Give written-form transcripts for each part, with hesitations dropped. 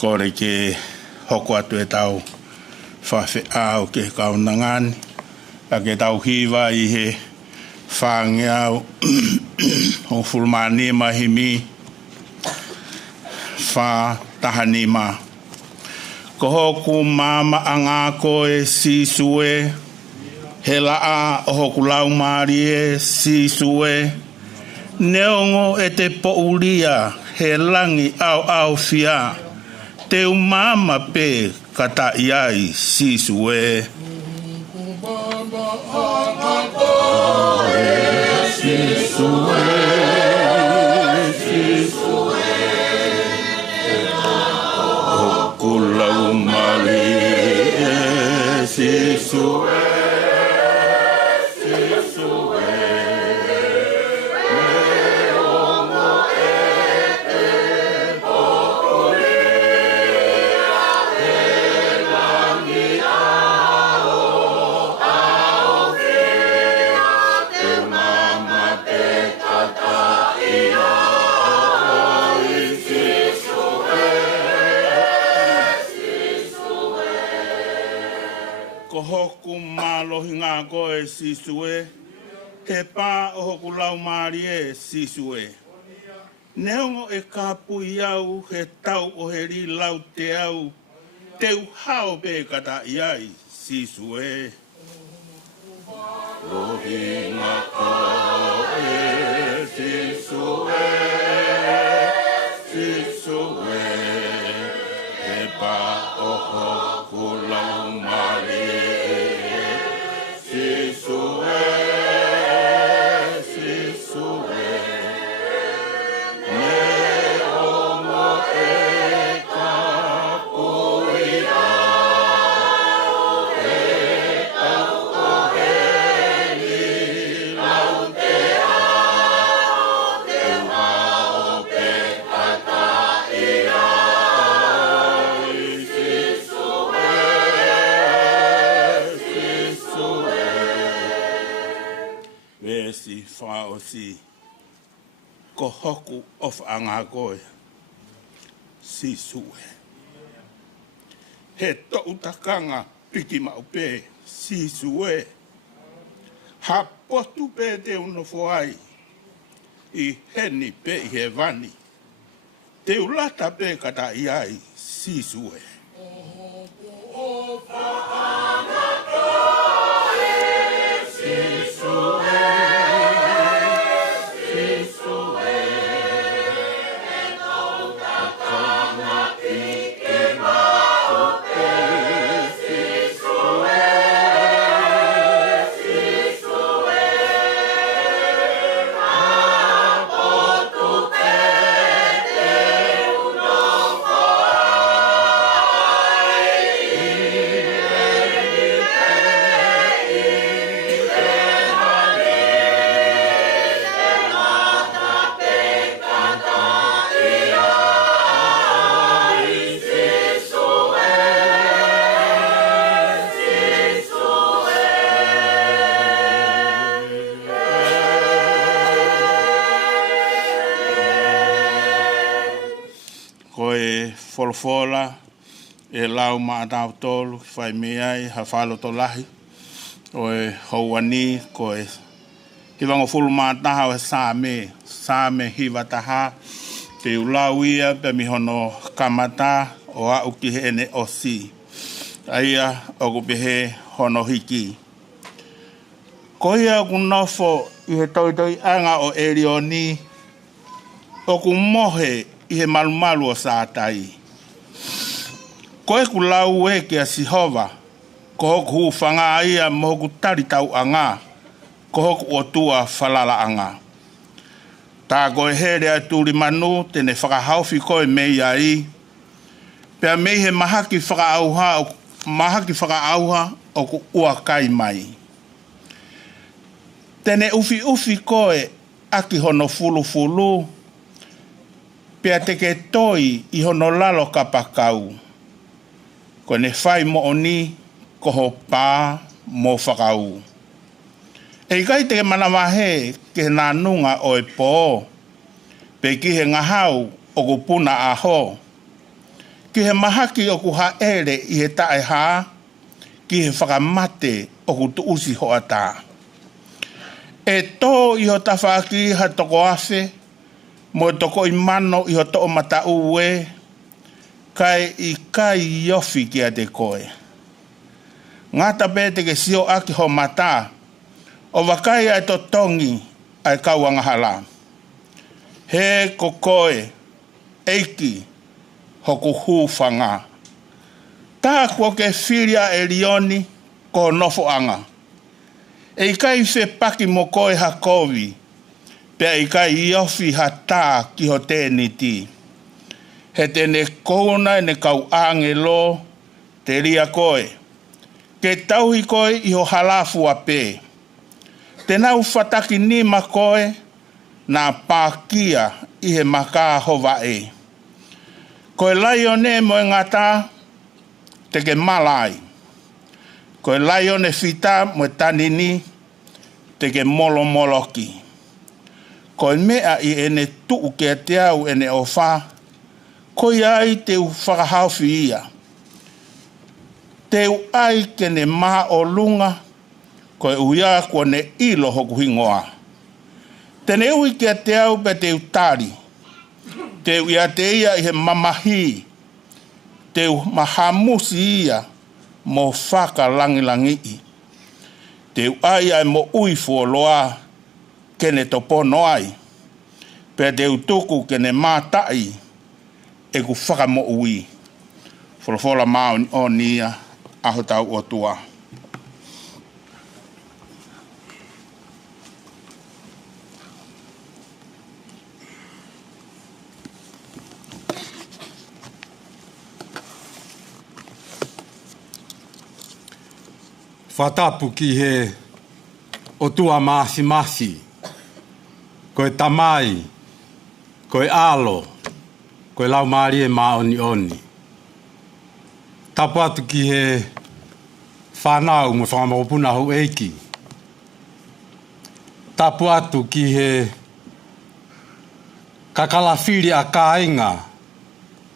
Kore ke hoku atu e tau whawhiao ke kaunangani. A ke tau hiwa I he whangeau o fulmani mahimi wha tahani ma. Ko hoku mama anga koe sisue, he laa o hoku lau maari e sisue, neongo e te poulia he langi au fia, te umama pe kata iai sisue. Mama anga koe sisue, sisue, hoku lau maari e sisue. Hoku malohi ngā koe sisue, he pā o hoku lau maari e sisue. Neongo e kāpui au he tau o he ri lau te au, teu hao pe kata iai sisue. Lohi ngā koe sisue, sisue. Fusi, ko hoku of angakoe, si sue. He to'u takanga piki maupe, si sue. Ha potu pe te unofoai, I heni pe I he vani. Te ulata pe kata iai, si sue. Fuoloa, e lau māta tolu, whai meai, ha whalo to lahi, o e hauani, ko e hiwango fulu mātaha o e Saame hiwa taha, te ulau ia, pe mihono kamata, o au ki he ene osi, aia o kupehe hono hiki. Ko ia ku nofo I he toi anga o Erioni, o ku mohe I he malumalu o sātai. Ko e ku lau e kia sihova, ko hoku hu whanga ia mo hoku tari tau anga, ko hoku o tua falāngilangi. Tā ko e here a tūri manu, tene fakahaofi ko e mei ai, pia mei he mahaki whakaauha o ku ua kai mai. Tene ufi ko e aki hono fulu, pia teke toi I hono lalo kapakau. Ko ne whai mo oni, ko ho pā mo whakau. E kai te manawahe ke nā nunga o e pō, pe ki he ngahau o ku puna aho. Ki he mahaki o ku haere I he tae hā, ki he whakamate o ku tuusi hoata. E tō I ho tawhaki ha toko afe, mo toko I mano I ho tō mata uwe, kai I kai iofi kia te koe. Ngata pete ke sio aki ho mata, o wakai ai to tongi ai kauangahala. He ko koe, eiki, hoku hūwhanga. Tā kua ke whiria e lioni ko nofo anga. E kai whe paki mo koe ha kovi, pia I kai iofi ha tā ki ho tēni ti. He tene kouna ne kau angelo te ria koe. Ke tauhi koe I ho halafu a pē. Te nau whataki nima koe nā pākia I he maka hova e. Koe laione mo e ngata te ke malai. Koe laione whita mo e tanini te ke moloki. Koe mea I ene tuu ke te au ene o wha. Koe ai te fakahaofi ia. Te ai ke ne maha olunga, koe uia kua ne ilo hoku hingoa. Tene ui kia te au pe te tali. Te iate ia I he mamahi. Te hamusi ia mo fakalāngilangi. Te ai ai mo ui fuoloa ke ne topono ai. Pe te tuku ke ne māta e ku fakamo ui. Fuoloa mao o nia aho tau o tua. Whatapu ki he o tua masi, koe tamai, koe alo, koe lau maari e maa oni. Tapu atu ki he whanau mo whakamopuna hau eiki. tapu atu ki he kakalawhiri a kāinga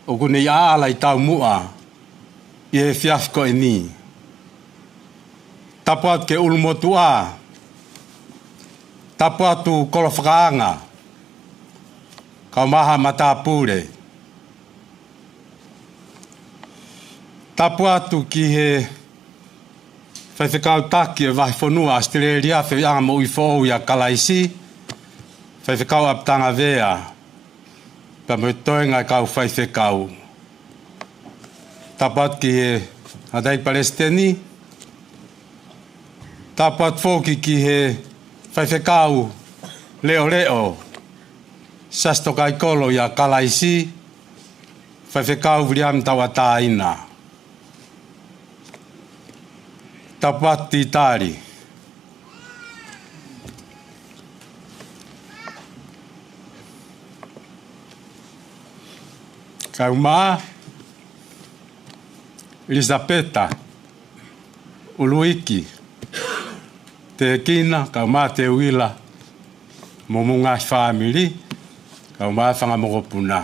o kune i aala i tau mua i he fiafko e ni. Tapu atu ke ulumotu a. Tapu atu kolowhakaanga. Kau maha matapure. Tapu atu ki he whaiwhekau taki e wahi whanua Australia whi anga mo i whou ia kalaisi. Whaiwhekau aptanga vea. Pa mo toenga i kau whaiwhekau. Tapu atu ki he Adai Palestini. Tapu atu whoki ki he whaiwhekau leo leo. Sastokai kolo ia kalaisi. Whaiwhekau viriam tawa tāina. Tapu atu i tāri. Kau maa. Elisabeta. Uluiki. Te kina, kau maa te uila. Momunga family. Kau maa whangamokopuna.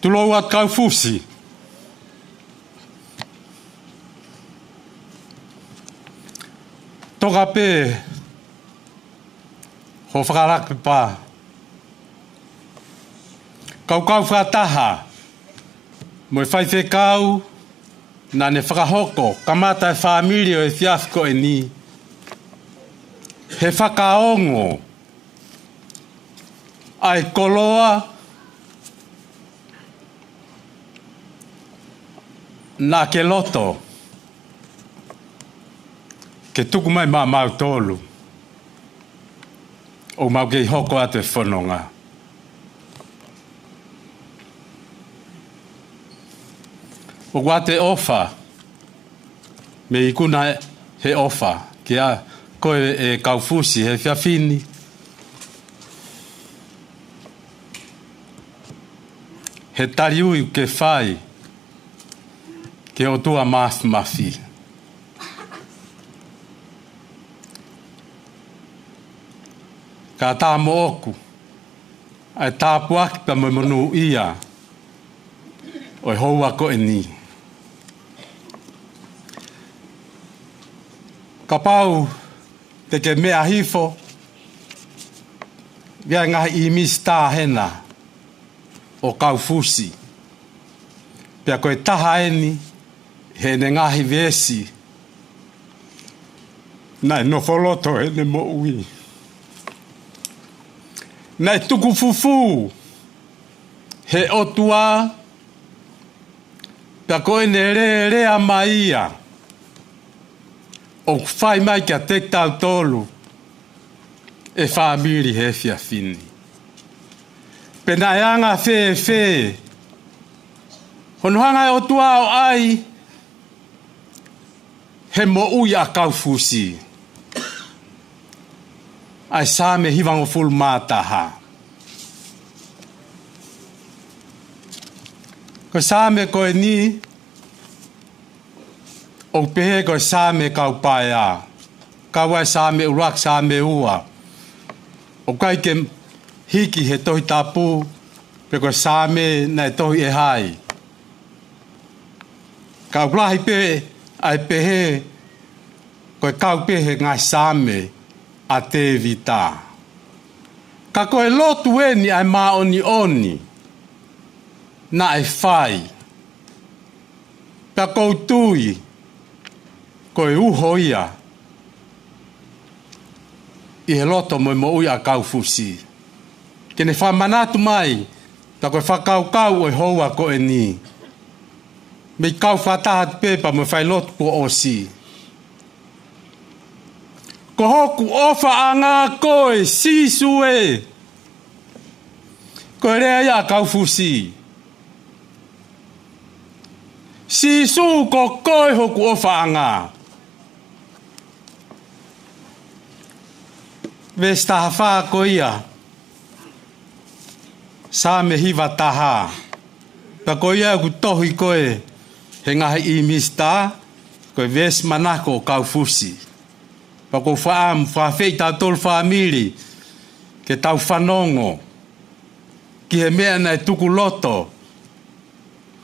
Tulou at Kaufusi. Toka pe. Ho whakaraki pa. Kau whataha. Moi whaiwhekau. Na ne whakahoko. Kamata e whamiri o e fiafko e ni. He whakaongo. Ai koloa. Na ke loto. Ke tuku mai mau tolu. O mau kei hoko atu e whanonga. O wate ofa. Me ikuna he ofa. Ke a koe e Kaufusi he whiawhini. He tariui ke whai. Ke o tua mafi. Ka tā mo oku. Ai tāpu aki pa mo monu ia. O e hou ako e ni. Ka pau te ke mea hifo. Via ngahi i mista hena. O Kaufusi. Pia koe taha eni. He ne ngahi vesi. Nai no wholoto e ne mo ui. Nai tuku fufu. He otua. Pia koe ne rea maia. O whai mai kia te tau tolu. E whamiri he whiawhini. Pena e anga whee. Honohanga e otua o ai. He mo ui a Kaufusi. Ai Saame hiwango fulu māta ha. Ko Saame koe ni. O pehe koe Saame kau pae a. Kau ai Saame urak Saame ua. O kai ke hiki he tohi tapu. Pe koe Saame nai tohi e hai. Kau lahi pe ai pehe. Koe kau pehe ngai Saame. A te vita. Ka koe lotu eni ai oni. Na e whai. Ka koutui. Koe uho ia. I he loto mo ui a Kaufusi. Kene whamanatu mai. Ta koe whakau e hoa ko e ni. Me kau whatahat pepa mo whai lotu po o si. Ko hoku ofa a ngā koe sisue. Koe rea ia Kaufusi. Sisu ko koe hoku ofa a ngā. Vesta hawha ko ia. Saame hiwa taha. Pa ko ia ku tohi koe. He ngahi i mista. Koe ves manako Kaufusi. Pako whaam, whawhei tātol whamiri, ke tau whanongo, ki he mea nei tuku loto,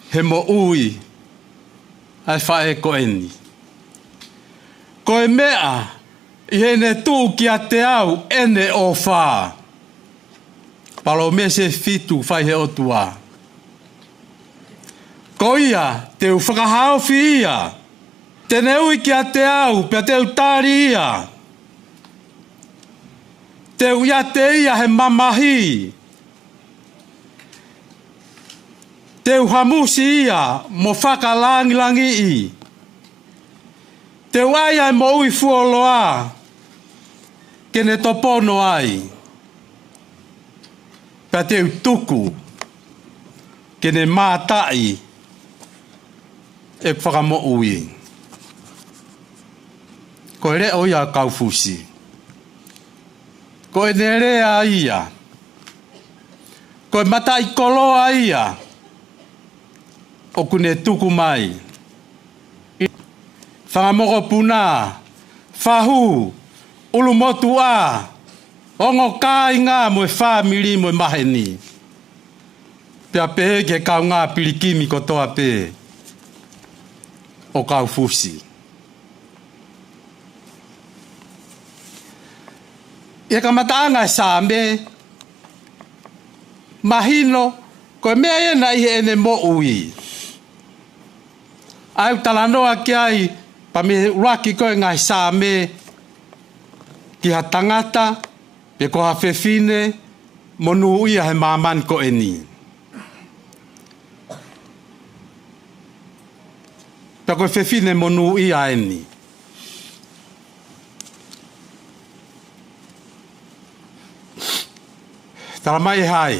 he mo ui, ai whae ko eni. Ko e mea, i he ne tū ki a te au, ene o whā. Palo me se fitu whai he otua. Ko ia, te u fakahaofi ia, te neui ki a te au, pia te u tāri ia. Te u iate ia he mamahi. Te u hamusi ia, mo fakalāngilangi i. Te u ai ai mo ui fuoloa, kene topono ai. Pia te u tuku, kene māta i, e fakamo ui. Ko ere o ia Kaufusi. Ko e nerea ia. Ko e mata i koloa ia. O kune tuku mai. Whangamoko puna. Whahu. Ulumotu a. Ongo kai ngā mo e whamiri mo e maheni. Pea pehe ke kau ngā pirikimi ko toa pe. O Kaufusi. Ia ka mataanga e Saame. Mahino. Ko e mea ena i ene mo ui. Ai talanoa ki ai. Pa me raki koe ngai Saame. Ki ha tangata. Pe ko ha whewhine. Monu ia he māman ko eni. Pe ko whewhine monu ia eni. Taramai hai.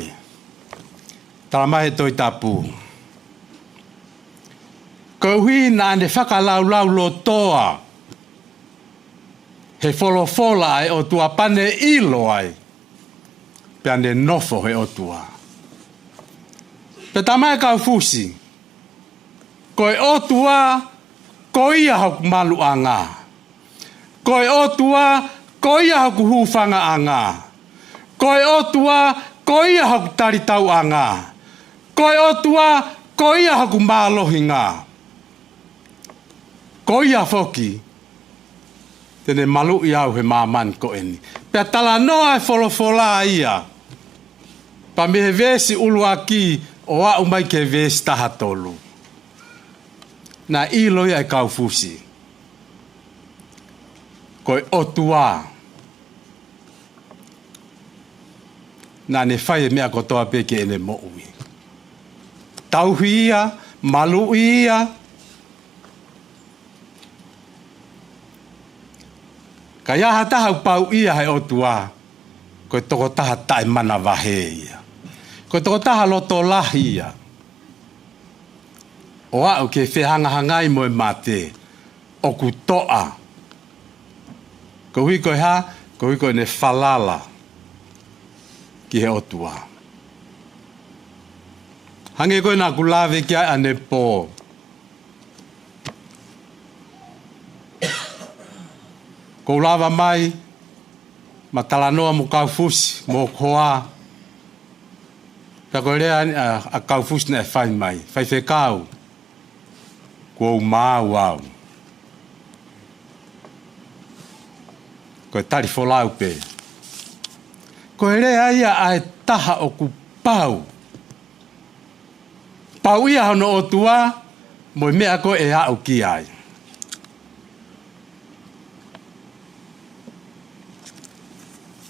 Taramai toi tapu. Ko hui na ane whakalaulau lo toa. He fuoloa ai o tua pane ilo ai. Pe ane nofo he o tua. Pe tamai Kaufusi. Ko e o tua, ko ia hoku malu anga. Ko e o tua, ko ia hoku hufanga anga. Ko e o tua, ko ia hoku taritau anga. Ko e o tua, ko ia hoku mālohinga. Ko ia foki. Tene malu i au he māman ko eni. Pea tala noa e fuoloa ia. Pa me he vesi ulu aki o au mai ke vesi taha tolu. Na ilo ia e Kaufusi. Ko e otua. Na ne whai mea kotoa peke ene mo ui. Tauhi ia, malu ia. Ka iaha taha upau ia he otua. Ko e toko taha tae mana wahe ia. Ko e toko taha loto lahi ia. O au ke whehangahangai mo e mate. O ku toa. Ko hui koe ha, ko hui koe ne whalala. Ki he otua. Hange koe nā kulawe ki ai ane pō. Ko ulawa mai, ma talanoa mo Kaufusi, mo koa. Pea koe rea a Kaufusi na e whai mai, whai whekau. Ko mau au. Ko e tari wholau pe. Ko e rea ia a e taha o ku pau. Pau ia hono o tua, mo e mea ko e au ki ai.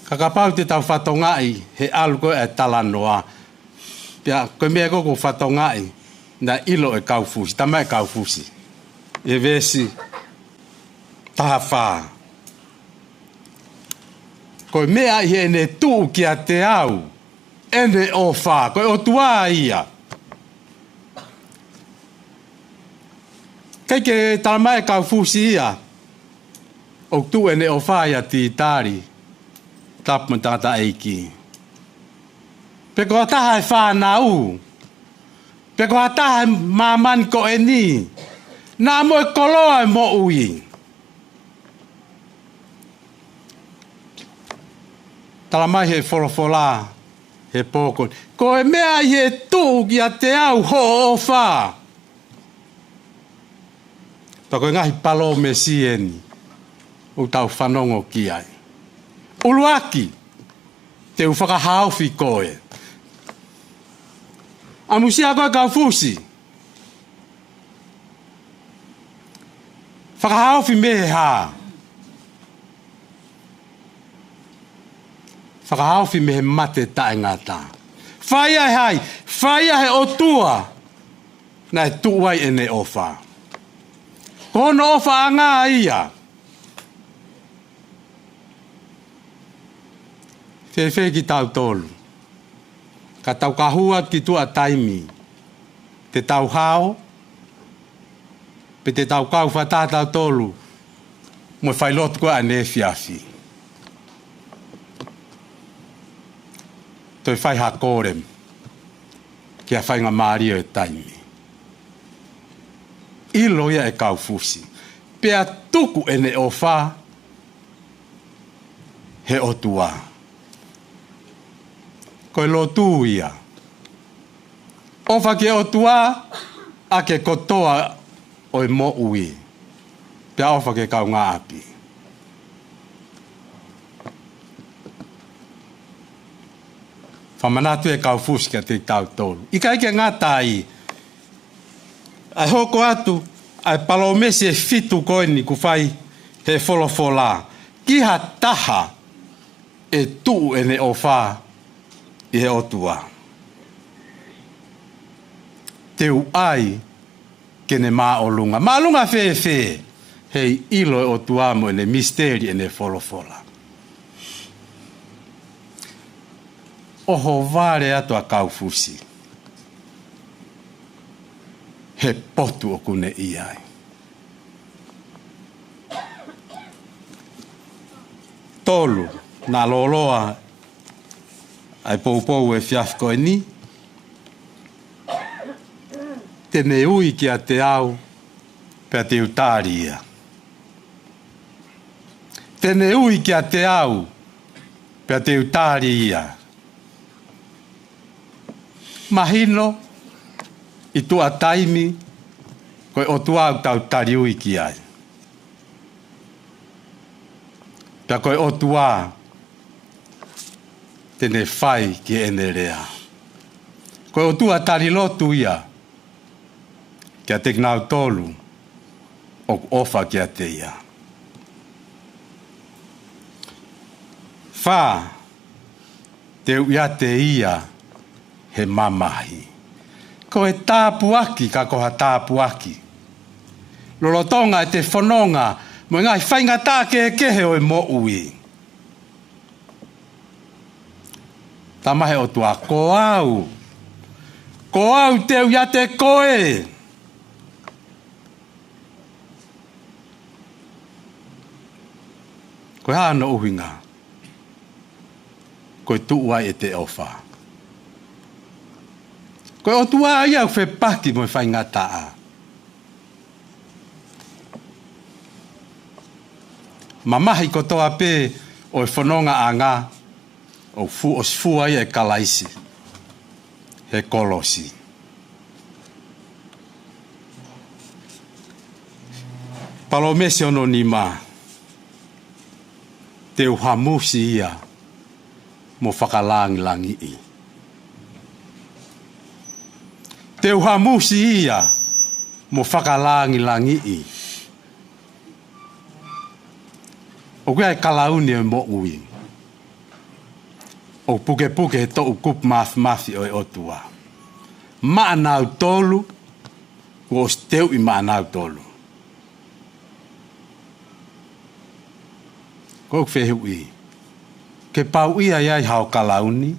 Kakapau te tau whatongai, he alu ko e talanoa. Pea koe mea ko whatongai, na ilo e Kaufusi, tama e Kaufusi. E vesi, taha whā. Koe mea i ene tuu ki a te au, ene o whā, koe o tua ia. Kei ke talama e Kaufusi ia, o tu ene o whā ia ti tāri, tapu tata eiki. Peko ataha e whānau, peko ataha e māman ko e ni, nā mo e koloa e mo ui. Tala mai he wholofola, he pōkoni. Ko e mea i he tū ki a te au ho o whā. Tako e ngahi palo me sieni, u tau whanongo ki ai. Uluaki, te u fakahaofi koe. Hamusi a koe Kaufusi. Fakahaofi me he hā. Fakahaofi me he mate tae ngata. Whaia he hai, whaia he o tua. Nai tuai e ne ofa. Kono ofa a ngā ia. Whewhe ki tau tolu. Ka tau kahua ki tua taimi. Te tau hao. Pe te tau kau whatatau tolu. Mo whailotu koe a ne fiafi. Toi whai ha kōrem. Kia whainga Mārio e taimi. Ilo ia e Kaufusi. Pea tuku e ne o whā. He o tua. Koe lo tū ia. Ofa ke o tua, a ke kotoa o e mo ui. Pea ofa ke kau ngā api. Whamanatu e Kaufusi ka te tau tolu. Ika ike ngā tai. Ai hoko atu, ai palo mesi e fitu koeni ku whai he wholofola. Kiha taha e tuu e ne o whā. I he otua. Teu ai ke ne mā olunga. Mā olunga whee. Hei ilo e otua mo e ne misteri e ne wholofola. Oho vare atu a Kaufusi. He potu o kune iai. Tolu, nā loloa ai pou e fiafko e ni. Tene ui ki a te au, pea te utaria. Tene ui ki a te au, pea te utaria. Mahino, i tua taimi, koe o tuau tau tari ui ki ai. Pea koe o tuau, tene whai ki ene rea. Koe o tua tari lotu ia, kia te gnau tolu, o ofa kia te ia. Whā, te iate ia, he mamahi. Koe tāpuaki ka koha tāpuaki. Lolotonga e te whanonga, mo ngai whainga tā kehe o e mo ui. Tamahe o tua, ko au. Ko au teu iate koe. Koe hāna uhinga. Koe tuuai e te ofa. Koe o tua ai au whepaki mo e whainga taa. Mamahi ko toa pē o e whanonga a ngā. O fua ai e kalaisi. He kolosi. Palo mesi ono ni mā. Te hamusi ia. Mo fakalāngilangi i. Te hamusi ia. Mo fakalāngilangi i. O kia e kalauni e mo ui. O puke he to ukup mafi o e otua. Maanau tolu. Ko steu i maanau tolu. Ko whehu i. Ke pau ia iai hao kalauni.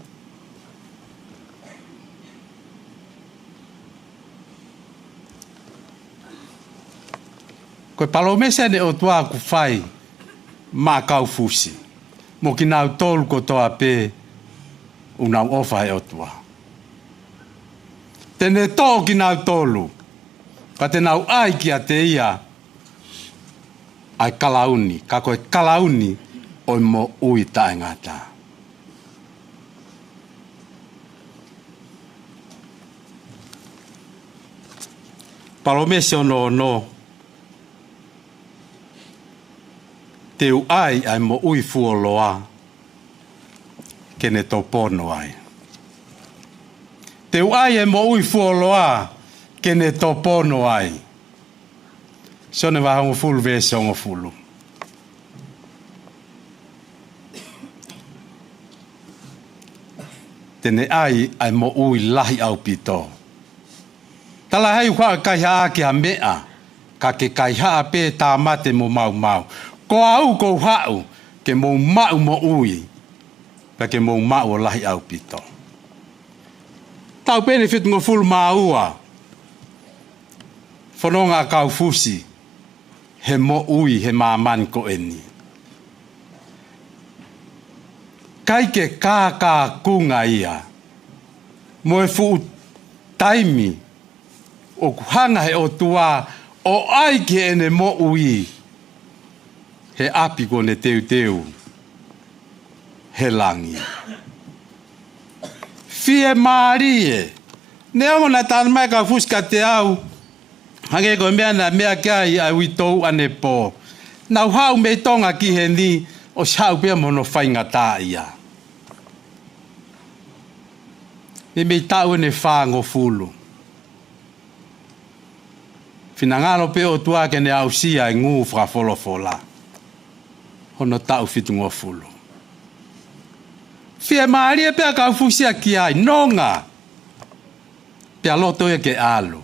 Ko palo mese ne o tua ku whai. Ma Kaufusi. Mo ki nau tolu ko toa pē. Unau ofa e o tua. Tene tō ki nau tolu. Ka te nau ai ki a te ia. Ai kalauni. Ka koe kalauni o mo ui tae ngata. palomese no teu ai mo ui fuoloa kene topono ai. Teu ai mo ui fuoloa kene topono ai. Sone va hongo fulu vese hongo fulu. Tene ai mo ui lahi au pito. Tala hei kwa kai haa ki ha mea, ka ke kai haa pe tā mate mo mau. Ko au ko hau, ke mo mau mo ui, ka ke mo mau o lahi au pito. Tau benefit ngo fulu maua, whanonga Kaufusi, he mo ui he māman ko eni. Kai ke kā kunga ia, mo e fu taimi, o kuhanga he o tua, o ai ke ene mo ui, he api ko ne teu, he langi. Fie maarie, ne o na tāna mai Kaufusi ka te au, hange ko mea na mea kai ai witou ane po. Nau hau me tonga ki he ni, o shau pia mono whainga tā ia. Me tau ene whango fulu. Finangalo pe o tua ke ne au sia e ngu whakafolofola. Hono tau fitu ngō fulu. Fie maaria pe a Kaufusi a ki ai, nonga. Pe a loto e ke alu.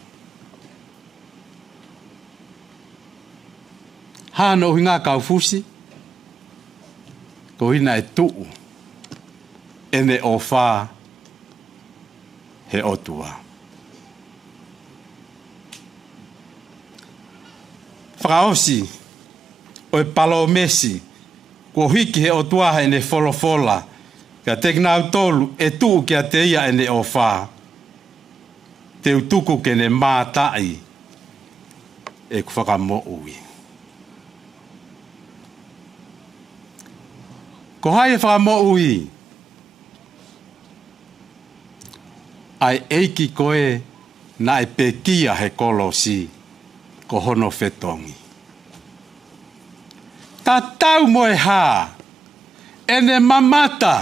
Hano hinga Kaufusi, ko hina e tuu, ene o wha he otua. Whakaosi, o e palo mesi, ko hiki he otua he ne folofola, ka teknau tolu e tuu kia te ia ene o wha, te tuku ke ne mātai, e ku fakamo ui. Ko hai e whakamo ui, ai eiki koe na e pekia he kolosi, ko hono fetongi. Ta tau mo e ha, ene mamata,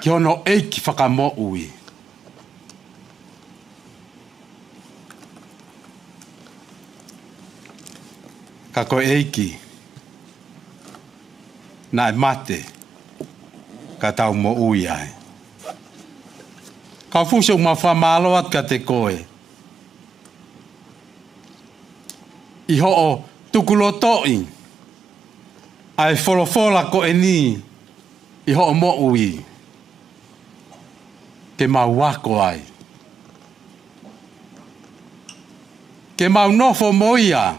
ki hono eiki whakamo ui. Ka koe eiki, na e mate, ka tau mo ui ai. Kaufusi ma whamalo at ka te koe. I ho'o tukulotoi, ai wholofola ko e ni, i ho'o mo ui. Ke mau wako ai. Ke mau nofo moia,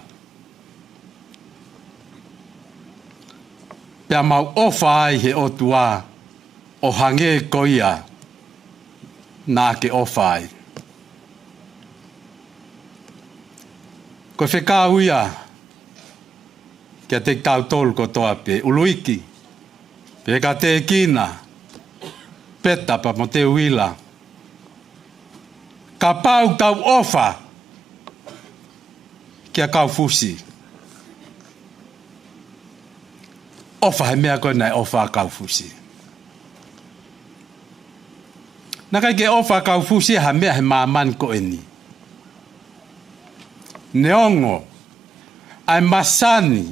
pea mau ofa ai he otua o hange koia nā ke ofa ai. Ko whekau ia kia te tau tolu ko toa pe uluiki, pe ka te kina, peta pa mo te uila. Ka pau tau ofa kia Kaufusi. Ofa he mea koe nei ofa Kaufusi. Naka ke ofa Kaufusi ha mea he māman ko eni. Neongo, ai masani,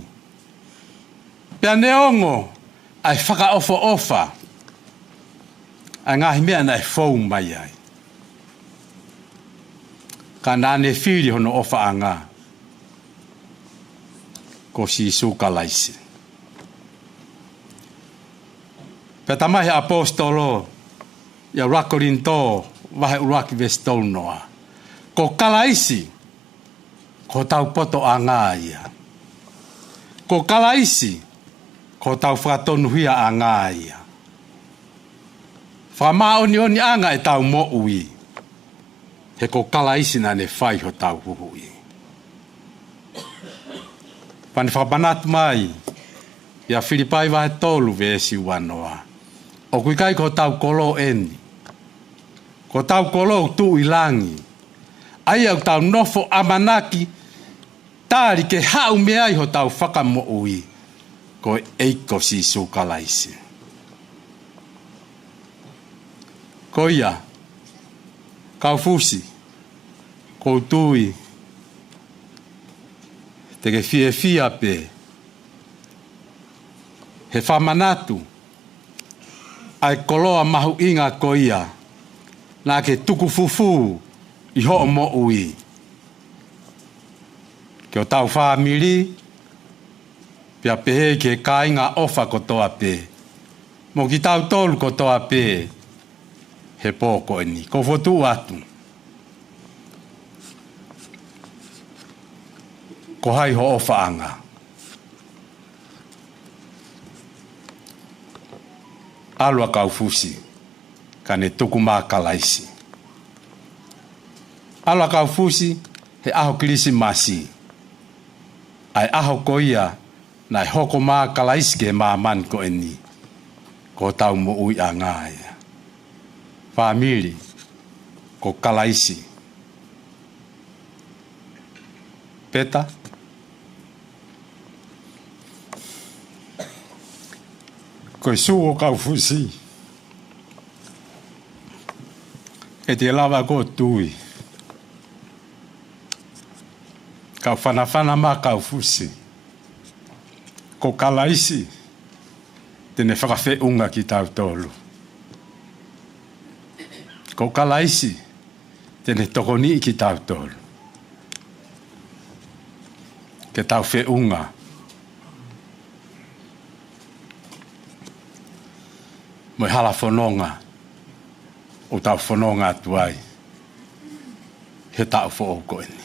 pia neongo, ai whakaofo ofa, ai ngahi mea nei fau mai ai. Ka nāne whiri hono ofa a ngā, ko si sukalaisi. Pea tamahi apostolo, ia rakorinto, wahe uraki vestounoa. Ko kalaisi, ko tau poto a ngā ia. Ko kalaisi, ko tau whakatonuhia a ngā ia. Whamao ni anga e tau mo ui. He ko kalaisi na ne whai ho tau huhui. Pane whapanatu mai, ia Filipai wahe tolu vesi wanoa. O kui kai ko tau kolo eni. Ko tau kolo tu ilangi. ai au tau nofo amanaki tali ke hau mea i ho tau fakamo ui ko eiko si sukalaisi. Ko ia, Kaufusi, ko tui, te ke fia pe, he whamanatu, ai koloa mahu inga ko ia, nā ke tuku fufu i ho mo ui. Ke o tau whamiri, pia pehe ke kāinga ofa kotoa pe, mo ki tau tolu kotoa pe, he pōko eni, ko fotu atu. Ko hai ho ofa anga. Alua Kaufusi, ka ne tuku mākalaisi. Alua Kaufusi, he aho kilisi masi. Ai aho ko ia, nai hoko mākalaisi ke māman ko eni, ko tau mo ui a ngāia. Famili, ko kalaisi. Peta. Ko suo Kaufusi. E te lava ko tui. Ka whanawhana mā Kaufusi. Ko kalaisi. Tene whakawheunga ki tau tolu. Ko kalaisi, tene tokoni ki tau tolu. Ke tau whiunga. Moi hala whanonga, o tau whanonga tuai. He tau whaoko eni.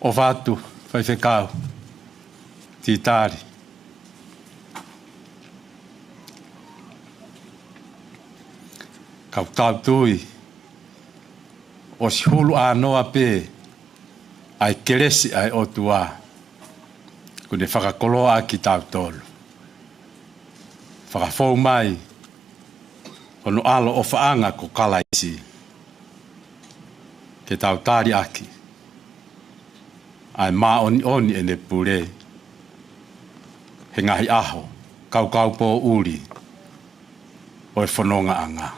O vātu, whaiwhekau, tītāri. Kau tau tui, o si hulu a noa pe, ai keresi ai o tua, kune whakakoloa ki tau tolu. Whakafou mai, ono alo o whaanga ko kalaisi, ke tau tāri aki, ai mā oni ene pure, he ngahi aho, kau po uri, o e whanonga anga.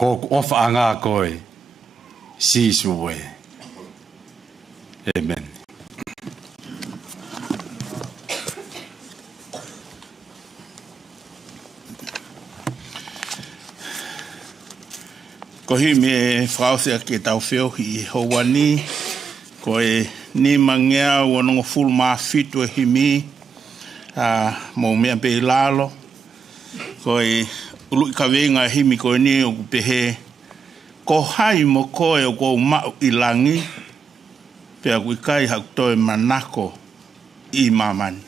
Ko ofa anga koe, si suwe. Amen. Ko hi me whausea ke tau whiohi i houani, ko e ni mangea wanongo fulu maa fitu e himi, mo mea pe lalo, ko e ulu i kawenga himi ko ni o kupehe ko hai mo koe o kou mau i langi pea kui kai hakutoe manako i mamani.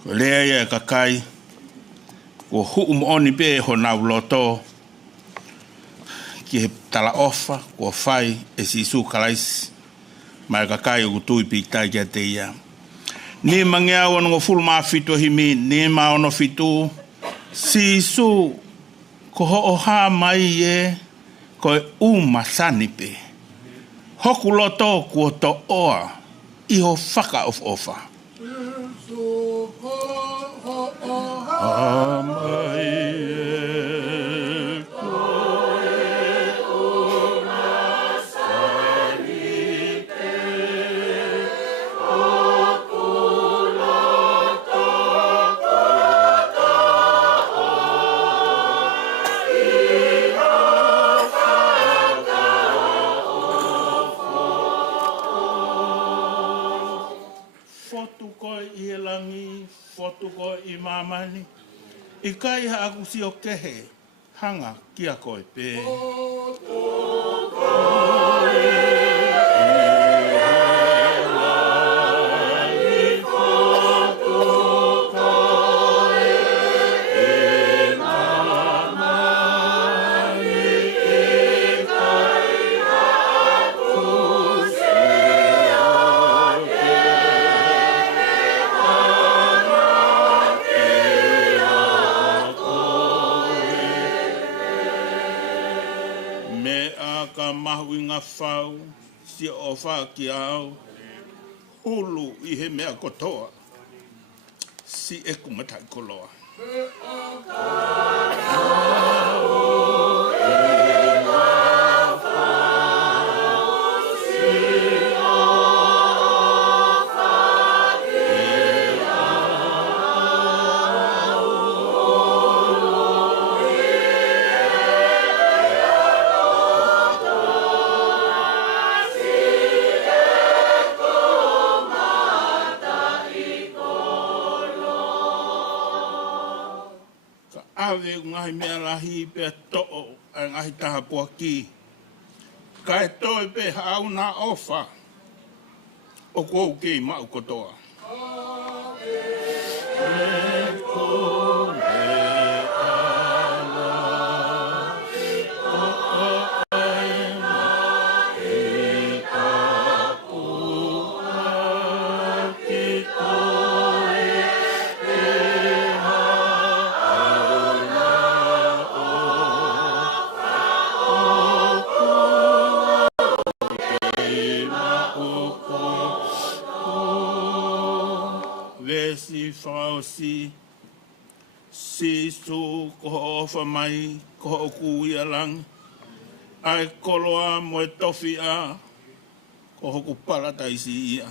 Ko lea ia kakai ko huu mo oni pe ho nau loto ki he tala ofa ko fai e sisu kalaisi mai kakai o kutui pitai kia te ia. Ni mangea wanongo fulu maa fitu himi ni maa ono fitu sisu ko ho ha mai e ko masani pe. Hoku loto ko to oa i ho fakahaofi. Mai e ko masani pe. Hoku loto fotu ko i mamahi. I kai ha aku si o kehe hanga kia koe pe. ka mahu i ngā whau, si o whākiao, ulu i he mea kotoa, si e kumatai koloa. Awe ngahi mea lahi pe to'o a ngahi taha pua ki. Ka e toi pe hau na ofa o kou ki mau kotoa. Fusi, si su ko ofa mai ko hoku ia lang, ai koloa mo e tofi a ko hoku parataisi ia.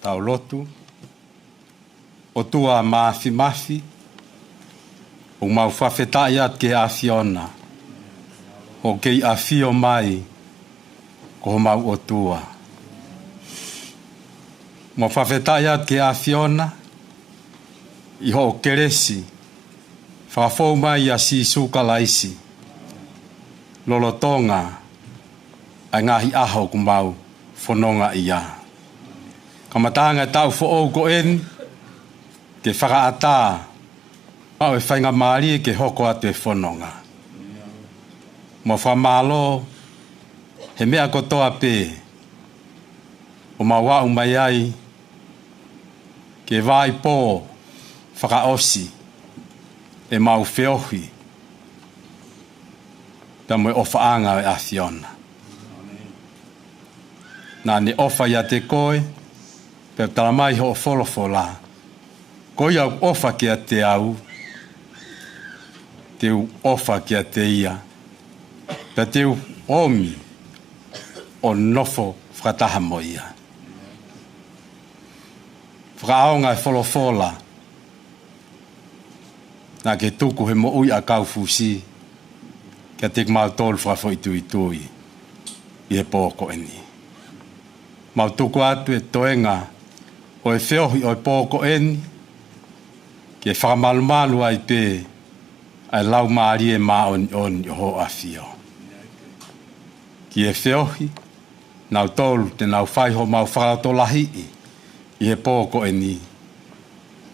Tau lotu, o tua mafi, o mau whawhetai at ke awhiona, o kei awhio mai, ko mau o tua. Mau whawhetai at ke awhiona, i ho o keresi, whawhau mai a si sukalaisi, lolotonga, a ngahi aho ku mau whanonga ia. Kamatanga tau fo'ou ko en, ke whakaata, mau e whainga maari ke hoko atu e whanonga. Mo whamalo, he mea kotoa pē, o mau wau mai ai, ke vai pō, whakaosi, e mau whiohi, ta mo e ofaanga e awhiona. Nā ne ofa ia te koe, pe tala mai ho wholofola. Ko ia ofa kia te au, te ofa kia te ia, pe te omi o nofo whakataha mo ia. Whakaonga e wholofola, nā ke tuku he mo ui a Kaufusi, kia te mau tolu whakafo itui, i he pōko eni. Mau tuku atu e toenga, o e whiohi o e pōko eni, ke whakamalumalu ai pē, ai lau maari e mā oni o ho a whio. Ki e whiohi, nau tolu te nau whaiho mau whakautolahi i he pōko eni.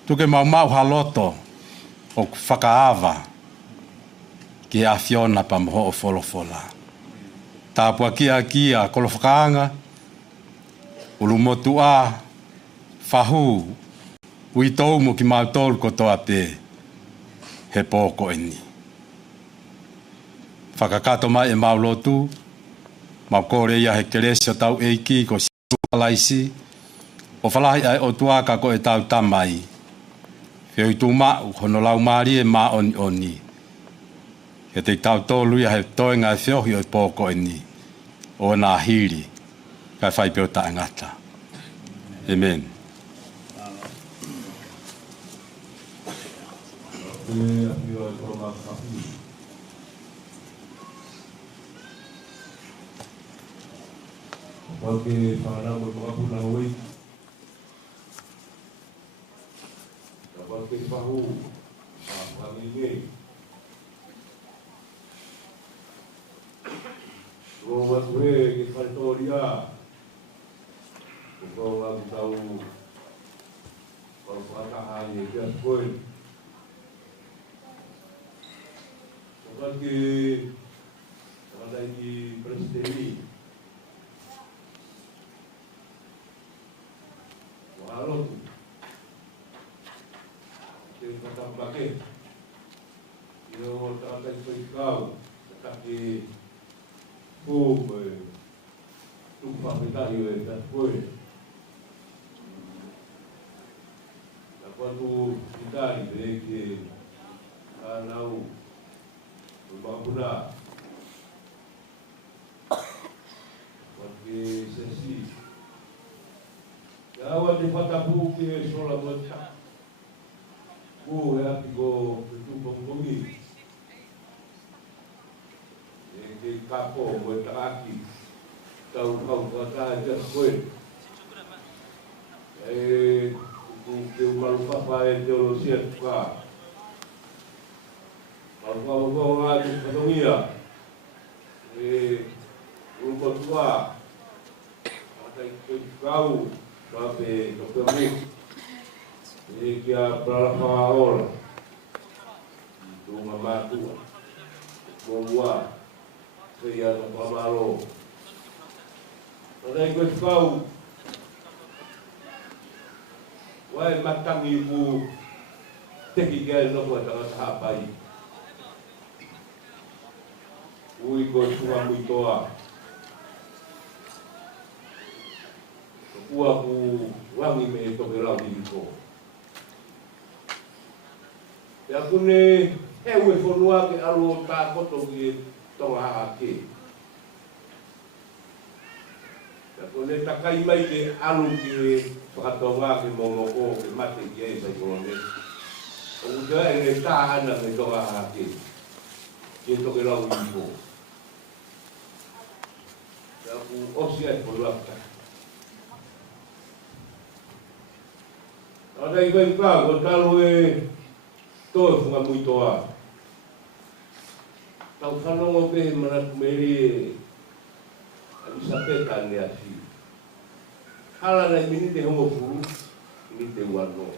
Tuke mau haloto o whakaava, ki e a whiona pa moho o wholofola. Tāpua kia kolo whakaanga, ulu motu a, whahu, ui tau mo ki mau tolu kotoa pē, he pōko eni. Whakakato mai e mau lotu, mau kore ia he keresi o tau eiki ko sikalaisi, o whalahi ai o tuaka ko e tau tamai. Whioi tu mau, hono lau maari e mā oni. He te tau tolu ia he toenga e whiohi o pōko eni, o nā hiri, kai whaipeo ta ngata. Amen. Porque para o ke pahu pangini Roa kue ke whaitoria ko ngā tau o fakahaofi e kia koe o ke Kadai ki Presiteni Walotu Ke Katambake Ino Kadai Koikau Kaki Kum Tupa Pitahi e Tatkoe Nakwatu Pitari Beke Kanau Rumahuna Porque sesi, ya awal di patapu ke sola bocah, ku ya tigo Fetu'upongipongi, ke kapo berteraki, kau kata aja kue, ku ke maluka pae teolosia tuka, kau ngadu katongia, Rupa tua, ada kau, tapi topono, ini kia fakahaofi, itu māta, hingoa, kia topono, ada kau, wai matang ibu, teki kia nopo tengah tahapai, ui kau cuma muitoa. Ua ku wangi me toke lau di ko. Ya kune hewe fonua ke alu ta koto ki tonga hake. Ya kune takai mai ke alu ki whakatonga ke momoko ke mate ki e sai kolone. O uja e ne tahana me tonga hake. Ki toke lau di ko. Ya ku osia e fonua ka. Ada iba iba, ko talo e to funga muitoa. Tau whanongo pe mana kumeri ali sapeta ne asi. Hala na mini te hongo furu, ini te wano.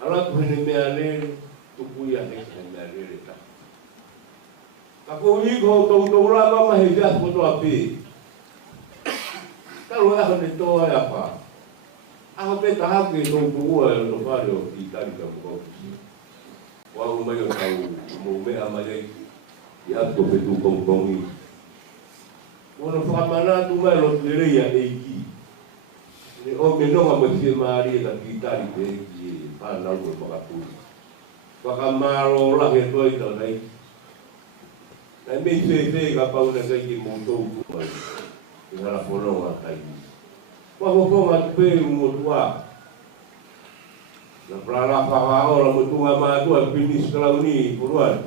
Ala tu hene mea le, tuku ia heke mea le ta. Kako iko tau la mamahi gas koto api. Talo e hane toa e apa. Ako pe tahake tong tuua e no whare o ki tali ka Kaufusi. Wau mai o tau mo mea mai i ato Fetu'upongipongi. Ono whakamana tu mai lo tuereia e iki. Ne o me nonga mo fie maari e ka ki tali pe ki whanau o whakaturi. Whakamaro lahe toi tau nei. Nai mei whee ka pauna kai ki moutou kumai. I ngara whanonga kai. Wahofonga tupe umutua. Na prala fakahaofi mutunga matua finis kalau ni puruan.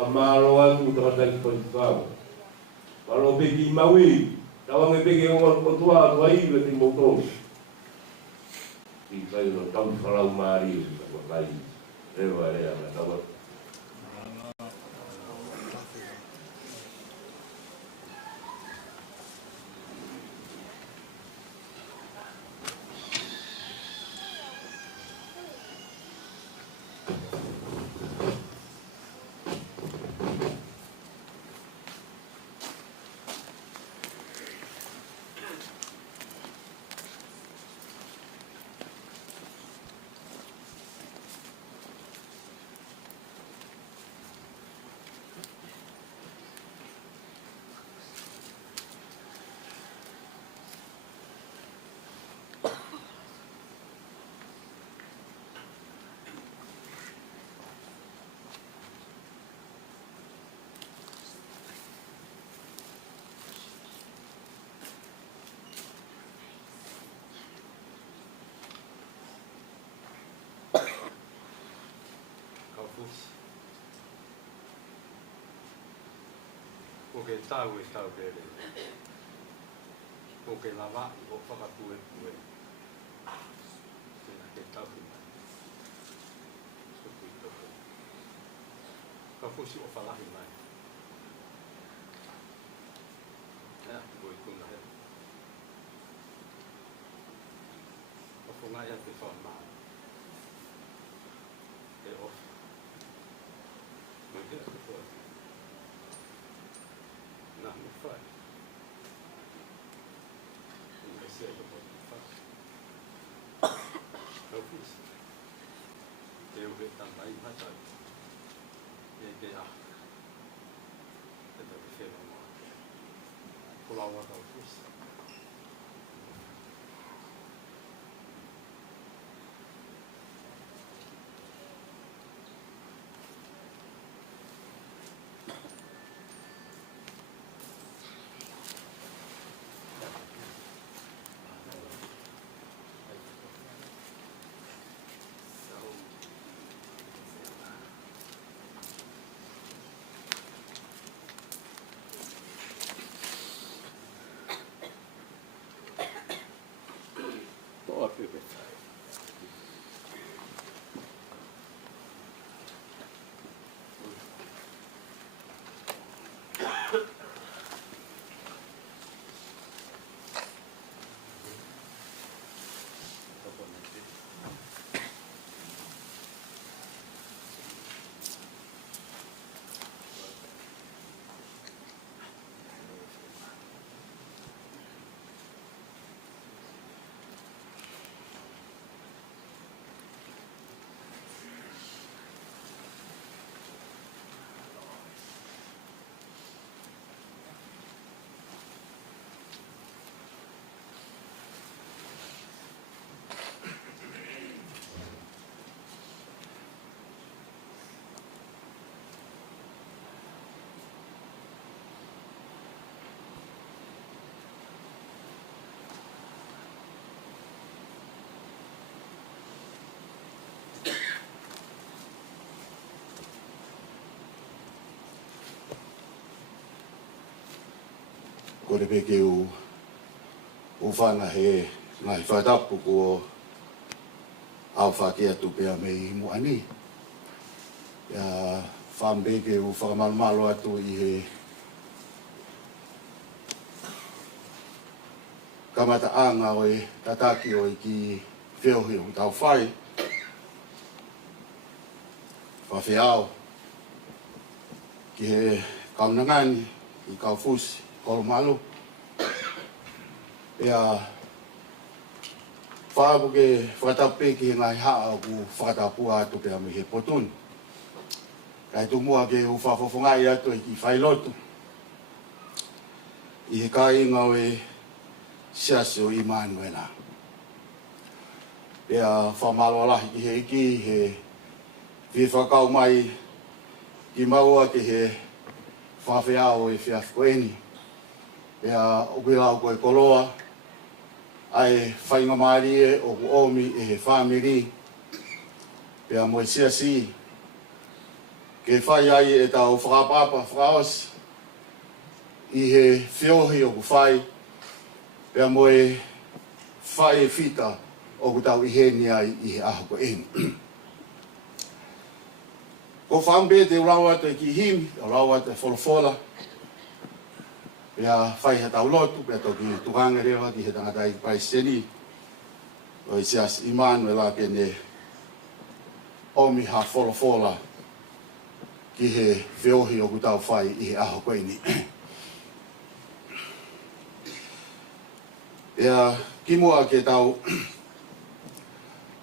Amalo atu takataki pagkau. Kalau begi mawi, tawang begi orang mutua tuai beti moto. Kita itu tahu kalau mari pakai. Rewa tahu. Fusi. Porque tahu tahu bere. Porque lava o fakatue. Kaufusi o fakalāngilangi. Ya, voi kuna he. O funga iate whanmāta. E off. Mai kera te whai. Nā, me whai. Mai sea i o whai. Kaufusi. Te uhe tamai māta. Te a. Te te whenua mā. Pulau a Kaufusi. Toa pyydetään. Ko le peke u whanga he ngai whaitapu ko au whake atu pia me i mua ni. Ia whambeke u whakamalumalo atu i he kamata anga o e tataki o i ki whiohi o tau whai. Whawhiao ki he kaunangani i Kaufusi Kolomalu. Ia whaapuke whatape ki ngai haa ku whatapua atu pia me he potun. Kai tu mua ke u whafofongai atu i ki whailotu. I he kai ngau e siasio i Manuela. Ia whamalo alahi ki he iki he whakau mai ki maua ki he whawhiao e whiafkoeni. Ia ukilau koe koloa, ai whainga maari e o ku omi e he whamiri. Ia moe siasi, ke whai ai e tau whakapapa whakaosi, i he whiohi o ku whai. Ia moe whai e whita o ku tau iheni ai i he aho ko eni. Ko whambe te urau atu e ki himi, o rau atu e wholofola. Ia whai he tau lotu, pia toki tukanga rewa ki he tangata i paiseni. O i sias Immanuela ke ne omi ha wholofola ki he whiohi o ku tau whai i he aho koeni. Ia ki mua ke tau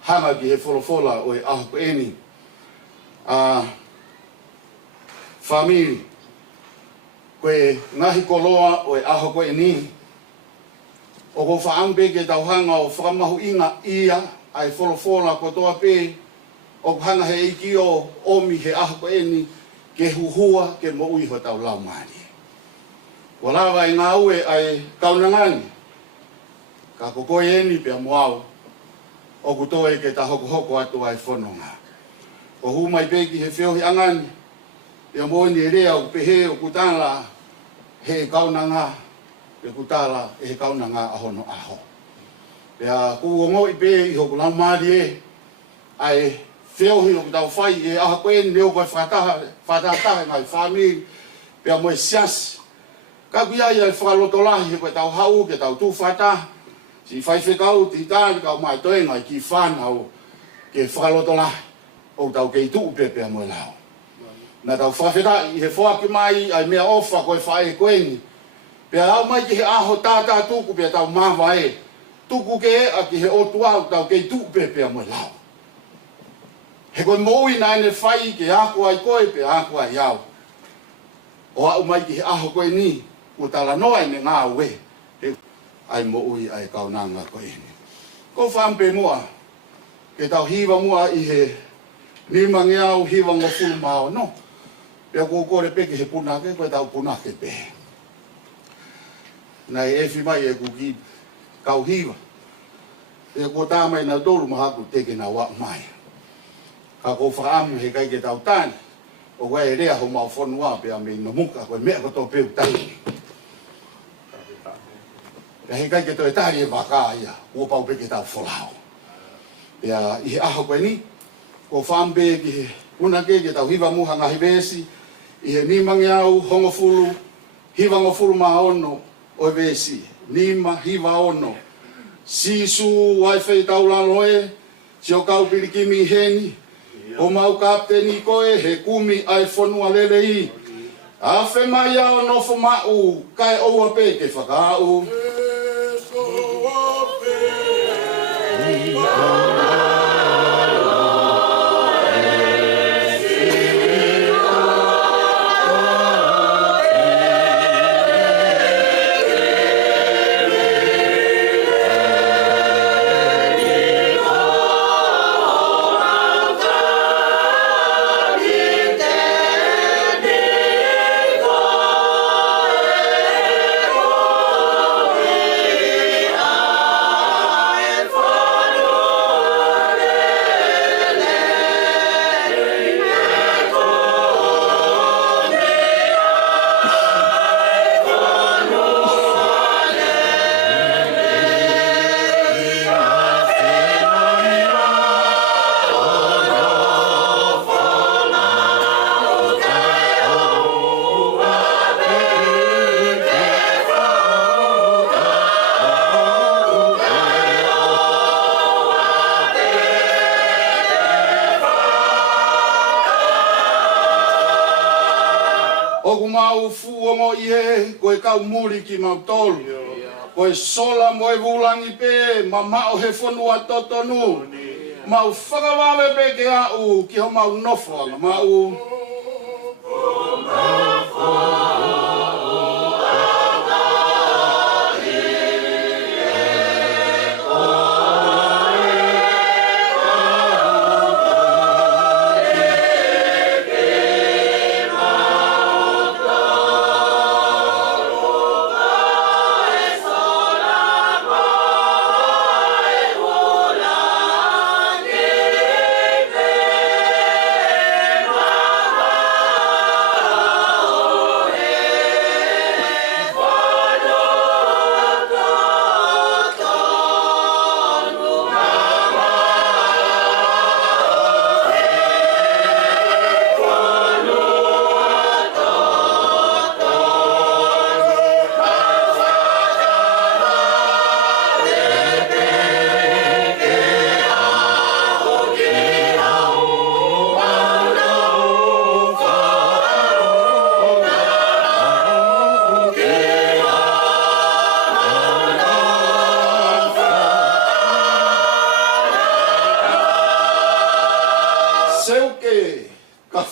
hanga ki he wholofola o i aho koeni. Famili koe ngahi koloa o e aho koe ni. O ko whaampe ke tauhanga o whakamahu inga ia ai wholofola ko toa pē. O hanga he iki o omi he aho koe ni ke huhua ke mo ui ho tau lau maari. Ko lawa i ngā ue ai kaunangani. Ka kokoe eni pia moau. O kutoe ke ta hoko atu ai whanonga. O hu mai peki he whiohi angani. Ia moeni e rea o pehe o kutala he kaunanga. E kutala e he kaunanga ahono aho. Pea kuongo I pe I hoku lau maari e. Ai feo hi o tau whai e aha koe neo koe whataha ngai whamiri. Pea moe siasi. Ka kuia ia I whakaloto lahi koe tau hau ke tau tū whataha. Si whai whekau ti tāni kau mai toe ngai ki whanau ke whakaloto lahi. O tau kei tuu pepea moe lao. Na tau whawhera I he whaki mai ai mea ofa koe whae koe ni. Pea au mai ki he aho tātā tuku pea tau mawa e. Tuku ke e a ki he otu au tau kei tuu pepea moe lao. He koe moui nai ne whai ke ako ai koe pe ako ai au. O au mai ki he aho koe ni, o tala noa ne ngā ue. He ai moui ai kaunanga koe ni. Ko whampe mua, ke tau hiwa mua I he nimangi au hiwa ngō fulu mao no. Pea ko kore peke he punake, koe tau punake pe. Nai e whimai e kuki kau hiwa. E ko tāmai na doru mahaku teke na wak mai. Ka ko whaamu he kai ke tau tāni. O koe e rea ho mau whanua pea me no muka koe mea koto peu tai. Pea he kai ke toi tāri e waka ia. Ua pau peke tau wholao. Pea I he aho koe ni. Ko whampe ki he punake ke tau hiwa muha ngahi vesi. I he nimangi au hongo fulu. Hiwa ngo fulu maa ono o vesi. Nima hiwa ono. Sisu waiwhai tau laloe. Sio kau pirikimi heni. O mau kapteni koe he kumi ai whanua lele I. A whe mai au nofo mau, kai Ouau Apo ke fakao. Oku mau fuongo ie, koe kau muri ki mau tolu. Koe sola moe vulangi pe, ma mao he whanua totonu. Mau whakawawe pe ke au, ki ho mau nofo anga mau.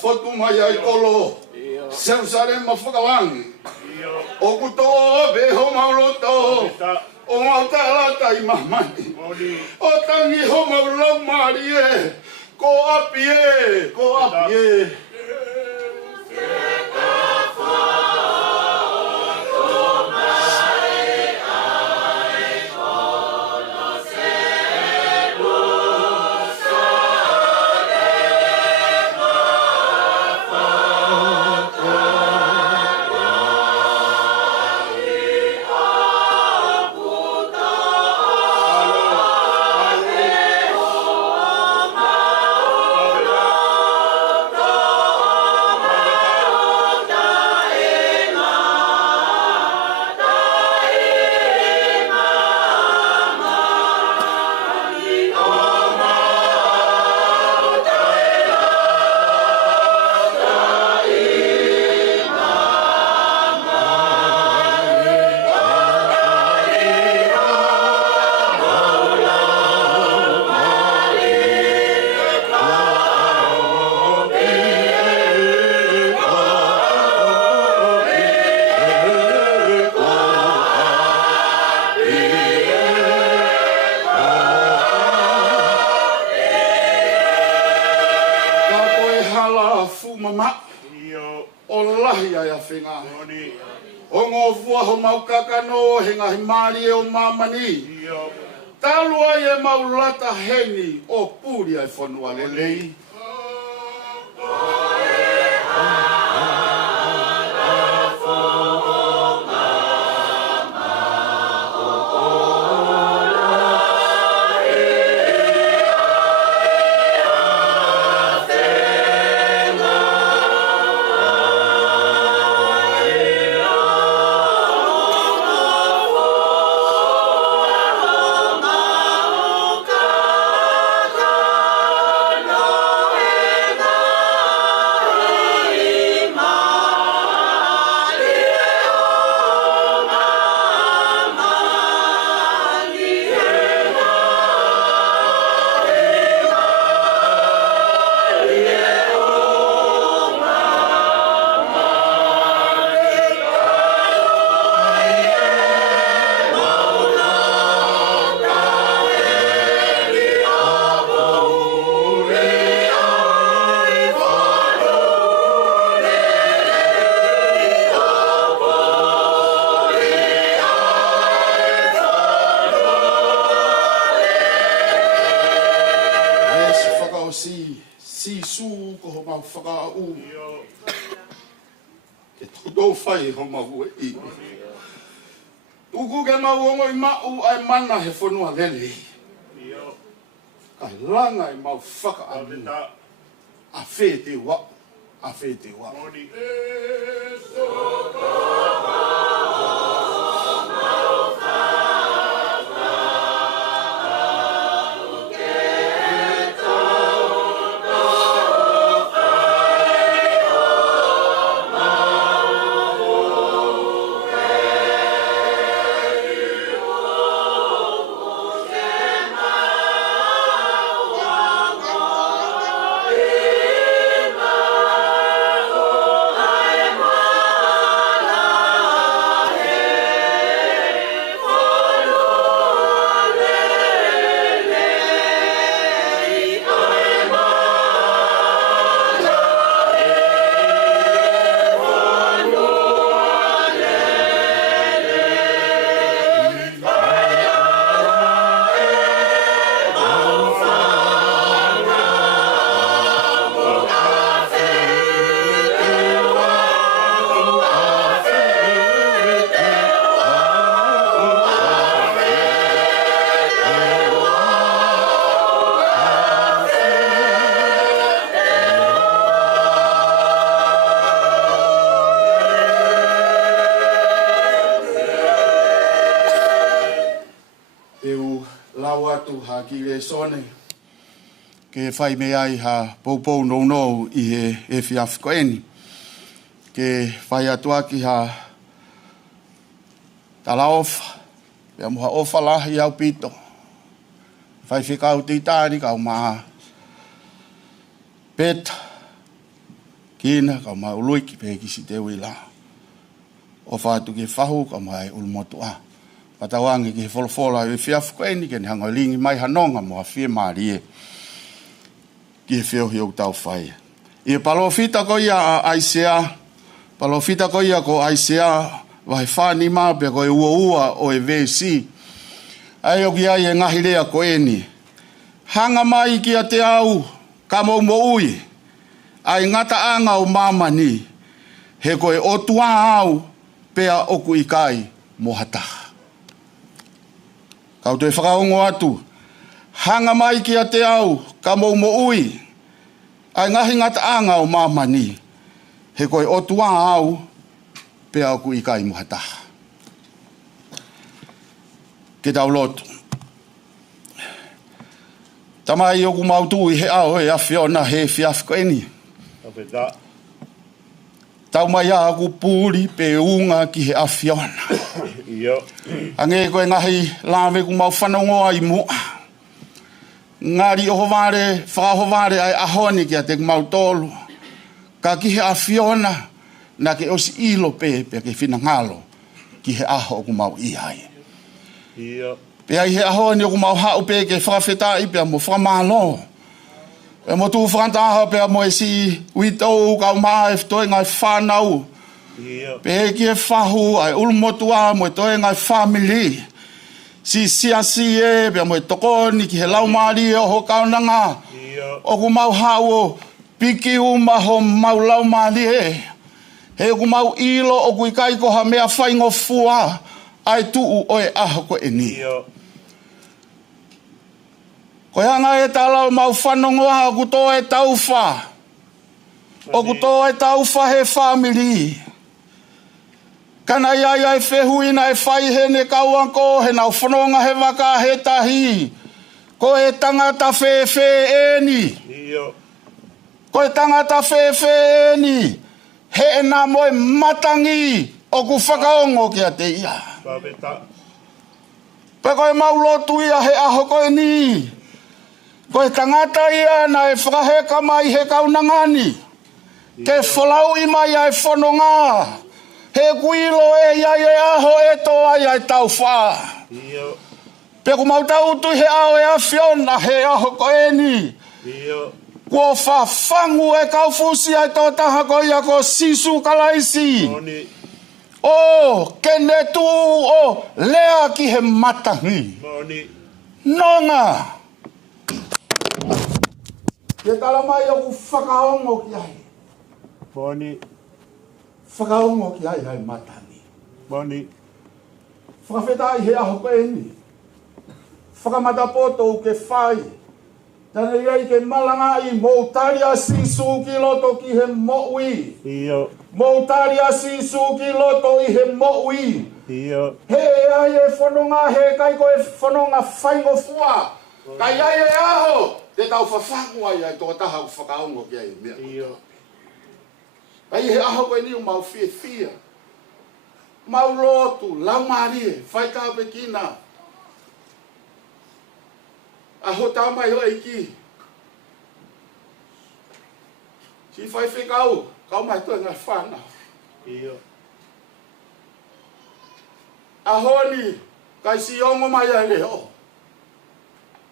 Fotu mai ai kolo, seu sare ma fakalangi. O kuto be ho mauloto, o mau talata I mamahi. O tangi ho maulo marie, ko apie, ko apie. whenga. O ngō fua ho maukakano, he ngahi mari e o mamani. Talua e maulata heni o puri ai whanua lelei. Fakao. Ke todo fai ho mau e. Tuku ke mau ngo I mau ai mana he fonua lele. Ai langa I mau fakao. A fete wa. A fete wa. Sone ke fai me ai ha poupou no I he fiafkoeni ke fai atua ki ha talaofa pe moha ofa lahi au pito fai whikau titari kau maha peta kina kau maha ului ki pe ki si te wila ofa atu ke fahu kau maha ulmotua Patawangi ki folfola e fiafkoeni ke hanga lingi mai hanonga mo afie marie ki feo hiu tau fai. I palofita ko ia aisea, palofita ko ia ko aisea vai fani ma pe ko ua o e vesi. Ai o ki ai e ngahi rea ko eni. Hanga mai ki a te au kamo mo ui. Ai ngata anga o mamani he ko e otua au pea oku ikai mo hataha. Kau te whakaongo atu. Hanga mai ki a te au, ka mou mo ui. Ai ngahi ngata anga o mamani. He koe otua au, pea oku I kai muhataha. Ke tau lotu. Tamai oku mautui he au he awhiona he fiafkoeni. Tau mai a aku pūri pe unga ki he awhiona. Ange koe ngahi lawe ku mau whanongoa I mua. Ngari o hovare, whakahovare ai ahoni ki a te mau tolu. Ka ki he awhiona na ke osi ilo pe ke whina ngalo ki he aho ku mau ihai. Pe ai he ahoni o ku mau hau pe ke whakawhetai pe mo whakamalo. E mo tu whantaha pe mo e si witou kau maa e toi ngai whanau. Pe ki e whahu ai ulumotua mo e toe ngai family. Si e pe mo e tokoni ki he laumari o ho kaunanga. O ku mau hao piki uma ho mau laumari e. He ku mau ilo o ku ikai ko ha mea whaingo fua ai tuu o e aho ko e ni. Ko hanga e talau mau whanongoa ku tō e tauwha. O ku tō e tauwha he family. Kana iai ai whehuina e whai he ne kauanko he nau whanonga he waka he tahi. Ko e tangata whewhe e ni. Ko e tangata whewhe e ni. He e nā moe matangi o ku whakaongo kia te ia. Pe koe maulotu ia he aho koe ni. Ko e tangata ia na e whakaheka mai he kaunangani. Ke whalau i mai ai whanonga. He kuilo e iai e aho e toa i ai tau wha. Pe ku mautau tu he ao e a whiona he aho koe ni. Kua whawhangu e Kaufusi ai tō taha ko ia ko sisu kalaisi. O, kene tu o lea ki he matangi. Nonga. Ke tala mai o ku whakaongo ki ai. Whakaongo ki ai matangi. Whakawheta i he aho koe ni. Whakamata poto ke whai. Tane iei ke malanga i moutaria sisu ki loto ki he moui. Moutaria sisu ki loto i he moui. He ai e whanonga he kai ko e whanonga whaingo fua. Kai ai e aho. Te tau whawhangu ai ai tō taha u whakaongo ki ai mea. Ai he aho koe ni o mau fia. Mau lotu, laumarie, whaikape kina. Aho tamai ho iki. Si whai whekau, kau mai toi ngai whanau. Aho ni, kai si ongo mai ai leo.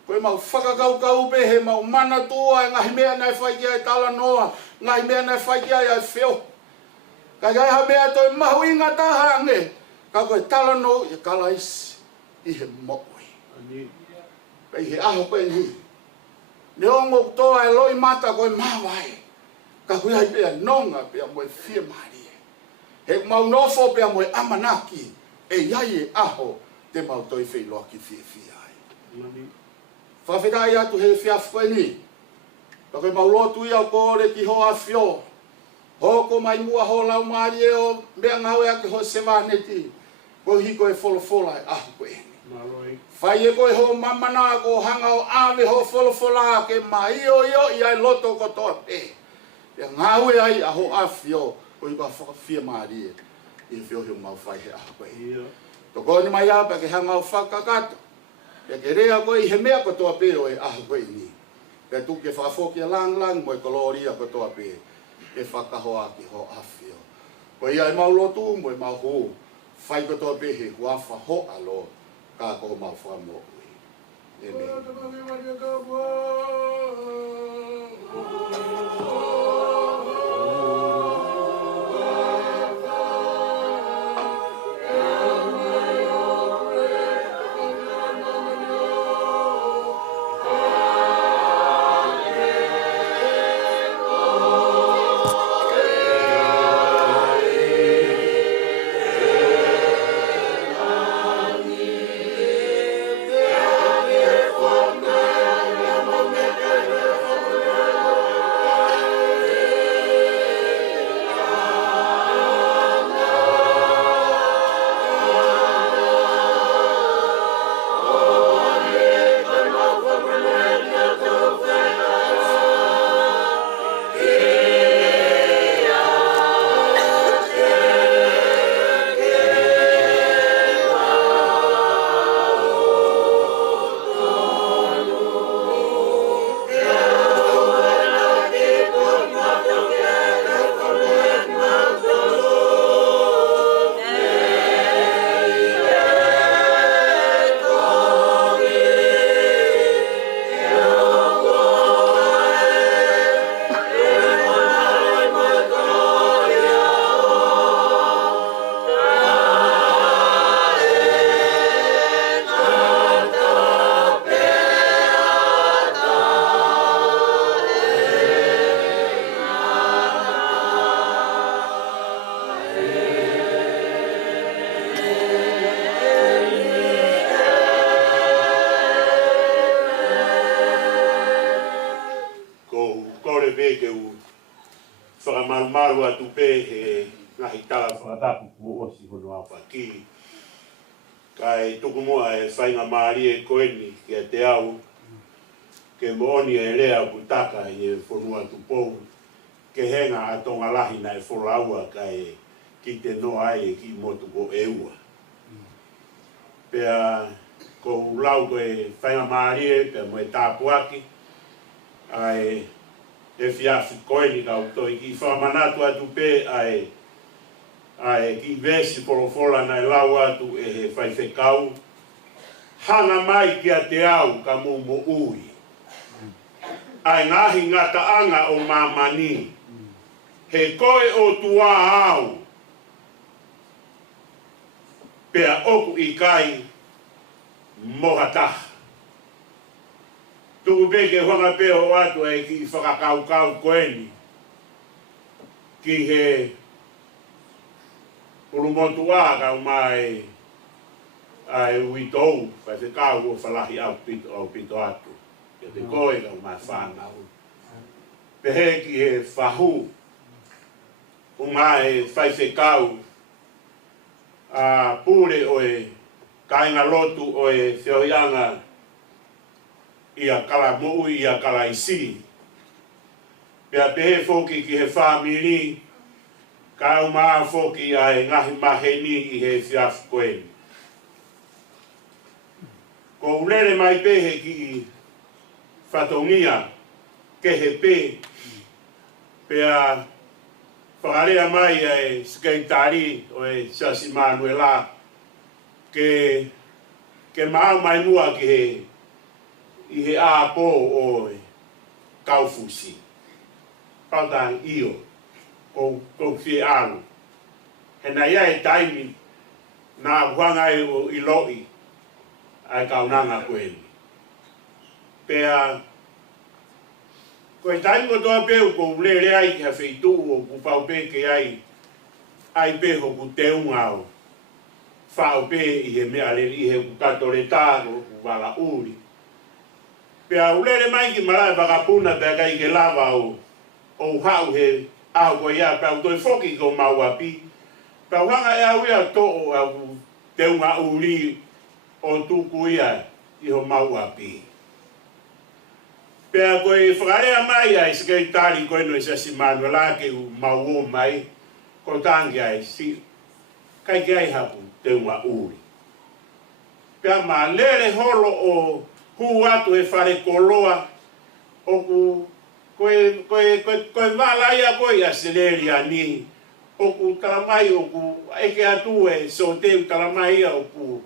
Koe mau whakakau pe he mau mana tua e ngahi mea nai whai kia e tala noa. Ngahi mea nai whai kia e ai whio. Kai gai ha mea toi mahu inga taha ange. Ka koe tala no i kalaisi i he mo'i. Pei he aho koe ni. Ne ongo toa e loi māta koe mawai. Ka koe hai pea nonga pea moe whia maari. He mau nofo pea moe amanaki. E iai e aho te mau toi whiloa ki whia ai. Whawhetai atu he whiafu koe ni. Ka koe mau lotu ia o kore ki hoa whio. Hoko mai mua ho lau maari e o mea ngau ake ho sevaneti. Ko hiko e wholofola e aho koe ni. Whai e koe ho mamana ko hanga o ave ho wholofola ke mai o i ai loto ko toa pe. Pea ngau e ai aho a whio. Ko hiko a whakawhia maari e. I whio hiu mau whai he aho koe. Toko ni mai apa ke hanga o whakakato. Pea ke rea koe i he mea ko toa pe o e aho koe ni. Pea tu ke whakafokia lang mo e koloria ko toa pe. E whakahoa ki ho awhio. Ko ia e mau lotu mo e mau ho. Whai ko toa pe he huafa ho alo. Ka ko mau whamua ui. peke u whakamarumaru atu pe he ngahi tala whakatapu ku osi hono a whaki. Kai tuku mua e whainga maari e koeni kia te au ke mooni e rea kutaka i e whonua tu pou ke henga a tonga lahi na e wholaua kai ki te noa ai e ki motu ko e ua. Pea ko lau koe whainga maari e pea mo e tāpuaki ai e fiafi koeni kau toi ki whamanatu atu pe ai ki vesi polofola na e lau atu e he whaifekau hanga mai kia te au ka mo ui ai ngahi ngata anga o mamani he koe o tua au pea oku i kai mohataha tuku peke whanga peo atu e ki whakakau koeni ki he urumotu a kau mai ai uitou whai kau o whalahi au pito atu ke te koe kau mai whanau pehe ki he whahu o mai whai kau a pure oe kainga lotu oe whiohianga ia kala mou ia kala isi. Pea pehe foki ki he whamiri, ka au maa foki a he ngahi maheni i he whiafu koeni. Ko ulere mai pehe ki i whatongia ke he pe, pea whakarea mai e skeitari o e Sasi Manuela ke maa mai mua ki he i he apo o Kaufusi. Pautang iyo, ko fie alu. He na ia e taimi na huanga o iloi ai kaunanga koeni. Pea, ko e taimi o toa peu ko ulere ai ki ha feitu o kupau peke ai peho ku teunga o whao pe i he mea le i he kukatore tāro ku wala uri. Pea ulere mai ki marae wakapuna pea kai ke lava o hau he ahu ko ia pea utoi foki ko mau api. Pea hanga e au ia to'o au teunga uri o tuku ia i ho mau api. Pea koe whakarea mai ai sikei tali koe no i Sasi Manuela ke u mau o mai ko tangi ai si kai ke ai hapu teunga uri. Pea ma lere holo o hu atu e whare koloa o ku koe wala ia koe a seleria ni o ku talamai o ku eke atu e so teu talamai o ku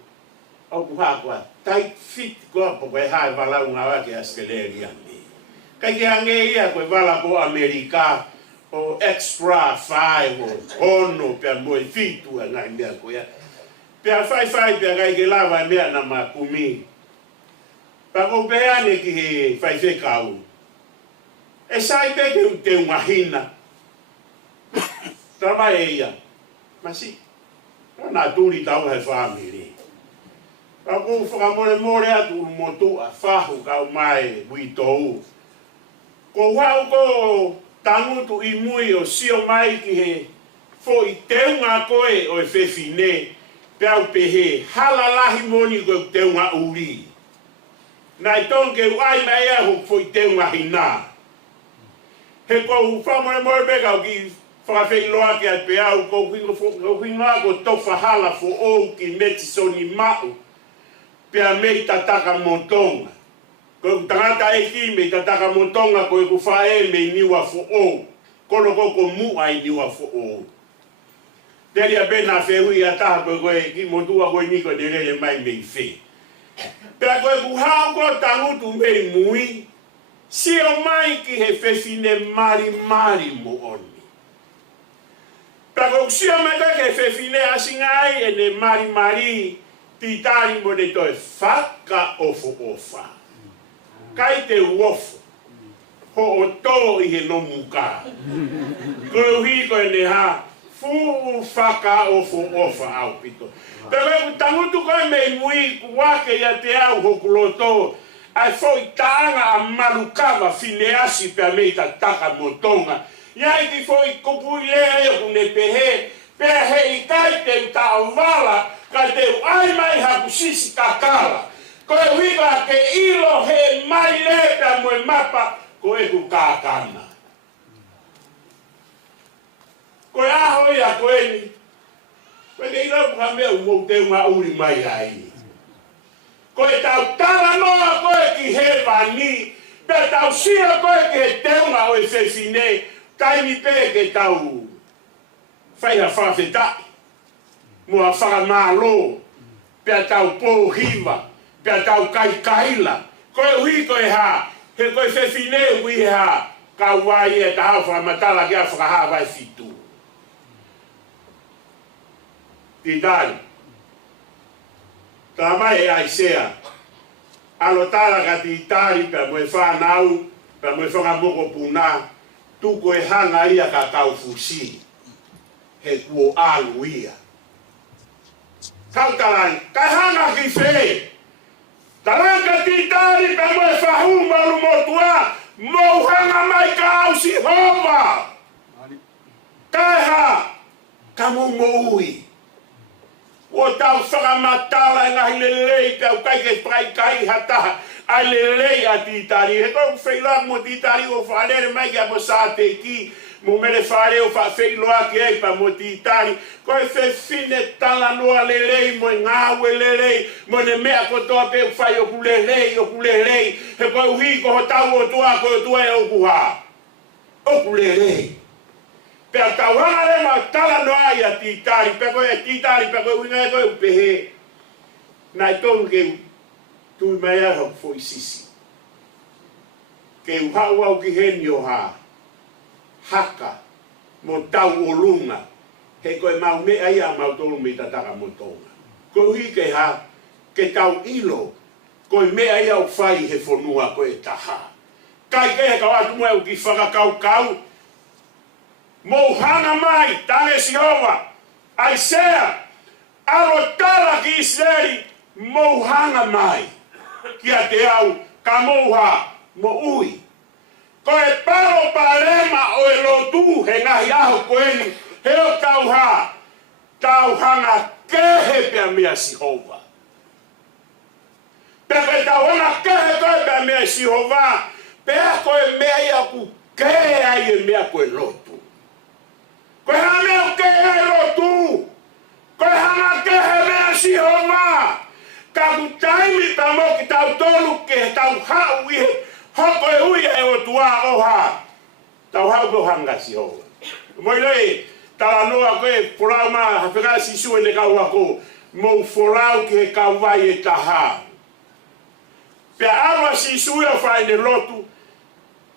hakua tight fit koa po koe hae wala unga wake a seleria ni kai ke hange ia koe wala ko Amerika o extra 5 o ono pia moe fitu a ngai mea koe pia whai pia kai ke lava mea na makumi. Pako peane ki he whai kau. E sai peke u te umahina. Trama e ia. Masi, nā tūri tau he whamiri. Pako whakamore atu motua whahu kau mai witou. Ko wau ko tangutu i mui o sio mai ki he fo i teunga koe o e whewhine. Peau pehe halalahi moni ko teunga uri. Nai tonke u ai mai ahu foi teunga hina. He ko whamore more beka o ki whakawhei loa ki at peau ko hingoa ko tofa hala fo ou ki meti soni mau. Pea mei tataka montonga. Ko tangata e ki mei tataka montonga ko e ku whae mei niwa fo ou. Kono ko mu ai niwa fo ou. Teri a bena whehui a taha ko e ki motua ko i niko derere mai mei whee. Pea koe ku hao ko tangutu mei mui, si o mai ki he whewhine mari mo oni. Pea koe si o mai koe he whewhine asinga ai e ne mari titari mo ne toi fakahaofi ofa. Kai te uofo, ho o tō i he no muka. Koe uhi koe ne ha, fakahaofi ofa au pito. Pero tangutu koe mei mui ku wake ia te au hoku loto ai foi taanga a malukava fineasi pe meita taka motonga ia ki foi kopulea yo ne pehe ikai te taovala ka te ai mai hakusisi kakala ko wiba ke ilo he mai leta mo mapa ko e ku kakana ko aho ya ko eni ko de ilo ka me mo te ma uri mai ai ko e tau tala noa ko e ki he vani pe tau sia ko e ke te uma o e fefine kai mi pe ke tau fai a whawheta mua whakamalo pe tau pōhiva pe tau kai kaila ko e hui ko e ha he ko e fefine hui ha ka wai e ta hau whamatala ki a whakahawa e fitu Tidari ta mai e aisea alo tala ka titari pe mo e whanau pe mo e whakamoko puna tuku e hanga ia ka Kaufusi he kuo alu ia kautalai ka hanga ki fe talanga titari pe mo e whahuma lumotua mo hanga mai ka au si hova ka ka mo ui o tau whakamatala ngahi lelei tau kai ke prai kai hataha ai lelei a titari he kau whaila mo titari o whanere mai kia mo sa te ki mo mere whare o whailoa ki eipa mo titari ko e whewhine tala noa lelei mo ngāwe lelei mo ne mea kotoa pe whai o kulelei he kau hui ko ho tau o tua ko o tua e o kuha o kulelei pe tau hanga le ma tala noa ia titari pe ko e titari pe ko winga e ko e upehe nai tonu ke tui mai a hau foi sisi ke uhau au ki heni o ha haka mo tau olunga he ko e mau mea ia mau tonu me tataka mo tonga ko hui ke ha ke tau ilo ko e mea ia o whai he whonua ko e taha kai ke he kau atu mo e u ki whakakau mo hanga mai tale Jehova Aisea alo tala ki Israeli mo hanga mai kiate au kamoha mo ui ko e paro palema o e lotu he ngahi aho koeni he o tau hanga kehe pia mea Jehova pepe tau hanga kehe koe pia mea Jehova pea koe mea ia ku kehe ai e mea koe lotu koe ha mea o kehe lotu koe hanga kehe mea Jehova ka ku taimi pa mo ki tau tolu ke tau hau i hoko e ui e o tua oha tau hau ko hanga Jehova moi lei tala noa koe polau ma hawheka sisu e ne kau ako mo folau ki he kau vai e taha pe awa sisu e o whai ne lotu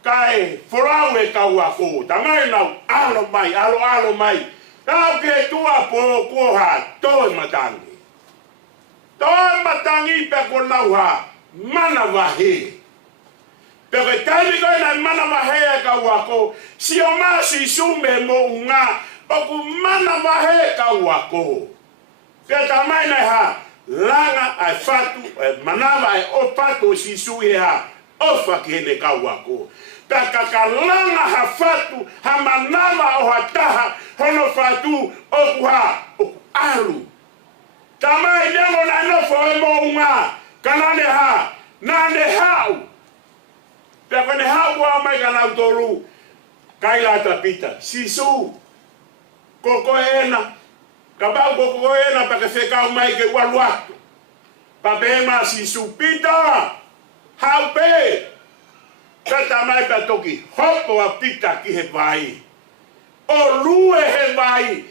kai folau e kau ako tamai nau alo mai tau ki he tua po kuoha toi matangi toi matangi pe ko nauha mana wahe pe ko taimi koe na mana wahe e kau ako si o masi sume mo unga o ku mana wahe kau ako pe tamai na ha langa ai fatu manava ai o pato si sui ha ofa ki hene kau ako pe kakalanga ha fatu ha manava o hataha hono fatu o kuha o alu tamai nengo na nofo e mo unga kanane ha nane hau pe kone hau wa mai kana utolu kaila tapita sisu koko ena kabau koko ena pa ke feka mai ke waluato pa bema sisu pita hau pe kata mai pa toki hopo a pita ki he vai o lue he vai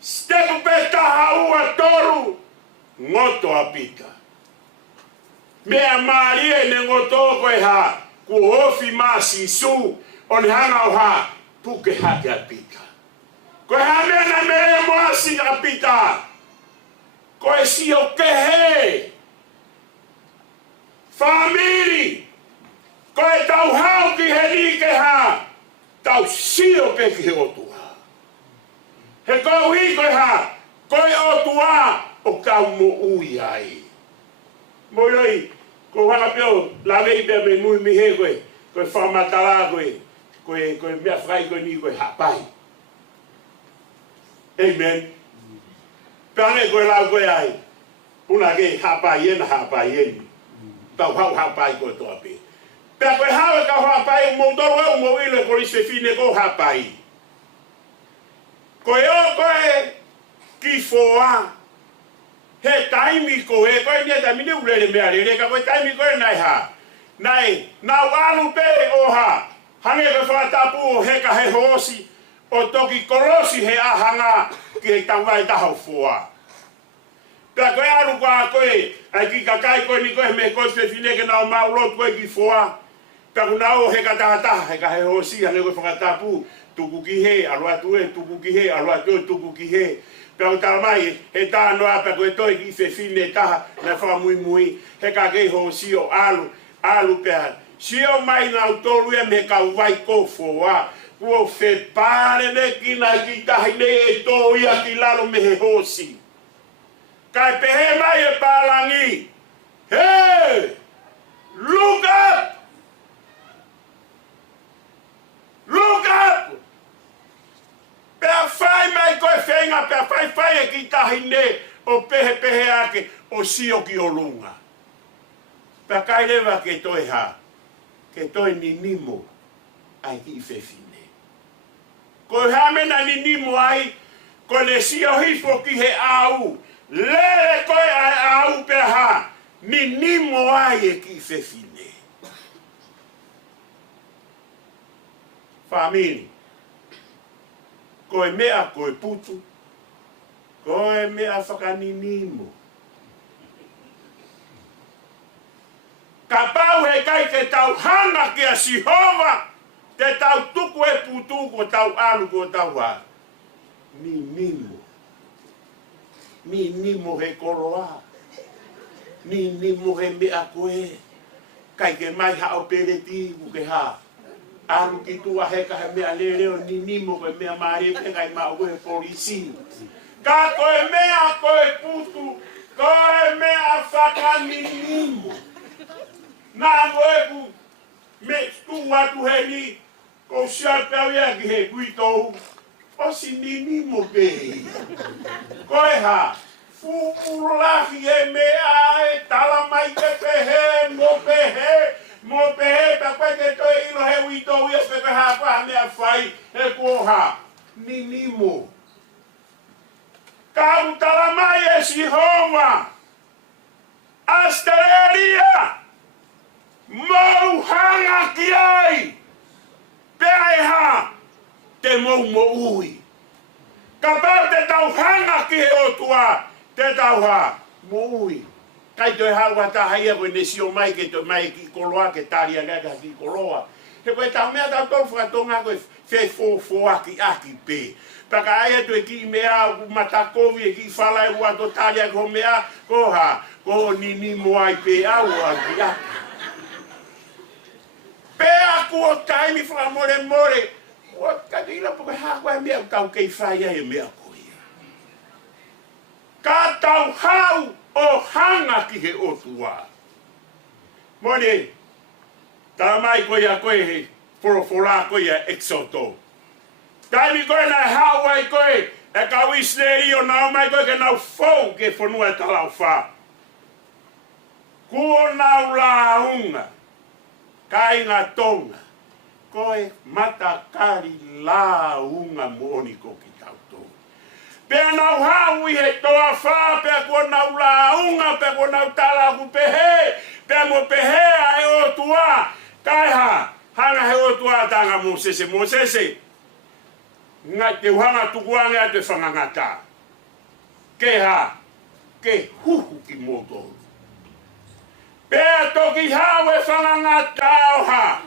stepu pe tahau a toru ngoto apita mea marie ne ngoto ko e ha ku hofi ma sisu on hanga o ha puke hake apita ko e ha mea na mere mo asi apita ko e si o kehe famili ko e tau hau ki he ni ke ha tau si o pe ki he otua he ko ui ko e ha ko e otua o kau mo ui ai. Mo ioi, Ko wala pio la vei be me mui mi he ko fama tala ko me frai ko ni ko hapai. Amen. Pane ko la ko ai. Una ke hapai yen. Tau hapai ko to ape. Pe ko ha ka hapai mo do mo ile ko se fine ko hapai. Ko yo ko ki foa. He taimi ko e ko ni ta mi ule me ale ka ko taimi ko nai ha. Nai na walu pe o ha. Hange ko fa tapu he ka he hosi o toki kolosi he ahanga ki ta vai ta ho foa. Pe ko alu kwa ko e ai ki ka kai ko ni ko me ko se fine ke na ma lo ko ki foa. Pe ko na o he ka ta he ka he hosi hange ko fa tapu tuku ki he alu atu e tuku ki he alu atu tuku ki he. Pau taramai, he tā noa pa koe toi ki fe fine taha na wha mui he ka kei ho sio alu pēha. Sio mai na utolu e me ka uwai ko foa. Kua fe pāre ne kina ki tahi ne e tō ia ki lalo me he hosi. Kai pehe mai e pālangi. Hey! Look up! Look up! Pea whai mai koe whenga, pea whai e ki tahi ne o pehe ake o sio ki olunga. Pea kai lewa ke toi ha, ke toi ni nimo ai ki whewhine. Koe hamena ni nimo ai, ko le sio hifo ki he au, lele koe ai au pea ha, ni nimo ai e ki whewhine. Famini. Koe mea koe putu, koe mea whakaninimo. Ka pau he kai te tau hanga ki a Sihova, te tau tuku e putu ko tau alu ko tau ha. Ninimo. Ninimo he koroa. Ninimo he mea koe. Kai ke mai hao pereti ku ke ha. Alu ki tua heka he mea leleo ni nimo koe mea maari e kai maa koe polisi. Ka koe mea koe putu, koe mea whakaninimo. Nā koe ku me tu watu he ni, ko siar pēu ea ki he kuitou, o si ni nimo pehi. Koe ha, fupulahi e mea e talamai te pehe, mo pehe, mo pehe pa koe te toi ilo he wito ia pe koe hapa mea whai he koha ni nimo. Ka utalamai e Sihova, Australia, mau hanga ki ai, pea e ha, te mau mo ui. Ka pau te tau hanga ki he otua, te tau ha, mo ui. Kai toi haua ta haia koe ne sio mai ke toi mai ki koloa ke taria gaga ki koloa. He koe tau mea tau tau whakatonga koe whē fō aki pē. Paka aia toi ki mea matakovi e ki whalai ua to taria ko mea koha. Ko ni moai pē au aki aki. Pē aku o taimi whakamore. O katila po koe hakoe mea tau kei whaia e mea koe. Ka tau hau o hanga ki he otua. Mone, tā mai koe a koe he fuoloa koe a exoto. Taimi koe na hawai koe e ka wisneri o nao mai koe ke nau fau ke whanua e talau wha. Kuo nau launga, kainga tonga, koe matakari launga mooni ko ki tautou. Pea nau hau i he toa wha, pea kua nau launga, pea kua nau talaku pehe, pea mo pehe a e otua, kaiha, hanga he otua tanga Mosese. Ngai te uhanga tukuange a te whangangata. Ke ha, ke huhu ki motoru. Pea toki hau e whangangata o ha,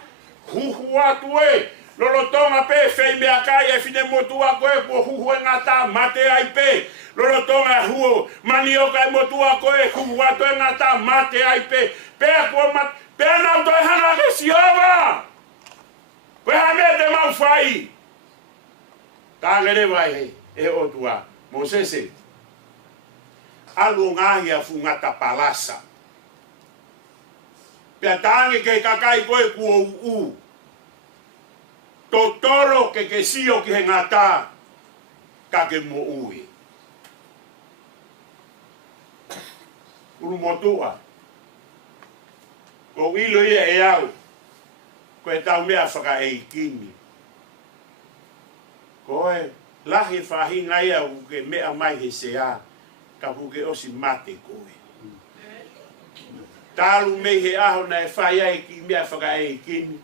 huhu atu e, lolotonga pe fei mea kai e fine motua koe kua huhu e ngata mate ai pe. Lolotonga e huo manioka e motua koe huhu atu e ngata mate ai pe. Pea kua mate, pea nau toi hana ke Sihova. Koe hamea te mau whai. Tāngere vai e otua. Mosese. Alu ngahi a fungata palasa. Pea tangi ke kakai koe kua uu. Totoro ke sio ki he ngata ka ke mo ui. Uru motua. Ko ilo ia e au. Koe tau mea whaka e kini. Koe lahi whahinga ia uke mea mai he sea. Ka puke osi mate koe. Talu mei he aho na e whai ai ki mea whaka e kini.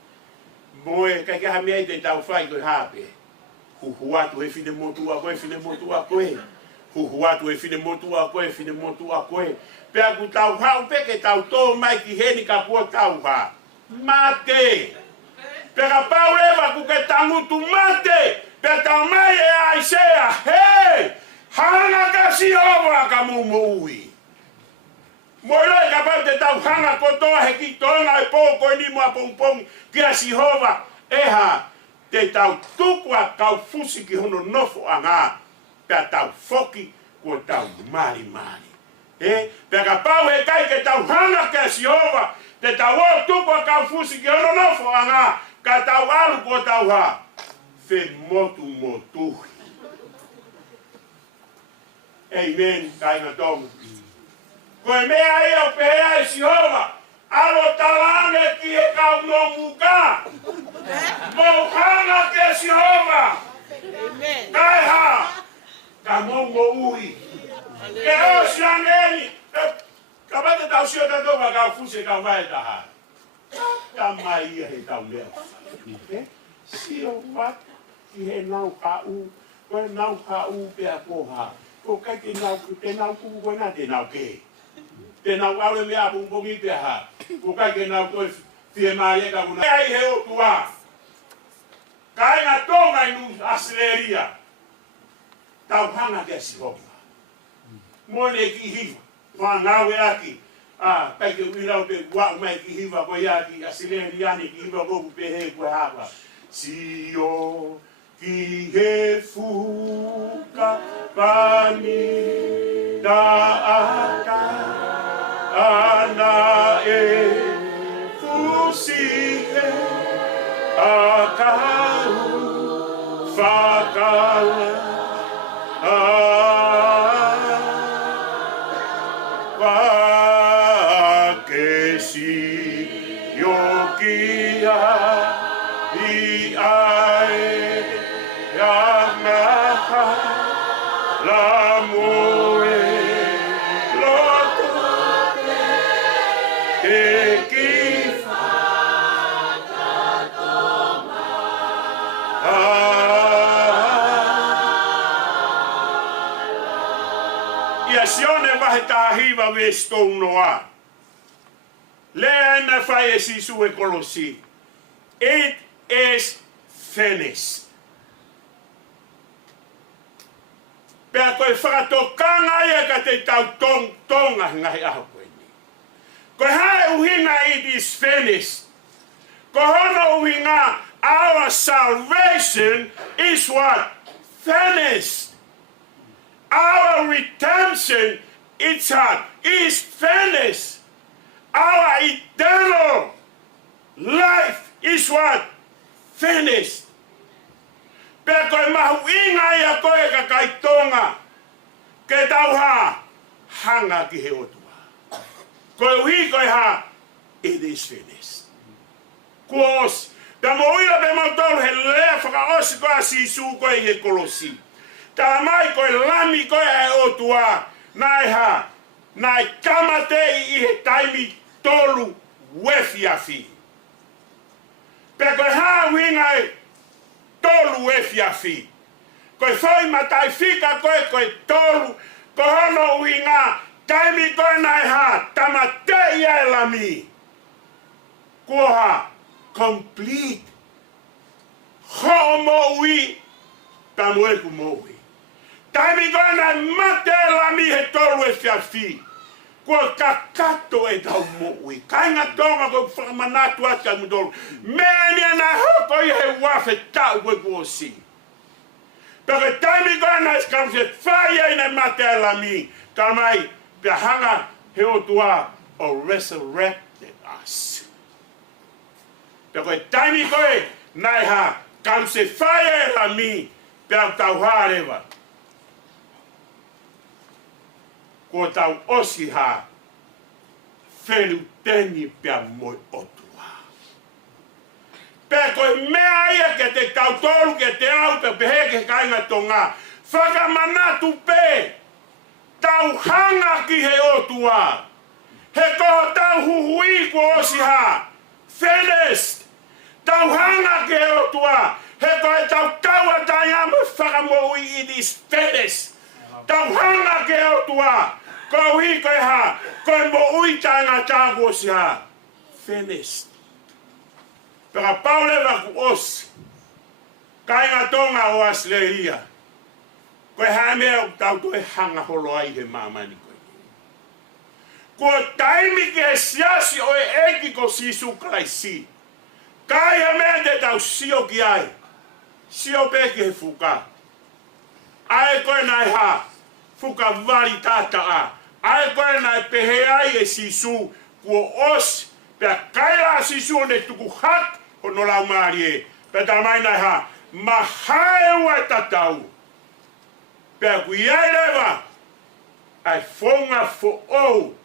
Moe kai ka mea i te tau whai koe hape. Huhu atu e whine motua koe, whine motua koe. Huhu atu e whine motua koe, whine motua koe. Pea ku tau hau peke tau tō mai ki heni ka pua tau ha. Mate! Pea ka pau ewa ku ke tangutu mate! Pea tau mai e aisea, hei! Hanga ka si ova ka mumu ui. Moiloi ka pau te tau hanga kotoa he ki tonga e pōko ni mua pongpongi kia si hova. Eha, te tau tukua Kaufusi ki hono nofo a ngā. Pea tau foki kua tau mari mari. Pea ka pau he kai ke tau hanga kia si hova. Te tau o tukua Kaufusi ki hono nofo a ngā. Ka tau alu kua tau ha. Fe motu motuhi. Amen, ka inga tonga. Koe mea ia o pehea e si hova. Alo talange ki e kau no muka. Mo hanga ke si hova. Kai ha. Ka mongo ui. Ke o si angeni. Ka bate tau si o tato ka Kaufusi ka vai taha. Ka mai ia he tau mea. Si o wat ki he nau ka u. Koe nau ka u pea koha. Ko kai te nau kuku koe na te nau ke. Te nau aure mea pungpongi te ha. Ko kai ke nau koe fie mai e ka kuna. Ei he o tua. Kai ngā tonga i nu asleria. Tau hanga ke si hoka. Mone ki hiva. Wha ngawe aki. Kai ke uirau pe wau mai ki hiva koe aki. Asleriani ki hiva koku pe he koe hapa. Sio ki he fuka pani da aka. Ana e Fusi e akau fakala wakesi yokia I ai yamaha la moe Ia sione vahe tahiva we stounoa. Lea ena whai e sisu e kolosi. It is finished. Pea koe whakatokanga ia ka te tau tonga ngahi aho koe ni. Koe hae uhinga it is finished. Ko hono uhinga our salvation is what? Finished. Our redemption is finished. Our eternal life is what? Finished. Pea koe mahu inga ia koe ka kaitonga. Ke tau ha, hanga ki he otua. Koe uhi koe ha, it is finished. Kuos, ta moira pe mautolu he lea whakaosi koe si su koe he kolosi. Ta mai koe lami koe he otua. Nai ha, nai kamate I he taimi tolu wefiafi. Pea koe ha winga e tolu wefiafi. Koe whai matai fika koe tolu. Ko hono winga taimi koe nai ha, tamate ia e lami. Koha, complete. Ho mo ui, tamueku mo ui. Taimi koe nai mate lami he tolu e fiafi. Kua kakato e tau mo ui. Kainga tonga koe whakamanatu ata mudolu. Mea na hoko I he wafe tau koe kuosi. Peke taimi koe nai skamu se whaia ina mate lami. Tamai, pia hanga he otua o resurrected us. Pe koe taimi koe nai ha kau se whae e la mi pe au tau harewa. Ko tau osi ha whelu teni pia moi otua. Pe koe mea ia ke te tau tolu ke te au pe peheke kainga tonga. Whakamanatu pe tau hanga ki he otua. He koho tau huhui ko osi ha. Finished. Tau hanga ki he otua. He koe tau kaua tai ama fakamo it is finished. Tau hanga ki he otua. Ko hi koe ha. Koe mo ui tainga tāku osi ha. Finished. Pera pauleva ku osi. Kainga tonga o Australia. Koe haemea tau toe hanga holo ai he mamani koe. Ko taimi ke siasi o e eki ko sisu kraisi. Kai hamea te tau sio ki ai. Sio peke he fuka. Ai koe nai ha. Fuka vari tata a. Ai koe nai pehe ai e sisu. Kuo os. Pea kaila sisu o ne tuku hat. Hono lau maari e. Pea tamai nai ha. Mahae ua tatau. Pea kui ai lewa. Ai fonga fo ou.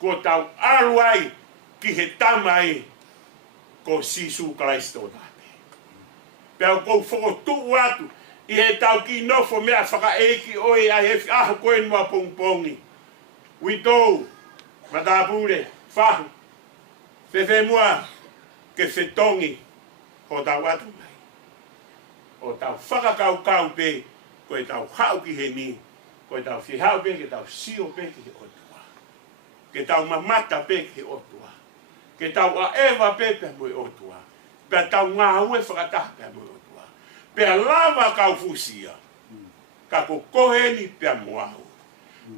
Ko tau alu ai. Ki he tamai. Ko sisu Kristo tape. Pea kou foko tuu atu. I he tau ki nofo mea whaka eiki oi ai hefi aho koe mua pongpongi. Witou. Matapure. Fahu. Fefe mua. Ke fetongi. Ho tau atu mai. O tau whakakau kau pe. Koe tau hau ki he ni. Koe tau fi hau pe. Ke tau sio pe ki he otua. Ke tau mamata pe ki he otua. Ke tau a eva pe pe mo otua. Pe tau ngā hue whakataha pe mo otua. Pe lava Kaufusi. Ka ko koheni pe mo ahu.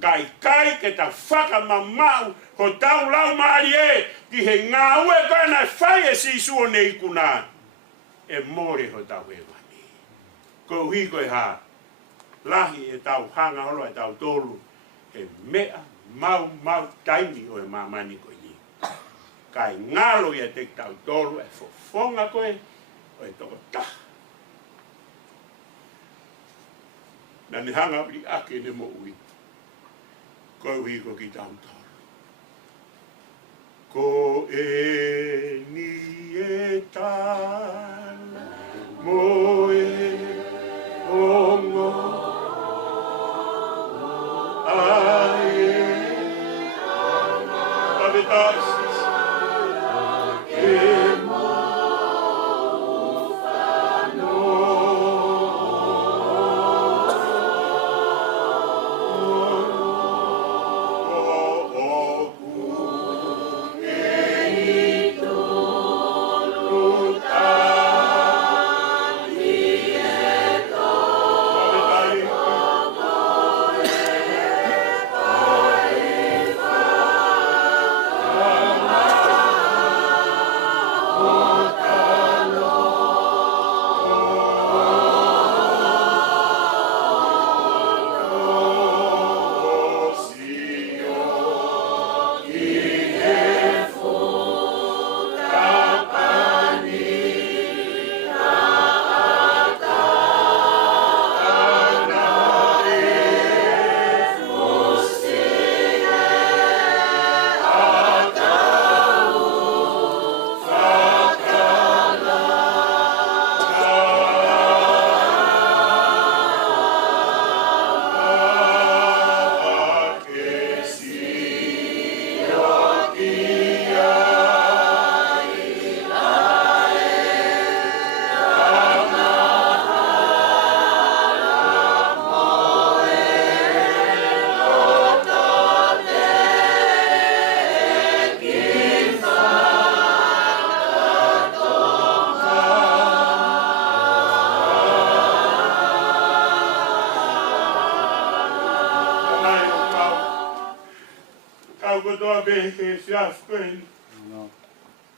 Kai ke tau whakamamau. Ko tau lau maari e. Ki he ngā hue koe na whai e sisu o nei kuna. E more ho tau e wani. Ko hui koe ha. Lahi e tau hanga holo e tau tolu. E mea mau taimi o e mamani koe ni. Kai ngalo ia te tau tolu e fofonga koe. O e toko taha. Na ni hanga uri ake ne mo ui. Koe hui ko ki tau tolu. Ko e ni e tala mo e ongo ai avetasis e mo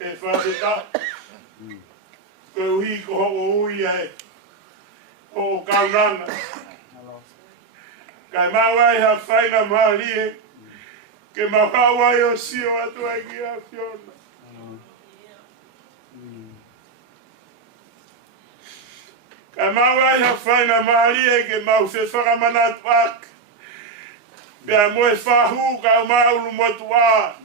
e whaketa ko ui ko hoko ui ai o kaunanga kai mawai ha whaina maali e ke mawai o sio atu ai ki a whiona Ka mawai ha whaina mahari e ke mau se whakamanatu ak. Pea moe whahu ka maulu motu a.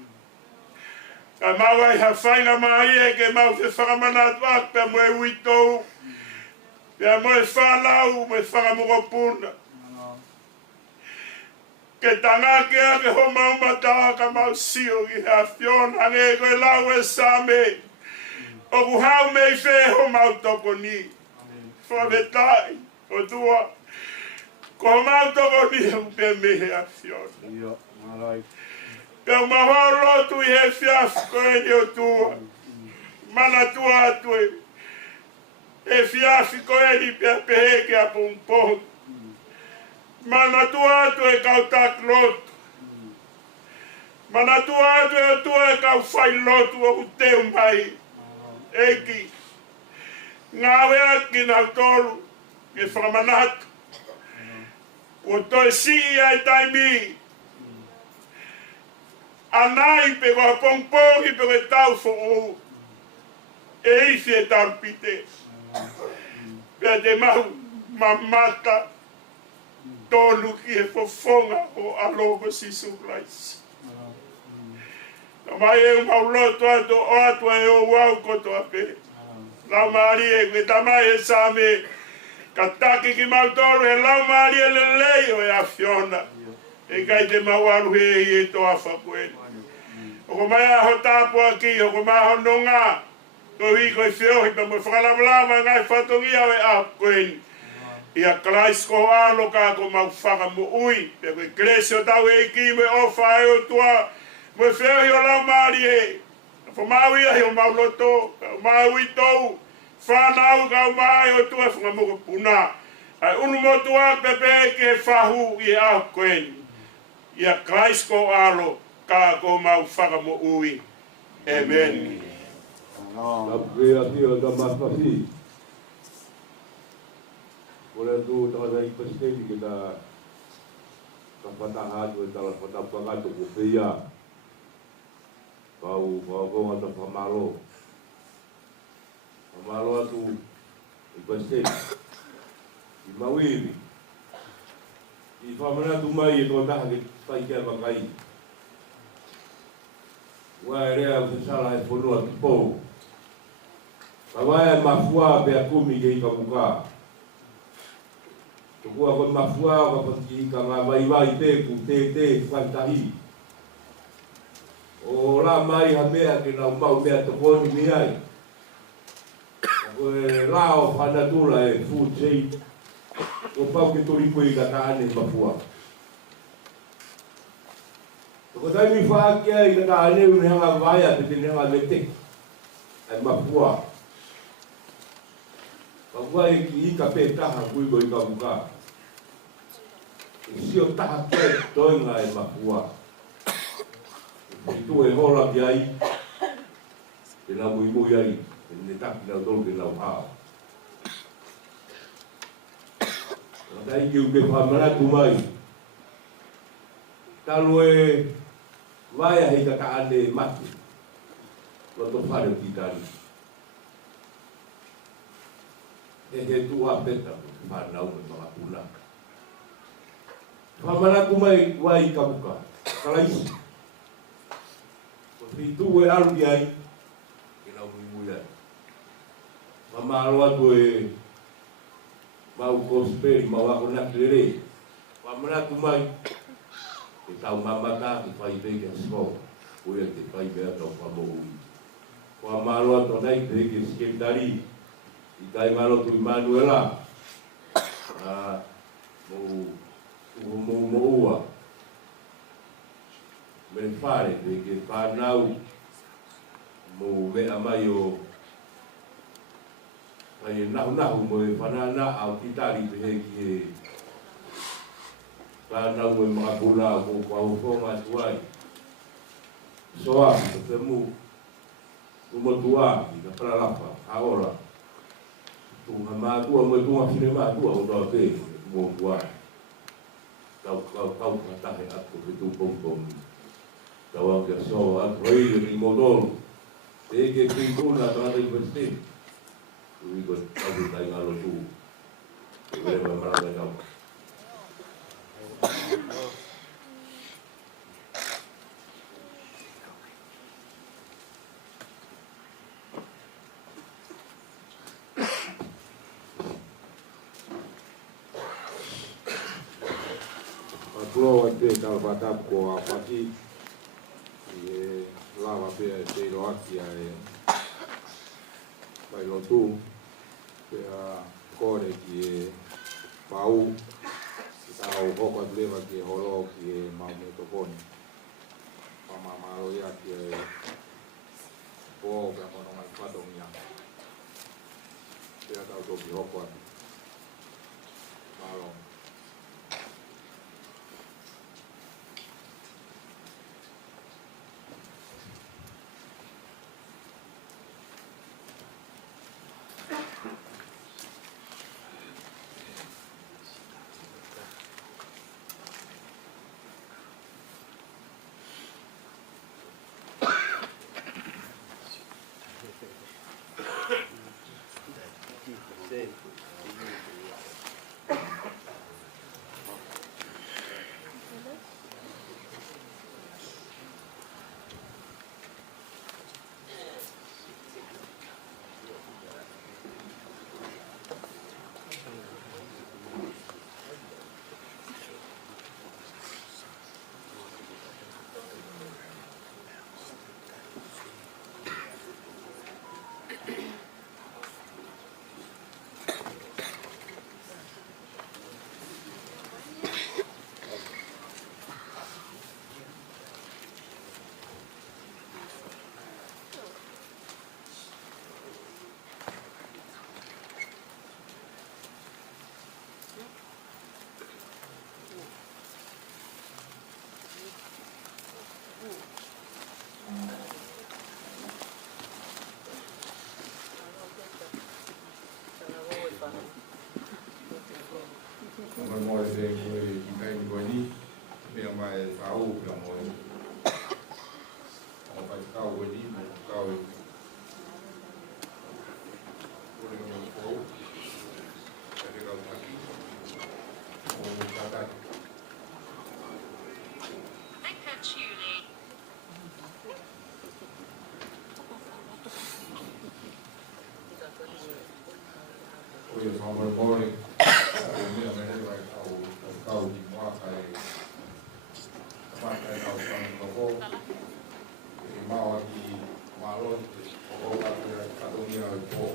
Ka mawai ha whaina mahari e ke mau se whakamanatu ak. Pea moe uitou. Pea moe whalau me whakamukopuna. Ke tanga ke ake ho maumata ka mau sio ki ha fiona nge koe lau e Saame. O ku hau mei whe ho mau toko ni. Whawetai o tua. Ko ho mau toko ni ho pe mehe a fiona. Pea mahoro lotu i he fiafu koe ni o tua. Mana tua atu e fiafi koe ni pea pehe ke a pungpong. Mana tua atu e kau tak lotu. Mana tua atu e tua e kau whai lotu o uteu mai. Eki. Ngā wea ki nau tolu. Ke whakamanatu. O toi si ai taimi. Anai pe koha pongpongi pe koe tau fo'o. E isi e tarpite. Pea te mahu mamata. Tolu ki e fofonga o alogo sisu Christ. Na mai e mau loto ato o ato e o wau koto ape. Lau maari e kwe tamai e Saame. Ka taki ki mau tolu e lau maari e lelei o e a fiona. E kai te mau alu he i e toa whapueni. O ko mai a ho tapu aki, o ko mai a ho nonga. Ko hi koe whiohi pa mo whakalamalama ngai whatongia o e a koeni. Ia Christ ko alo ka ko mau fakamo ui. Pe koe kresio tau e ki me ofa e o tua. Mo whiohi o lau maari e. Fo mau ia hi o mau loto. O mau i tou. Whanau ka o mai o tua whangamoko puna. Ai unu mo tua pepe ke whahu i a koeni. Ia Christ ko alo ka ko mau fakamo ui. Amen. Tapea tio da mafasi. Ora tu tava aí pasteli que da kapataha tu tava patapanga tu kupia. Kau ata pamalo. Pamalo tu pasteli. Imawili. I famana tu mai e to taha ke pai ke makai. Wa rea o sala e fuoloa tipo. Kawai mafua pe akumi ke ikamuka. Tukua kon mafua ka pati ka vai te fantahi. O la mai ha mea ke na mau mea topono ni ai. Ko la o fanatula e Fusi. O pau ke tori ko i ka ane mafua. Ko dai mi fa ke i ka ane un hanga vai a te ne hanga lete. Ai mafua. Pagua e ki i ka pe taha kui ko i ka muka. Si o taha ke toinga e mafua. I tu e hola ki ai. E na mui ai. E ne taki na dolu ke na hao. Dai ki uke whamana tu mai. Talu e vai a hei ka ane mati. Loto whare ki tari. He tua peta whanau me mga puna. Whamana tu mai wai ka buka. Kalaisi. Ko tu e alu ki ai. Ke na mui ai. Mamaloa tu e mau kosperi, mau ako naklere. Whamana tu mai. Ke tau mamata ki whai peke asko. Ue te whai bea tau whamo ui. Whamaloa tu nei peke skemtari. I kai malo tu Manuela. Mo ua. Me fare ke whanau. Mo mea mai o ai nahu mo e whanana au kitari pehe ki e whanau mo e mga pula mo Kaufusi tuai. Soa, te mu tua, i ka pralapa, aora. Tunga mātua mo e tunga whine mātua o toa te mo tua. Kau katahe atu Fetu'upongipongi. Kau au kia soa atu reire ni modolu. Te eke pintuna tangata i pasteni. Ui ko tabu tai ngalo tu. remembrance. Fuoloa te kalpatap ko apaki e lava pe te roakia e vai lotu pe a kore ki e pau sa o hoko leva ki holo ki e mame topono mama ya ki e po pe mono mai padomia pe a tau to ki hoko malo. Moi se kui kai ni ni me mai au pe moi o vai kau ni kau o le no ko e le kau taki o tata o ye sa mo ko kau di māta e kau toko e maua ki malo o katongia e po.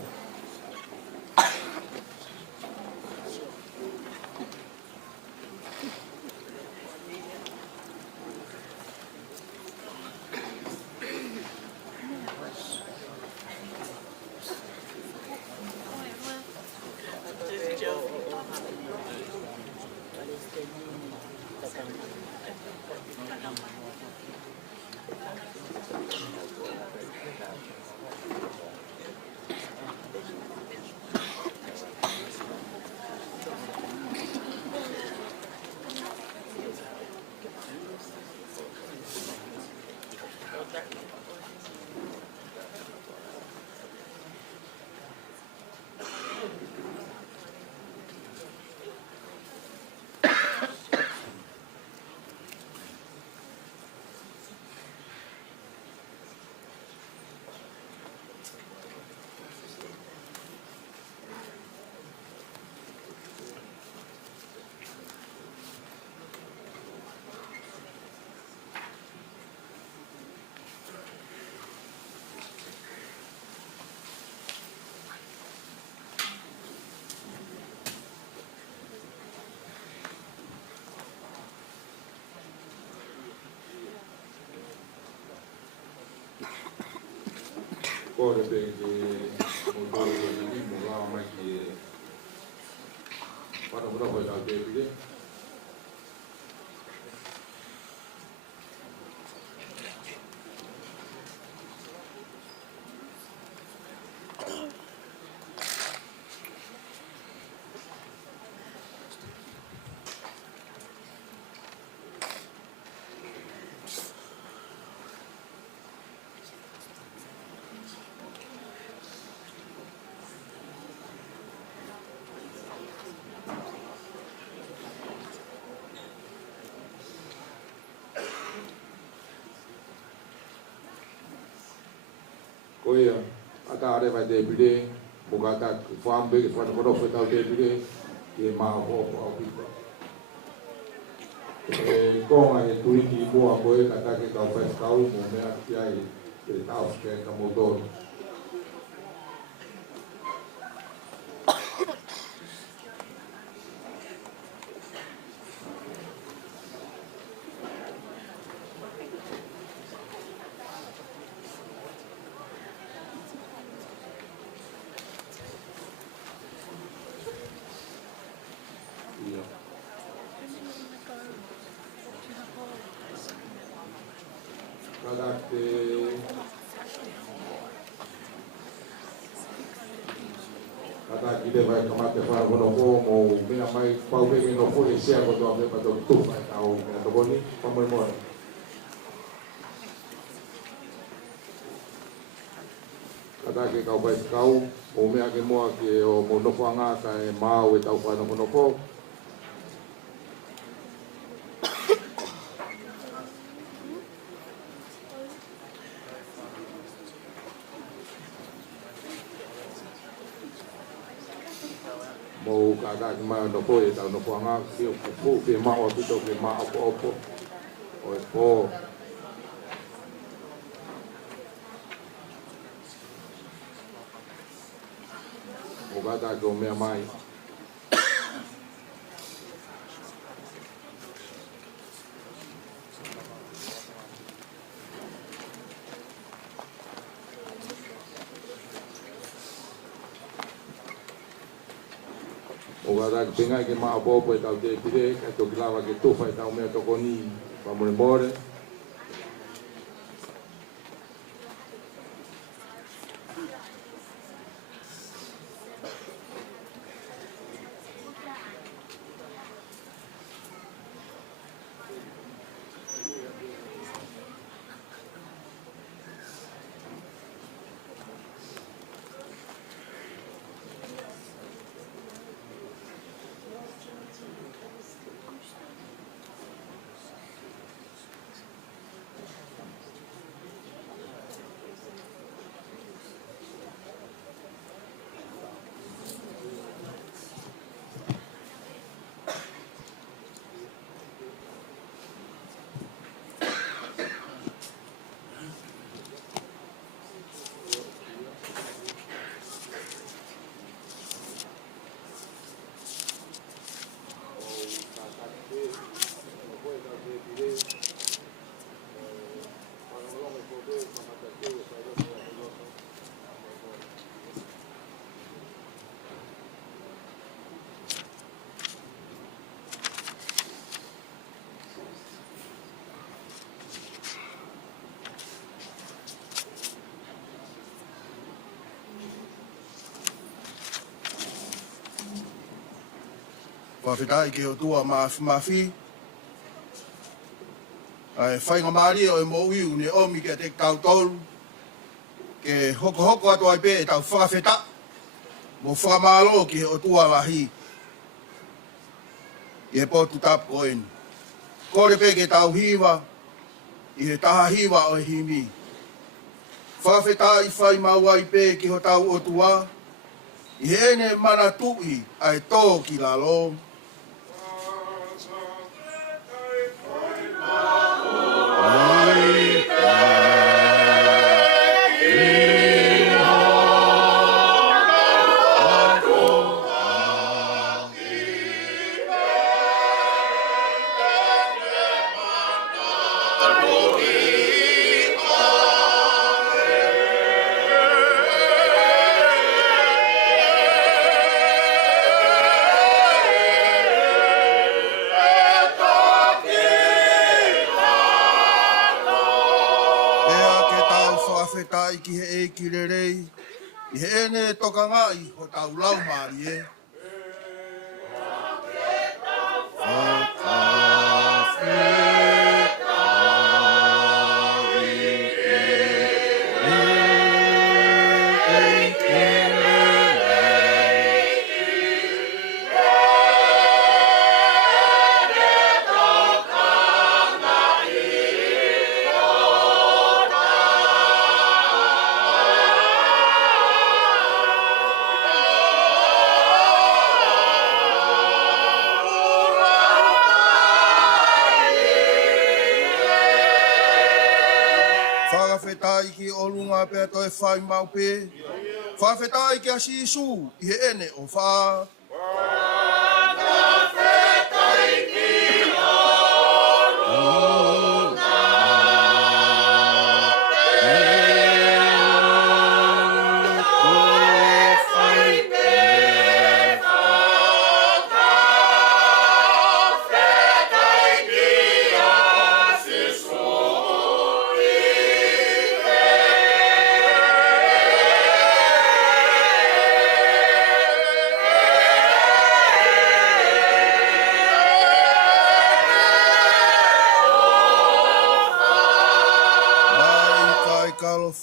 Kore pe ke mo ni mo la mai ki para mo ko ta pe ke Koia, ata are vai te pide, mugata whambe, whanakoro whetau te pide, ke maha hoku au pipa. E konga e tuiki mua koe, ka take kau whaikau, mo mea ki ai, te tau ke ka motoru. Kata kita vai kamate para kono mo mina mai pau ke no fo sia ko to ave pa to tu vai tau ke to boni pamoi mo kata ke kau vai kau o me ake mo ke o mo no fanga ka e mau e tau pa no no fo mo kata ke ma no fo e tau no fanga ke o fu ke ma o pito ke ma o po o e po o kata ke o mea mai o kata ke pengai ke ma o po e tau te pire ke to kilava ke tufa e tau mea toko ni pa more more Whawhitai ke o tua mafi. Ai whainga maari o e mo iu ne omi ke te koutoru. Ke hoko hoko atu ai pe e tau whawheta. Mo whamalo ke o tua lahi. I he potu tapu o eni. Kore pe ke tau hiwa. I he taha hiwa o e himi. Whawheta i whai mau ai pe ke ho tau o tua. I he ene mana tui ai tō ki la lo. Whawhetai ki he e ki rerei, i he ene toka ngai ho tau lau maari e. Whawhetai ki olunga pe to e whai mau pe. Whawhetai ki a sisu i he ene o wha.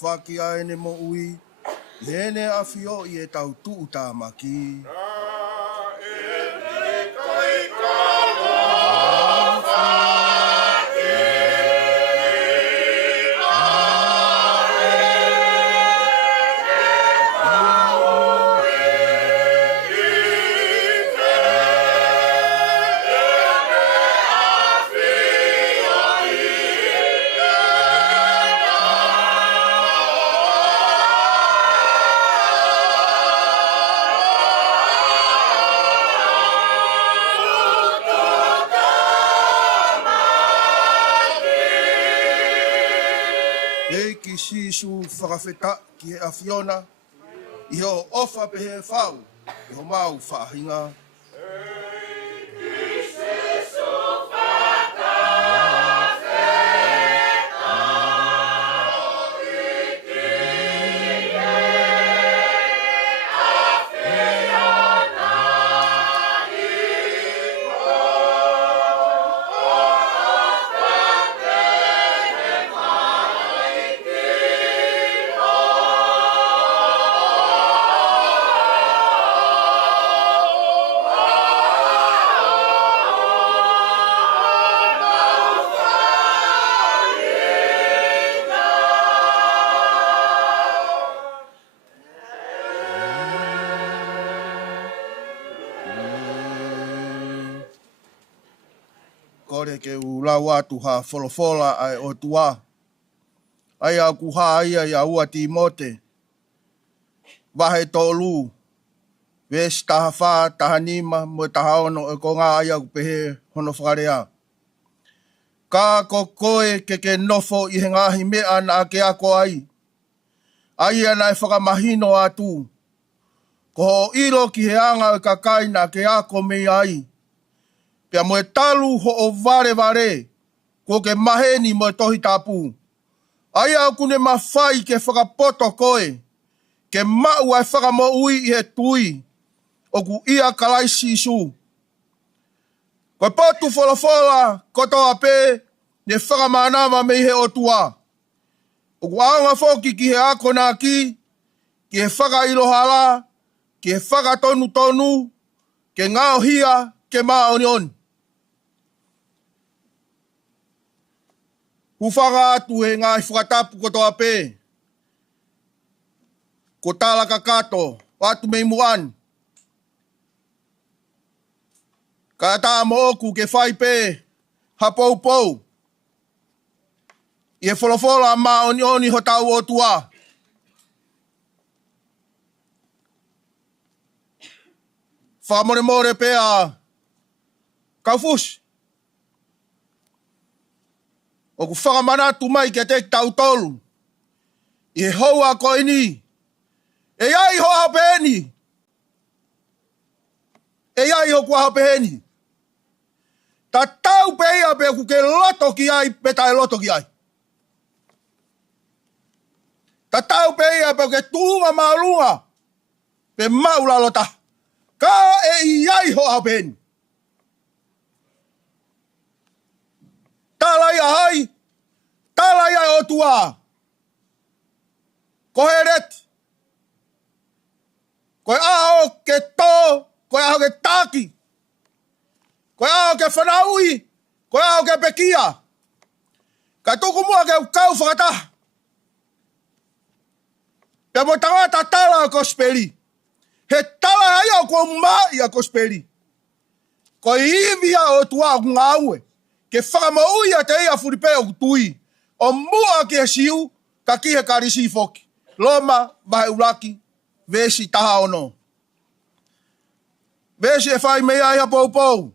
Whaki a ene mo ui, hene a fio i e tau tuu tā maki. Sisu whakawheta ki he awhiona, i ho ofa pe he whau, i ho mau whahinga. Kore ke Ouau Apo ha wholofola ai o tua. Ai au kuha ia i aua Timote. Wahe tolu. Wes taha wha, taha nima, mo taha ono e ko ngā ai au pehe hono whakarea. Ka ko koe ke nofo i he ngahi mea na ke ako ai. Ai ana e whakamahino atu. Ko ho ilo ki he anga e kakai na ke ako mei ai. Pea mo e talu ho o vare, ko ke maheni mo e tohi tapu. Ai au kune mawhai ke whakapoto koe, ke mau ai fakamo ui i he tui, o ku ia kalai sisu. Koe potu wholofola, koto ape, ne whakamanawa mei he otua. O ku aonga whoki ki he ako nā ki he whakailohala, ki he whakatonu, ke ngao hia, ke maonioni. Hufanga atu he ngai whakatapu koto ape. Ko tala kakato, watu mei muan. Ka taa mooku ke whaipe, hapoupou. I he wholofola maonioni ho tau o tua. Whamore pea, Kaufusi. O ku whakamanatu mai ke te tau tolu. I he houa ko ini. E ai ho hapeni. E ai ho kua hapeni. Ta tau pe ia pe ku ke loto ki ai pe tai loto ki ai. Ta tau pe ia pe ke tuunga maalunga. Pe maula lota. Ka e ai ho hapeni. Talai ahai. Talai ai o tua. Koheret. Koe aho ke to. Koe aho ke taki. Koe aho ke whanaui. Koe aho ke pekia. Ka tuku mua ke kau whakata. Pea mo tangata tala ko speli. He tala ai au ko mai a ko speli. Koe hivia o tua ngaue. Ke whakamo ui a te ia furipe o tui. O mua ke siu, Ka kihe karisi foki. Loma, bahe ulaki, vesi taha ono. Vesi e whai mea ia pou.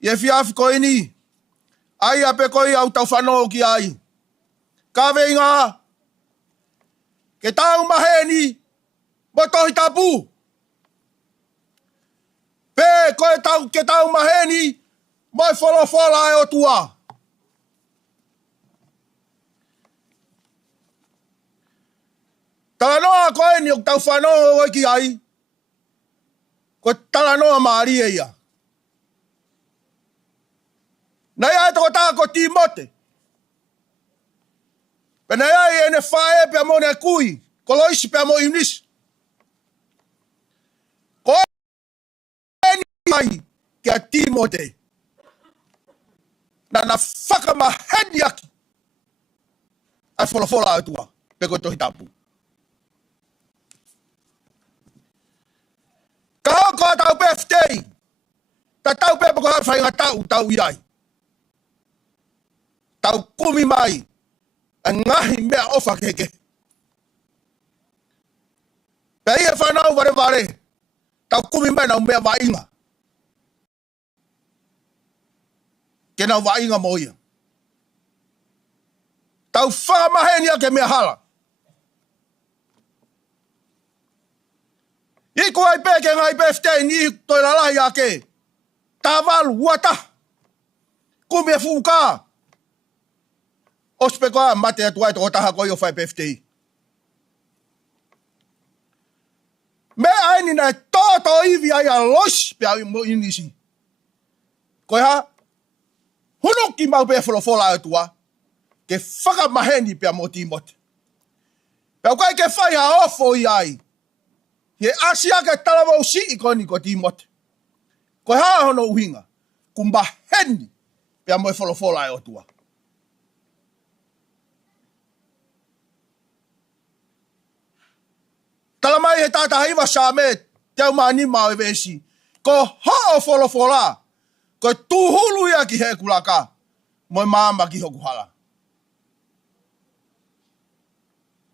Ie fiafi ko ini. Ai ape koi au tau whanau ki ai. Ka vei ngā. Ke tau maheni. Mo tohi tapu. Pe koe tau ke tau maheni. Moi fuoloa e o tua. Talanoa koe ni o tau whanau o ki ai. Ko talanoa maari e ia. Nei ai toko tā ko Timote. Pena ai ene whae pia mo ne kui. Ko loisi pia mo iunisi. Ko eni ai kia Timote. Na fakamaheni aki. Ai fuoloa atua. Peko tohi tapu. Ka ko tau peftei. Ta tau pepo ko hawhai ngā tau iai. Tau kumi mai. A ngahi mea ofa keke. Pea ia whanau vare. Tau kumi mai nau mea wainga. Ke nau wainga mo ia. Tau whakamaheni ake mea hala. Iku ai peke ngai peftei ni toi lalahi ake. Tā walu, uata. Kumi e fuka. Ospe koa mate atu ai toko taha koi o whai peftei. Me aini nai toto iwi ai a lois pe au mo inisi. Koe ha? Hunuki mau pe fuoloa atua. Ke whakamaheni pe mo Timote. Pe au kai ke whai ha ofo i ai. He asia ke talawau si i koni ko Timote. Koe ha hono uhinga. Kumbaheni pe mo fuoloa atua. Talamai he tata haiwa Saame, teo maani mau e vesi. Ko ho'o fuoloa. Ko tuhulu ia ki he kulaka. Moi maama ki hoku hala.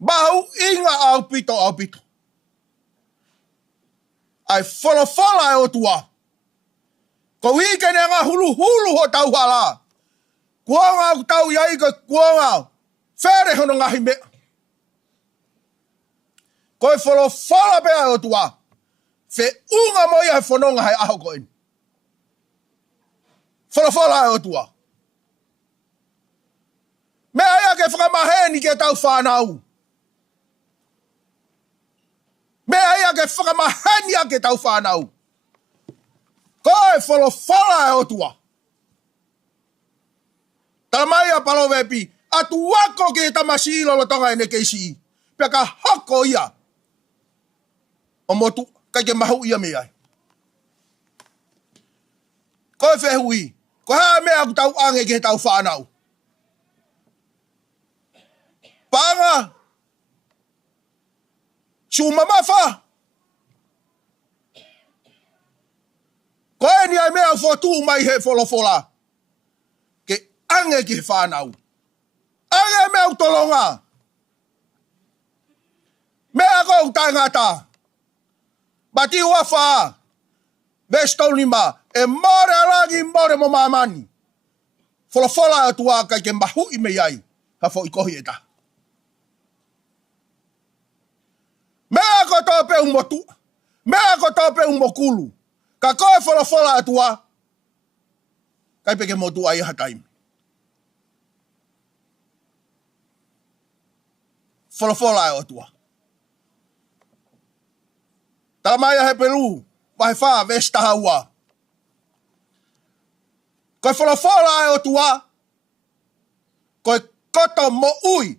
Bahu inga au pito. Ai fuoloa e o tua. Ko wikene nga hulu ho tau hala. Kuanga tau iai ko kuanga. Fere hono ngahi mea. Koe fuoloa pea o tua. Fe unga mo ia he whanonga hai aho koe. Fuoloa o tua. Mea ia ke whakamaheni ke tau whanau. Mea ia ke whakamaheni ke tau whanau. Koe fuoloa o tua. Tamai a palowepi. Atu wako ke tamasilo lo tonga ene keisi. Pea ka hoko ia. O motu, kai ke mahu ia mea. Koe whehui. Ko haa mea ku tau ange ke tau whanau. Panga. Sumamafa. Koe ni ai mea fotu mai he fuoloa. Ke ange ke whanau. Ange mea utolonga. Mea ko utai ngata. Bati uafa. Bestonima. E more alangi more mo mamani. Fuoloa atua kai ke mahu i mei ai. Hafo i kohi eta. Mea ko tope umotu. Mea ko tope umokulu. Ka koe fuoloa atua. Kai peke motu ai hataimi. Fuoloa atua. Tamaya he Peru. Wahe wha vesta haua. Koe fuoloa atua. Koe koto mo ui.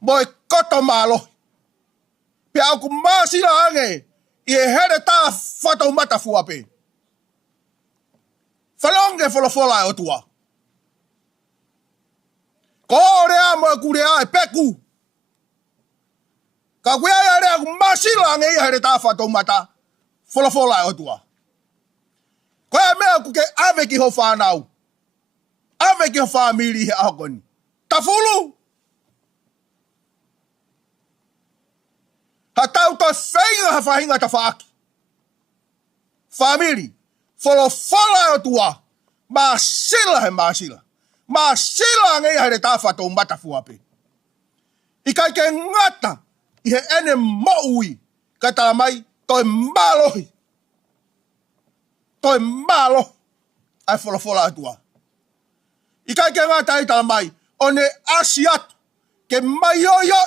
Moi koto malo. Pia au ku maasila ange. I e here ta whatau mata fuape. Whanonge fuoloa atua. Ko rea mo kurea e peku. Ka kuea rea ku maasila ange i here ta whatau mata. Fuoloa atua. Koe mea kuke ave ki ho whanau. Ave ki ho whamiri he ahokoni. Ta fulu. Hatau to whainga ha whahinga ta whaaki. Family, whala o tua. Masila he masila. Masila ngai haere tā whatou matafu ape. I kai ke ngata i he ene moui ka tala mai toi malohi. Toi malo ai whala atua. I kai ke ngata i tala mai o ne asi atu ke mai oio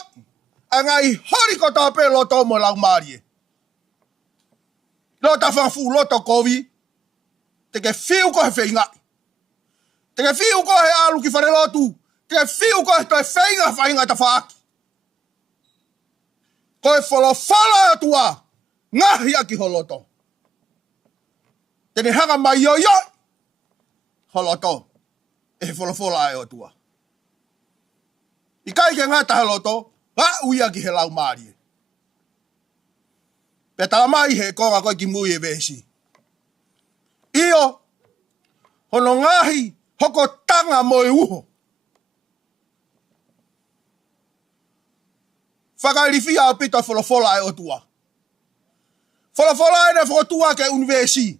a ngai hori ko tā pe loto mo lau marie. Lo ta whangfu loto kovi te ke whiu ko he whainga. Te ke whiu ko he alu ki whare lotu. Te ke whiu ko he toi whainga ta whaaki. Ko e whala atua ngahi aki holoto. Te ne hanga mai oio holoto. E he whala e o tua. I kai ke ngata holoto, ui aki he lau marie. Pe tala mai he konga koe ki mui e vesi. Io, hono ngahi hoko tanga mo e uho. Whakairifia o pito wholofola e o tua. Wholofola e ne whotua ke univesi.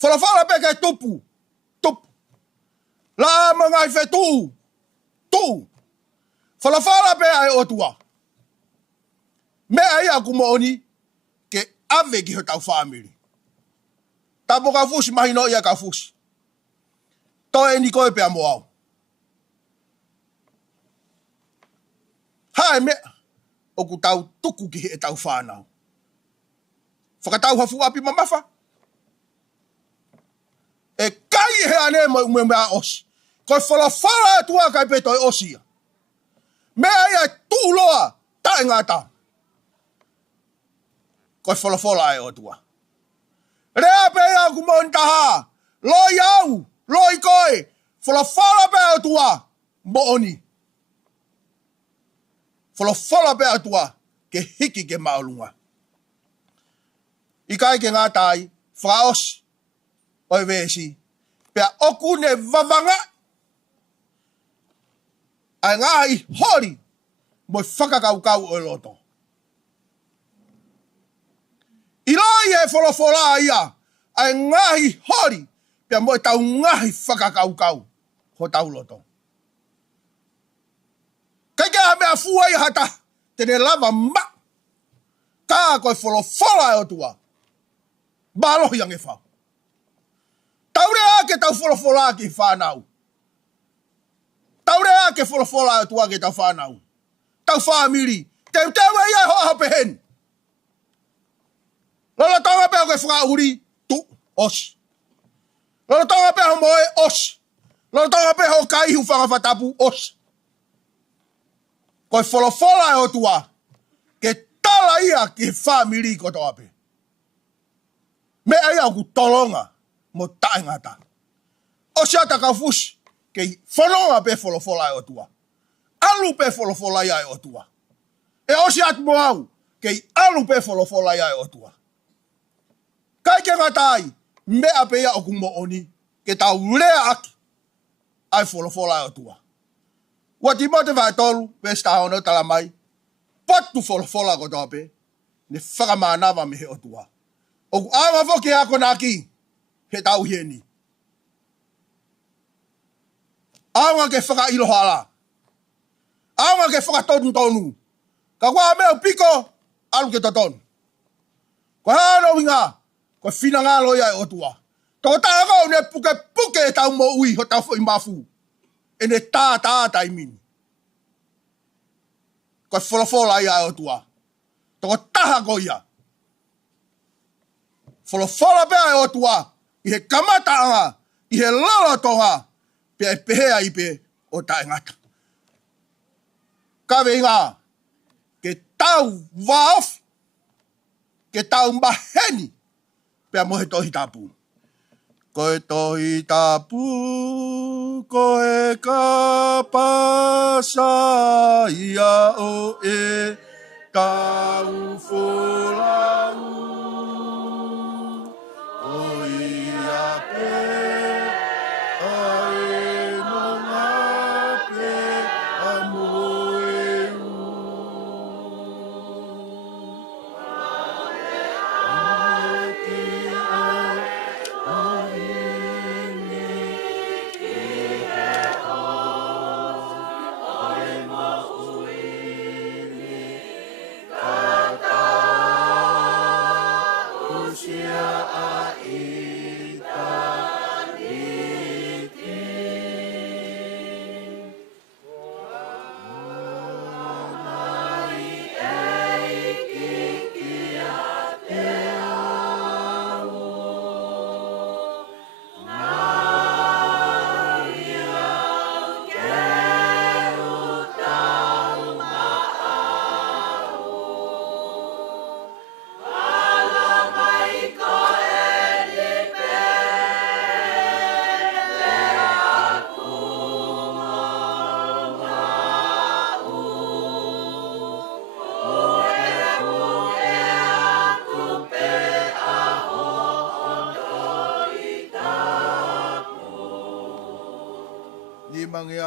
Wholofola pe ke tupu. La mga i fetu. Wholofola pe ai o tua. Me ai a kumooni ke ave ki ho tau family. Tapo Kaufusi mahi no ia Kaufusi. Toi ni koe pe amo au. Hae me o ku tau tuku ki he tau whanau. Whakatau hafu api mamafa. E kai he ane mo umemea osi. Koe whalawhala tua kai pe toi osia. Me ai tūloa tae ngata. Koe whalawhala e o tua. Rea pe au kumon taha. Loi au. Loi koe. Whalawhala pe o tua. Mooni. Whalawhala pe o tua. Ke hiki ke maolunga. I kai ke ngā tai. Whaosi. Oi vesi. Pea oku ne vavanga. Ai ngai hori. Moi whakakaukau o loto. I roi e wholawhola ia. Ai ngahi hori. Pea moi tau ngahi whakakaukau. Ho tau loto. Kai kia mea fua i hata. Tene lava ma. Kā koe wholawhola e o tua. Balohi ange whau. Taure ake tau wholawhola ki whanau. Taure ake wholawhola e tua ke tau whanau. Tau whamiri. Teu tewe ia hoa pehen. Lola tonga peo ke whakauri. Tu. Osi. Lola tonga peo moe. Osi. Lola tonga peo kai hu whangawhatapu. Osi. Koe wholawhola e o tua. Ke tala ia ki whamiri ko toa pe. Me ai au ku tolonga. Mo tae ngata. Osi ata Kaufusi. Ke whanonga pe wholawhola e o tua. Alu pe wholawhola ia e o tua. E osi atu mo au. Ke alu pe wholawhola ia e o tua. Kai ke ngatai. Mea pe ia o kumooni. Ke tau lea aki. Ai wholawhola e o tua. Ua timote vai tolu. Pe stahono tala mai. Patu wholawhola ko toa pe. Ne whakamanawa me he o tua. O ku anga foki hako naki. He tau hieni. Anga ke whaka ilohala. Anga ke whaka tonu. Ka kua meo piko. Alu ke totonu. Ko hano winga. Ko whina ngā loia e otua. Toko tākau ne puke e tau mo ui ho tau i mafu. E ne tā i mini. Ko wholawhola ia e otua. Toko taha ko ia. Wholawhola pea e otua. I he kamata anga. I he lolotonga. Pea e pehea ipe o tae ngata. Ka veinga. Ke tau waofi. Ke tau maheni. Pea mohe tohi tapu. Koe tohi tapu. Koe ka pasa ia o e. Tau fulau. O ia pe.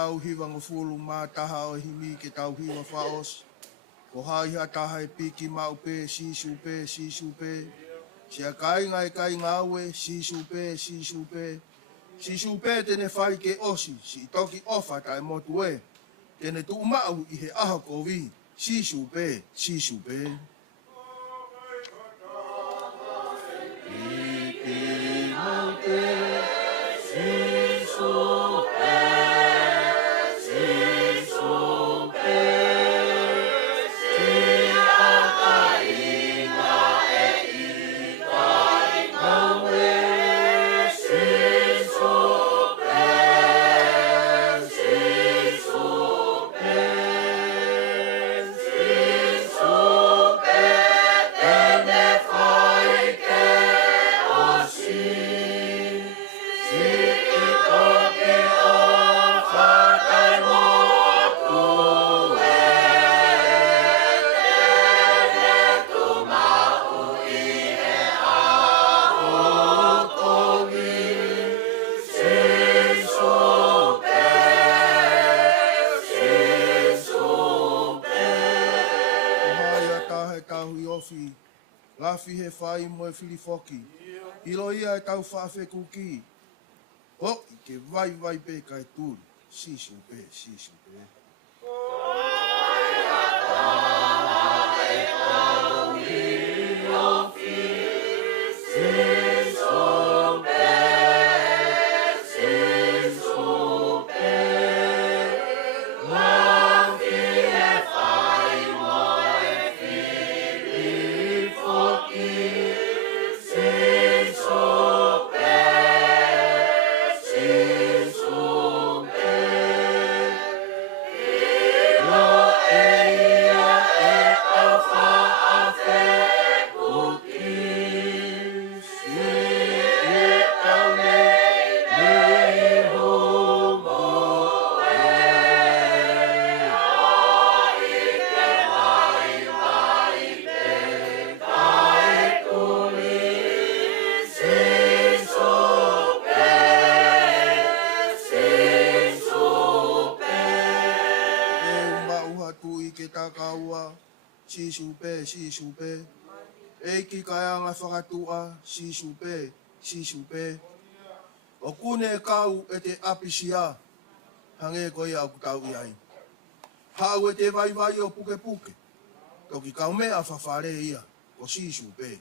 au hiwa ngofulu mātaha o himi ke tau hiwa whaos. Ko hai hataha e piki maupe, sisu pe. Sia kainga e kainga aue, sisu pe. Sisu pe tene whai ke osi, si toki ofa tai motu e. Tene tu mau i he aho kovi, sisu pe. Piki maupe, sisu pe. Lafi he whai mo e whirifoki. Ilo ia e tau whawhe kuki. O, i ke vai pe kai tūri. Sisu pe. Sisu pe. Eiki kaya nga whakatua, sisu pe. O kune kau e te apisia, hange koe au kutau iai. Hau e te vai o puke. Toki kau mea whawhare ia, o sisu pe.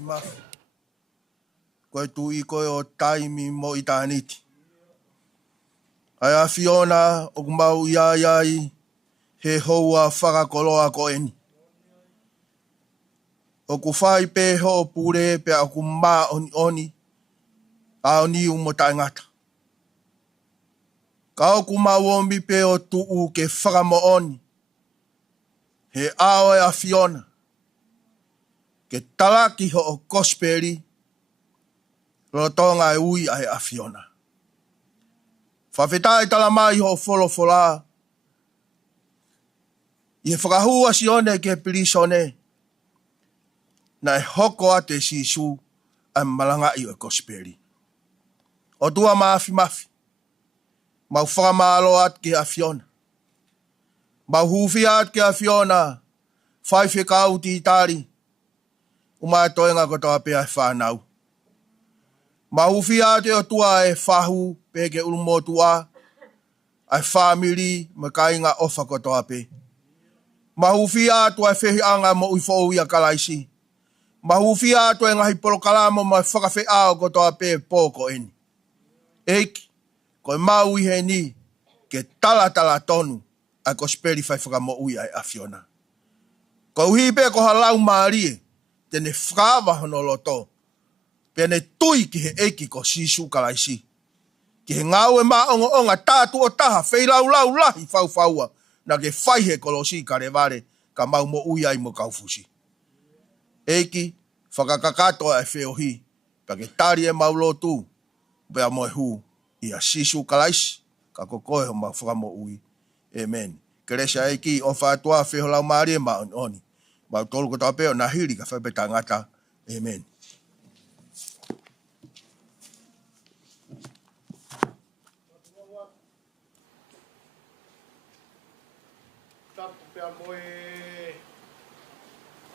Mafi. Koe tu i koe o taimi mo i tāniti. Ai a Fiona o kumau iai he houa whakakoloa ko eni. O ku whai pe ho pure pe a ku mā oni a oni umo taingata. Ka o ku mawombi pe o tuu ke fakamo oni. He ao e a Fiona. Ke talaki ho o kosperi. Rotonga e ui ai a Fiona. Whawhetai tala mai ho fuoloa. I he whakahua si one ke pirisone. Na e hoko ate si su a malanga i o kosperi. O tua mafi. Mau whakamalo at ke a Fiona. Mau hufi at ke a Fiona. Whaiwhe kau ti tali. Umai toenga ko toa pia whanau. Mahufia te o tua e fahu peke ulumotua. Ai family makainga ofa koto ape. Mahufia tua e fehi anga mo uifo ia kalaisi. Mahufia tua e ngahi polokalamo ma whakawhi ao koto ape pōko eni. Eiki, koe maui he ni ke tala tonu ai ko speri fai whakamo ui ai afiona. Ko uhipe ko halau maarie tene whakawa hono loto. Pene tui ki he eiki ko sisu kalaisi. Ki he ngau e onga tātu o taha whei lau lahi whauwhaua na ke whai he kolosi ka reware ka mau mo ui ai mo kaufusi. Eiki, whakakakato ai wheohi pa ke tari e mau lotu bea moe hu ia sisu kalaisi ka kokoe ho ma whakamo ui. Amen. Keresha eiki o whātua wheho lau maari e oni. Mau tolu ko tau peo na hiri ka whaipeta ngata. Amen. Tapu pia moe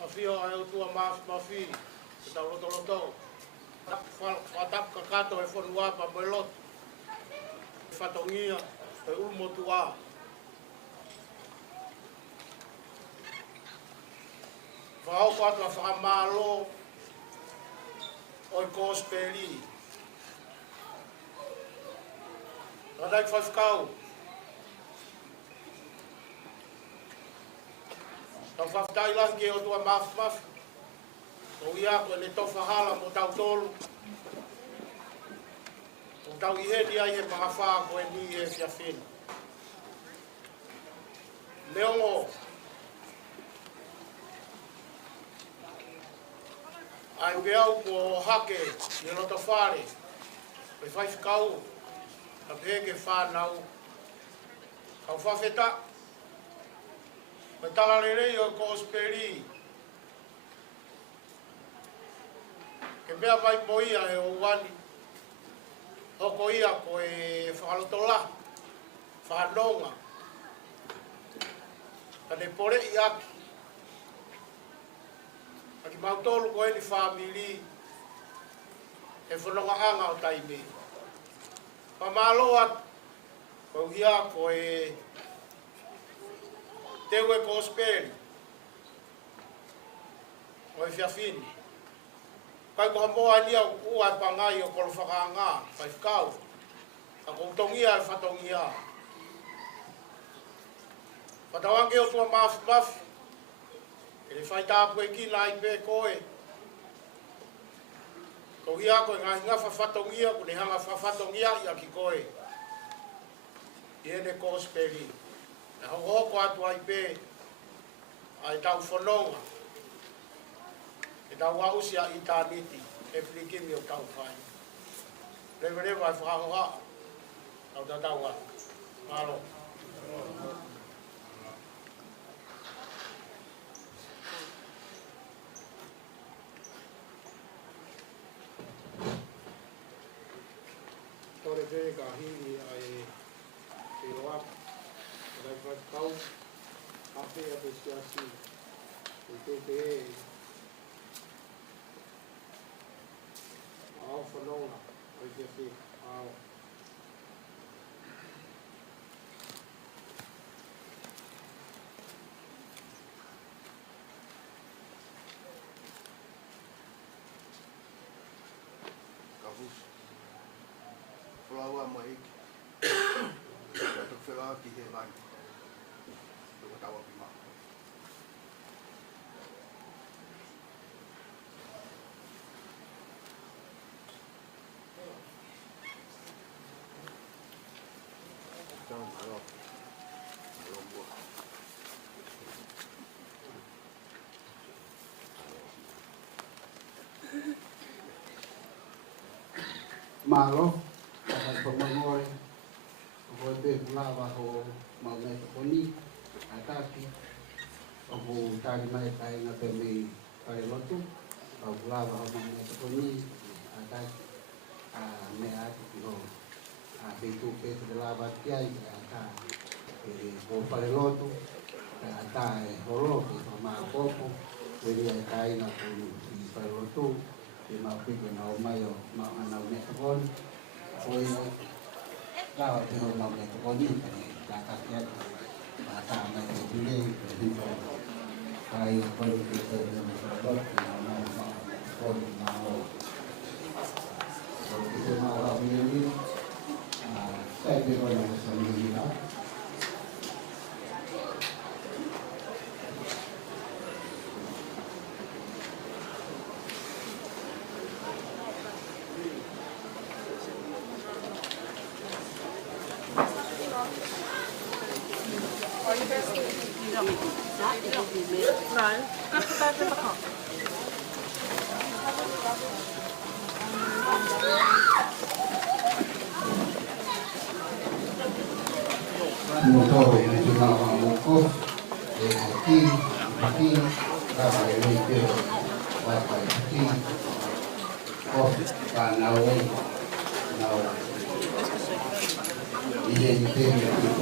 awhio ai o tua mafi. Ke tau loto. Whatapu kakato e whonuapa moe loto. Whatongia e umotua. Whao katu a whakamalo o i kōsperi. Radai whaiwhakau. Tau whaftai lahi ke o tua mafi. O ia koe le towhahala mo tau tolu. O tau ihedi ai he pangawha koe ni e fiafina. Leongo. Ai beau mo hake ni roto whare. Pe whaiwhikau. Ka peke whanau. Kau whawheta. Me talarerei o kōsperi. Ke bea vai moia e o wani. Hoko ia ko e whakalotola. Whanonga. Ka ne pore i aki. Aki mautolu ko e ni whamiri. E whanonga anga o taime. Pamaloa ko ia ko e teu e kōsperi. O e fiafini. Kai ko moa nia ua pangai o kolo whakanga, kai whakau. Ka koutongia e whatongia. Whatawange o tua mafi. E le whai tāpu e kina i pē koe. Ko hia koe ngā hinga whatongia, ko ne hanga whatongia i aki koe. I ene kōsperi. E hoko atu ai pē. Ai tau whanonga. E tau ausia i tāniti, e whirikimi o tau whai. Rewa e whakahoha, tau tatau a. Malo. Tore te ka hiri ai Ouau Apo. Rai whakau, hape a te siasi. E te ao whanonga, oi te whi, ao. Kaufusi. Fuoloa mai iki. Tato whela ki he vai. Tuku tawa pima. Malo, ai pomangoi, o te lava ho mamahi poni, ataki, o tari mai tai na te mei kai lotu, o lava ho mamahi poni, ataki, a me ati ki ho, a peitu pete de lava tiai, ata, o pare lotu, ata e holo, ki ho maa popo, veri ai kai na poni, i pare lotu, Di mau pikir mau mayo mau anak nekon, koi kau tiru mau nekon ini kan jakat ya, Saame Vigil Vigil kai koi kita yang berbuat mau nekon mau, kalau kita mau ini, saya juga yang sendiri lah. Motor yang sudah mampu, hati, ramai itu, ramai hati, kanau, identitas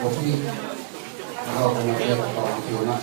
kopi, kalau kemudian orang Cina,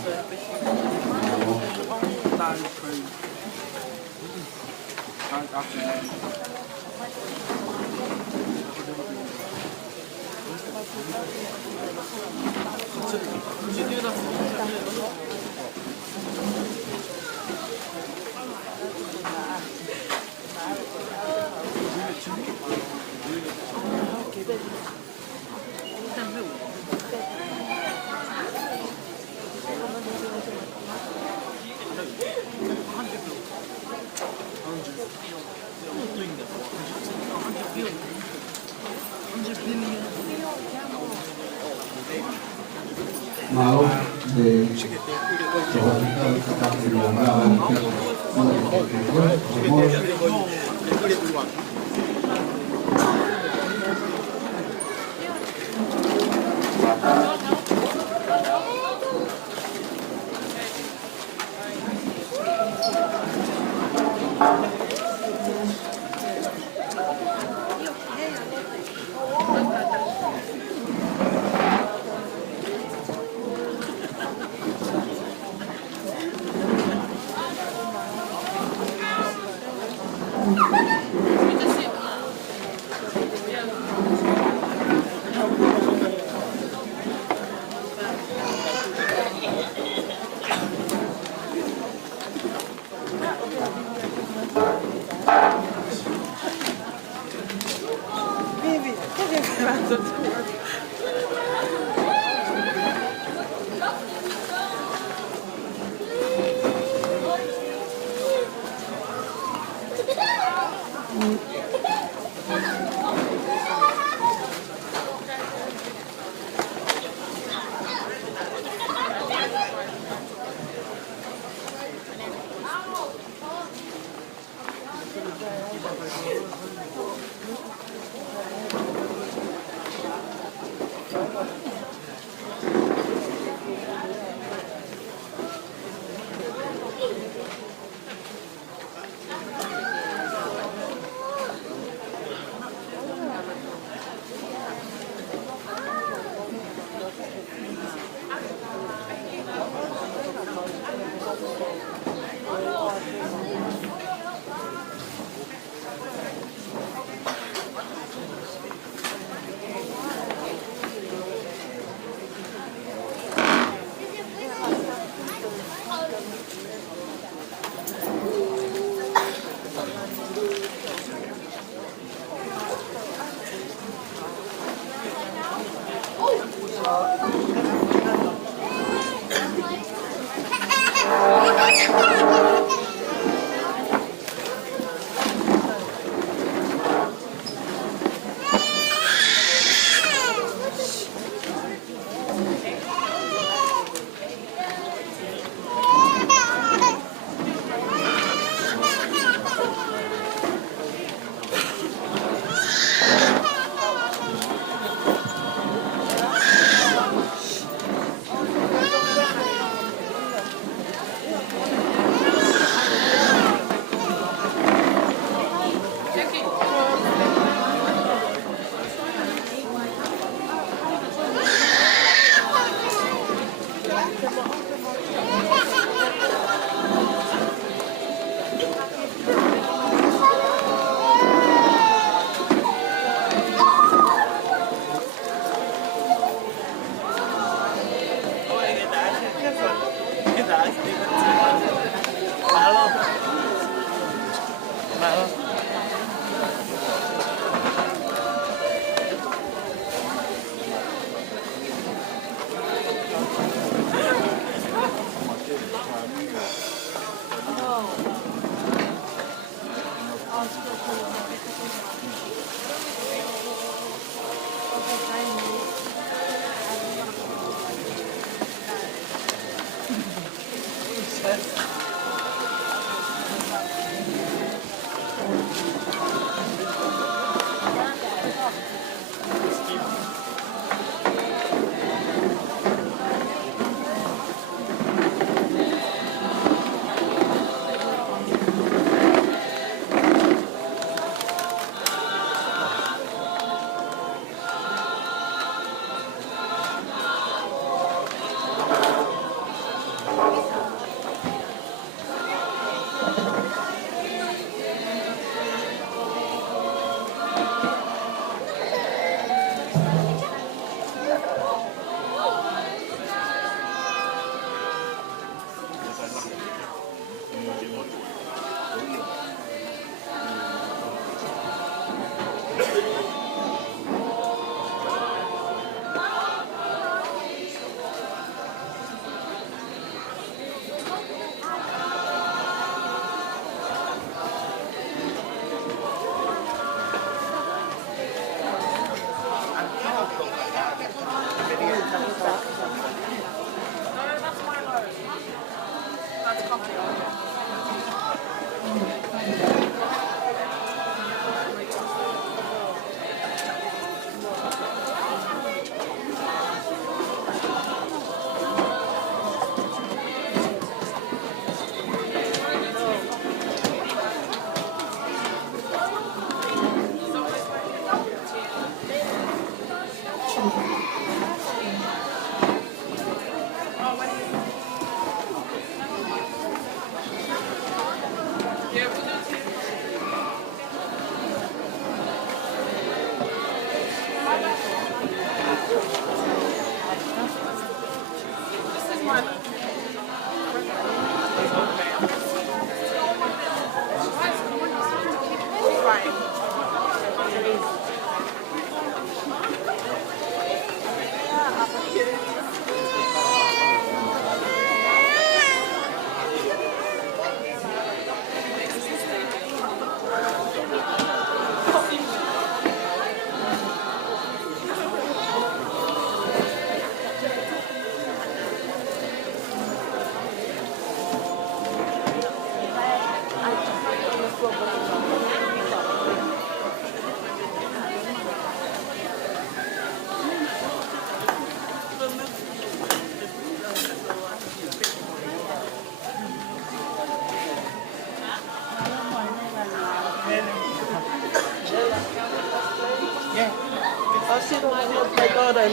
mau de I'll sit over here with my daughter.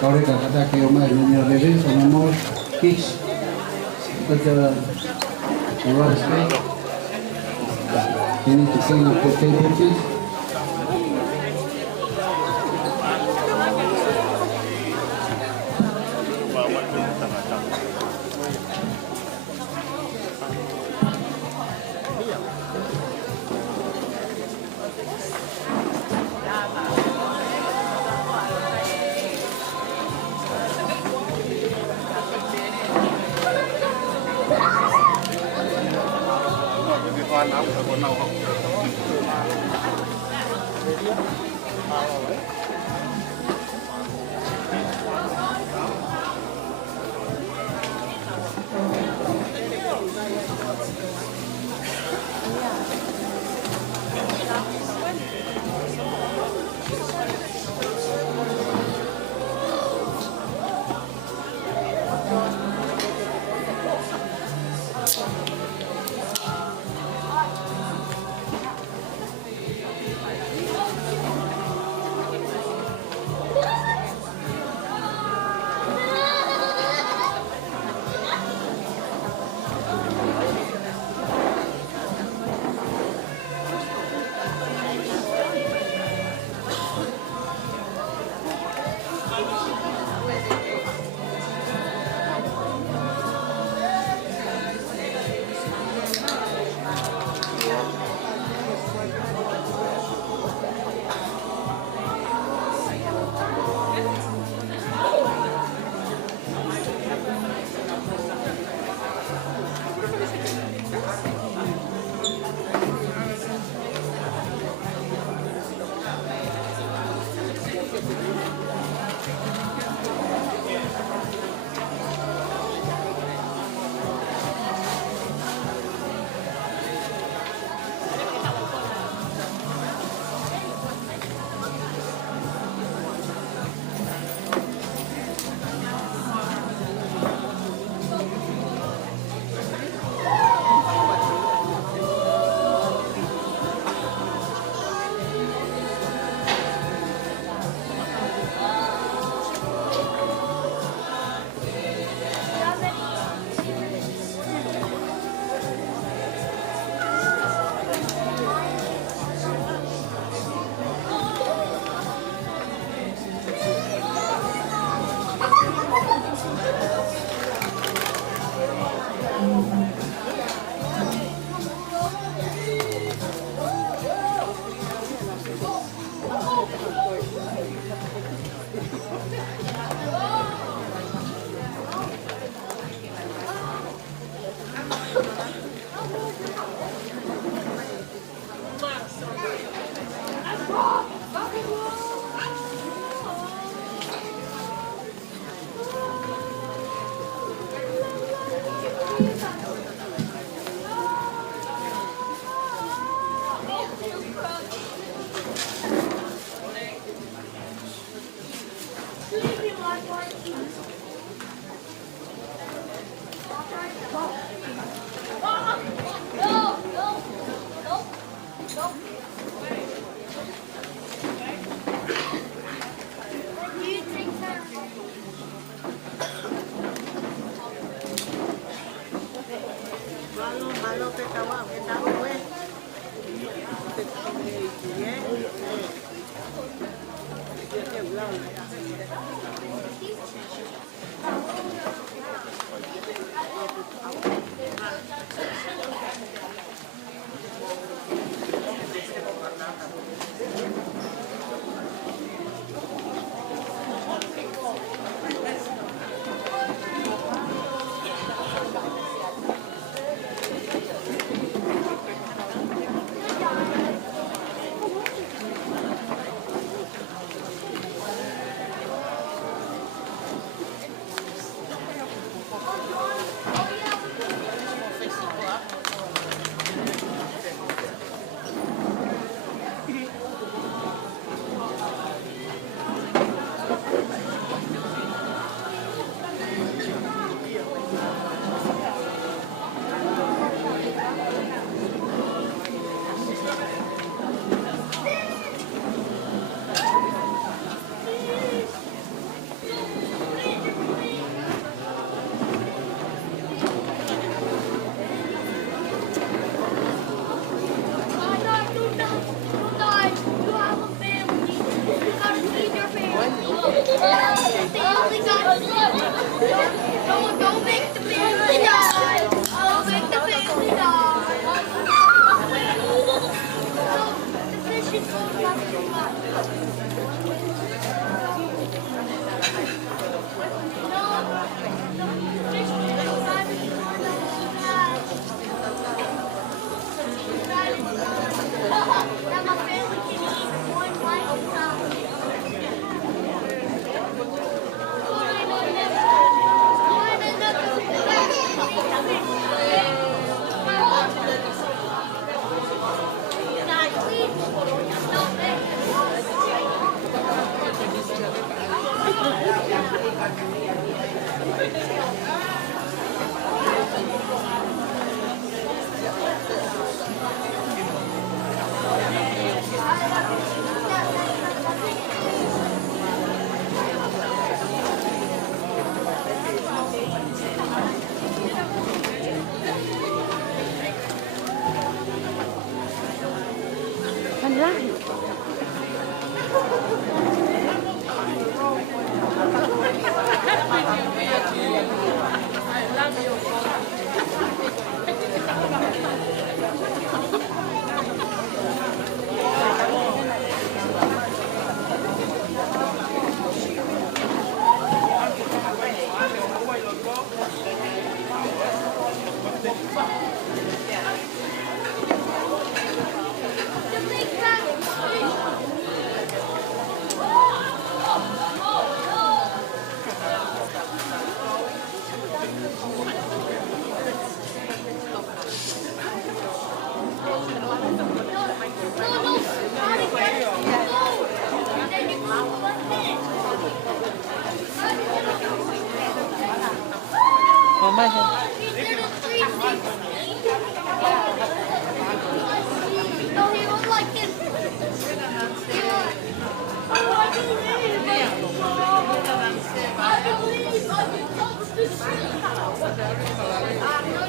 Kau reka kata ke omai nanya lele sama mau kis. Kita All right, stay. You need to clean up the table, please.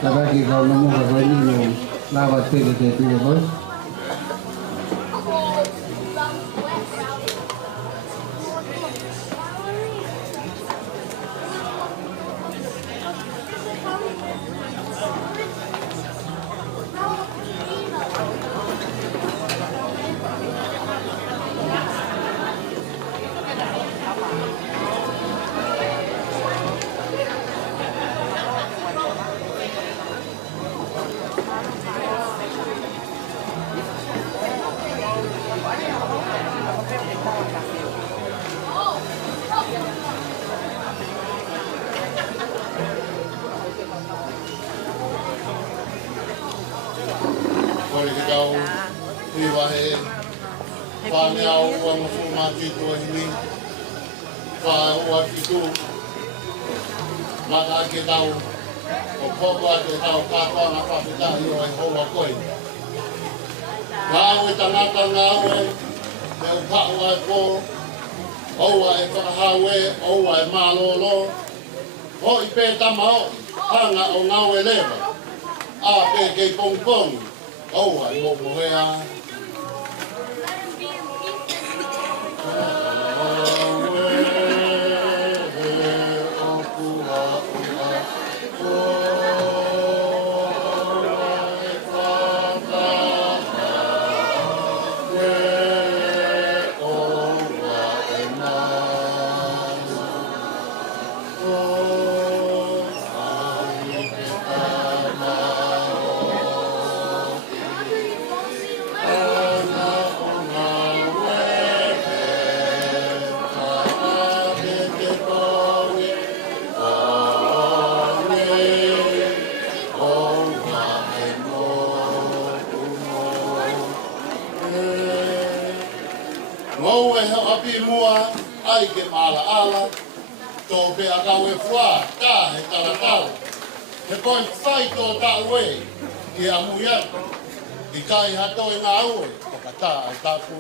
Tabaki kau nemu kau ini yang lawat PDT itu bos. Māta ke tau, o pōpua ke tau kātoa ngā whawhitahi o e hoa koe. Ngā aue tangata ngā aue, me upau ai pō, oua e fakahaofi, oua e mālolo, ho I pē tama o, hanga o ngā aue lewa, a pē kei pongpongi, oua e momohea. Ai ke mala ala, tō pe a kau e fua, tā he talatala. He koe whai tō tā ue, ki a mui atu, I kai hato e ngā ue, o ka tā e tāku.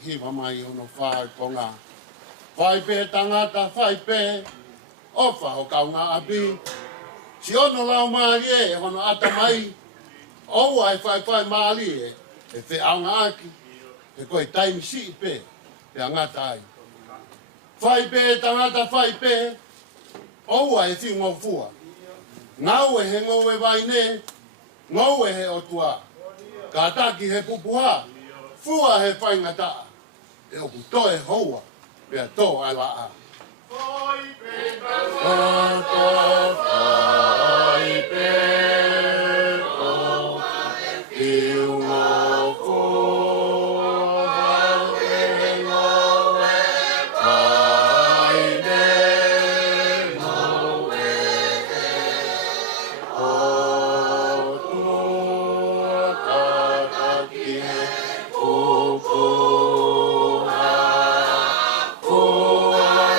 Ki mamahi ono whai konga. Whai pē tangata, whai pē, ofa ho kaunga api. Si ono lau maari e, hono ata mai, oua e whai maari e te aunga aki, e koe taimi si pē, pe angata ai. Whai pē tangata, whai pē, oua e whingo fua. Ngau e he ngau e waine, ngau e he otua. Ka taki he pupuha, fua he whaingata. E oku to e hoa, pia to ai laa. Whai pē tangata, whai pē, oua e whiungo fua, ngau e ngau e waine, ngau e otua, tataki he pupu. Fuoloa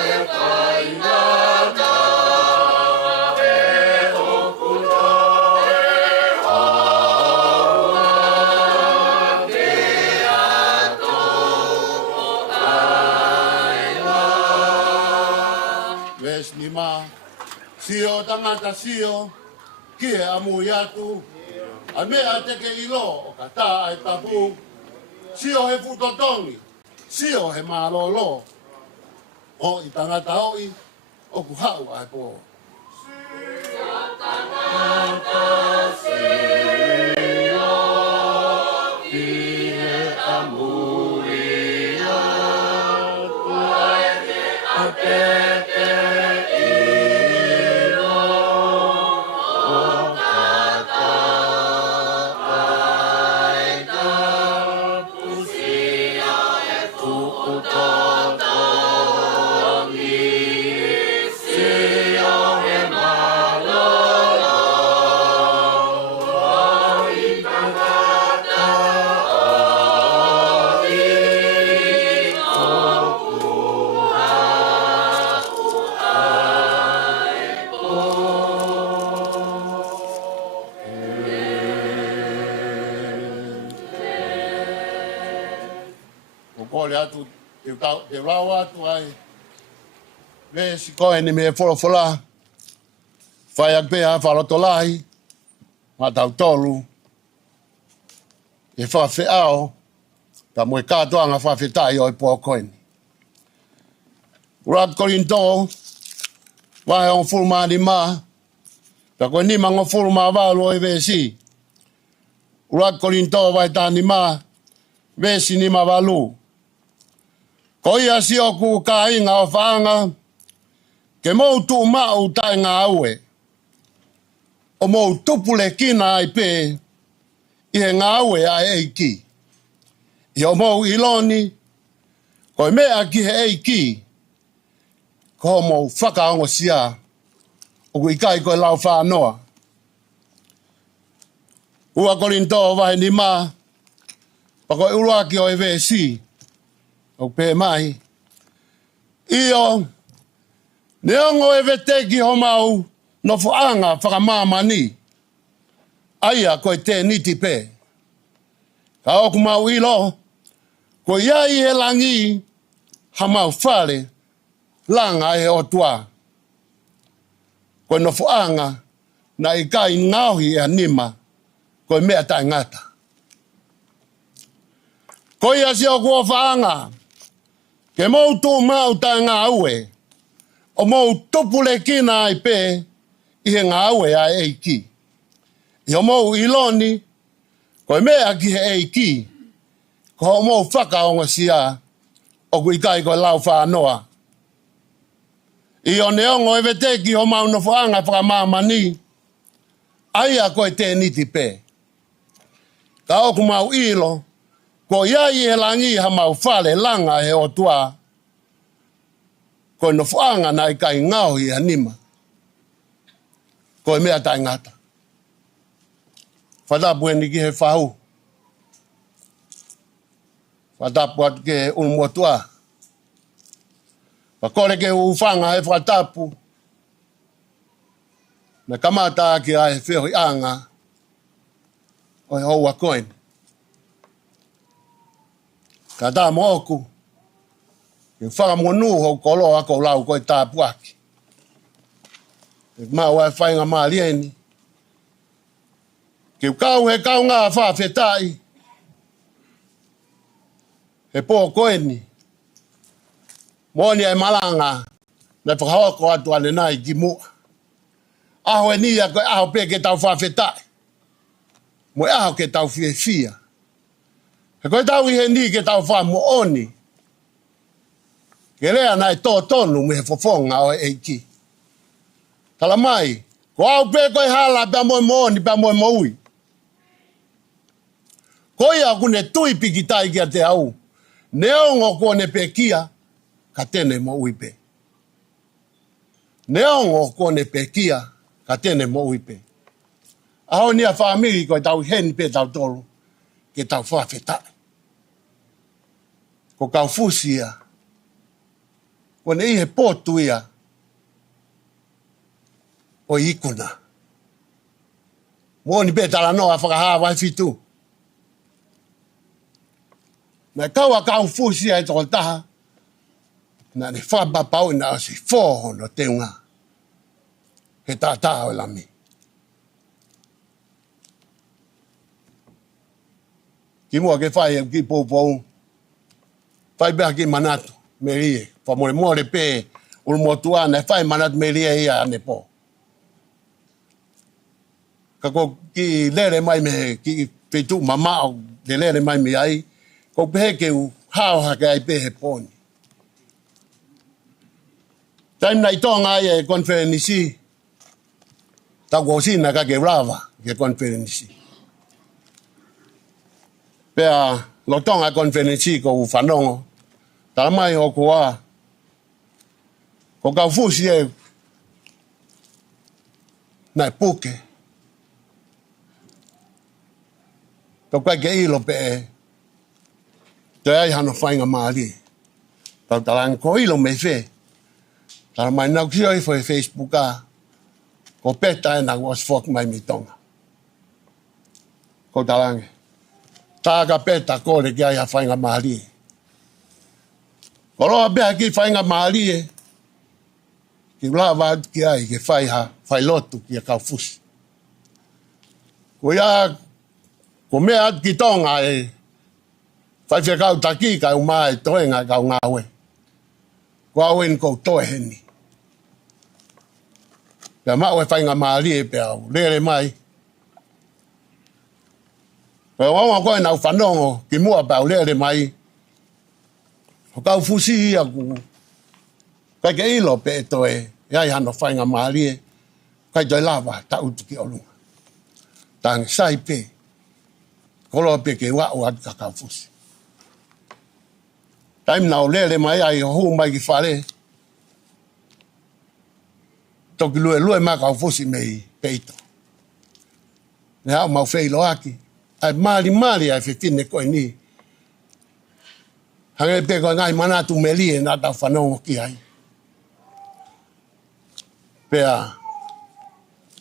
Sio tangata sio, kie amu iatu. A mea teke ilo o kata ai tapu. Sio he futotongi, sio he malolo. O i tangata hoi, o kuhau ai po. Sio tangata sio, kie amu iatu. A teke atu te rawa atu ai me si ko ni me fola fai a pe a falo tolai ma tau tolu e fa fe ao ta mo ka to anga fa fe tai o po coin rat korinto wa on full ma di ma ta ko ni mango full ma va lo e ve si rat korinto va ta ni ma ve si ni ma va lu ko ia si o ku ka inga o whaanga, ke mou tu mau tai ngā aue, o mou tupule kina ai pē, i he ngā aue ai eiki. I o mou iloni, ko mea ki he eiki, ko mou fakaongo sia, o kui kai koe lau whānoa. Ua korinto wahe ni mā, pa koe uruaki o e vesi, o pē mai. Io, neongo e veteki ho mau no fuanga fakamamani. Aia koe te niti pē. Ka oku mau ilo, ko iai he langi ha mau whare langa e otua. Koe no fuanga na i kai ngauhi e anima koe mea tai ngata. Koe ia si oku o whaanga, ke mou tū mau tai ngā aue, o mou tupule kina ai pē, i he ngā aue ai eiki. I o mou iloni, koe mea ki he eiki, ko ho mou whakaonga sia, o kui kai koe lau whānoa. I o neongo e veteki ho mau no whaanga whakamamani, aia koe te niti pē. Ka oku mau ilo, ko iai he langi ha mau whale langa he o tua, koe no whaanga na i kai ngau i anima. Koe mea tai ngata. Whatapu e ni ki he whahu. Whatapu atu ke unumotua. Wakore ke uwhanga he whatapu. Na kamata ki a he whio i anga. O he houa koin. Ka tā moku. Ke whakamonu ho kolo ako lau koe tāpu aki. E mau e whainga maa lieni. Ke kau he kau ngā whawhetai. He pō koeni. Moni ai malanga. Na whakahoko atu ane nai ki mua. Aho e nia koe aho pē ke tau whawhetai. Mo aho ke tau whiewhia. He koe tau i he ni ke tau whamu oni. Ke rea nai tō tonu me he whafonga o eiki. Tala mai, ko au pē koe hala pia moe mooni pia moe moui. Koe a kune tui piki tai kia te au. Neongo kone pē kia, ka tene moui pē. Neongo kone pē kia, ka tene moui pē. Aho nia whaamiri koe tau hen pē tau tolu, ke tau whawhetai. Ko Kaufusi ia, kone i he pōtu ia, o ikuna. Mōni pē tala noa whakahāwai whitu. Na kaua Kaufusi ai tō taha, na ne whapapau ina o si whōhono te unga. he tātā o lami. Ki mua ke whai e ki pōpou, whai beha ki manatu, me rie, wha more pē, ulu motua ne whai manatu me rie ia ane pō. Ka ko ki lere mai me, ki Fetu mamao, ke lere mai me ai, ko pehe ke u hao hake ai pehe pōni. Taim nai tonga ai e konferenisi, tau kōsina ka ke rava, ke konferenisi. Pea lo tonga konferensi ko u whanongo, tala mai o kua, ko Kaufusi e nai puke. Tau kai ke ilo pe e, te ai hano whainga maari. Tau talang ko ilo me whe. Tala mai nau ki oi fo e Facebook a, ko peta e na was fok mai mi tonga. Ko talange. Tāka peta kore ki ai ha whainga maari. Ko roa bea ki whainga maari e, ki lawa ki ai ke whai lotu ki a Kaufusi. Ko ia, ko mea ki tonga e, whai whekau taki ka umai toenga ka ungawe. Ko awen ko toe heni. Pea mau e whainga maari e pea au, lere mai. Pea wama koe nau whanongo ki mua pea au lere mai. Ko Kaufusi ia ku, kai ke ilo pe e toe, iai hano whainga maari e, kai toi lava ta utu ki olunga. Tāng sai pe, kolo pe ke wau atu ka Kaufusi. Taim nau lere mai ai hou mai ki whare, toki lue ma Kaufusi mei peito. Ne hau mau whei loaki, ai mari ai whetine koe ni. Hange pe koe ngai manatu me lie nā tau whanongo ki ai. Pea,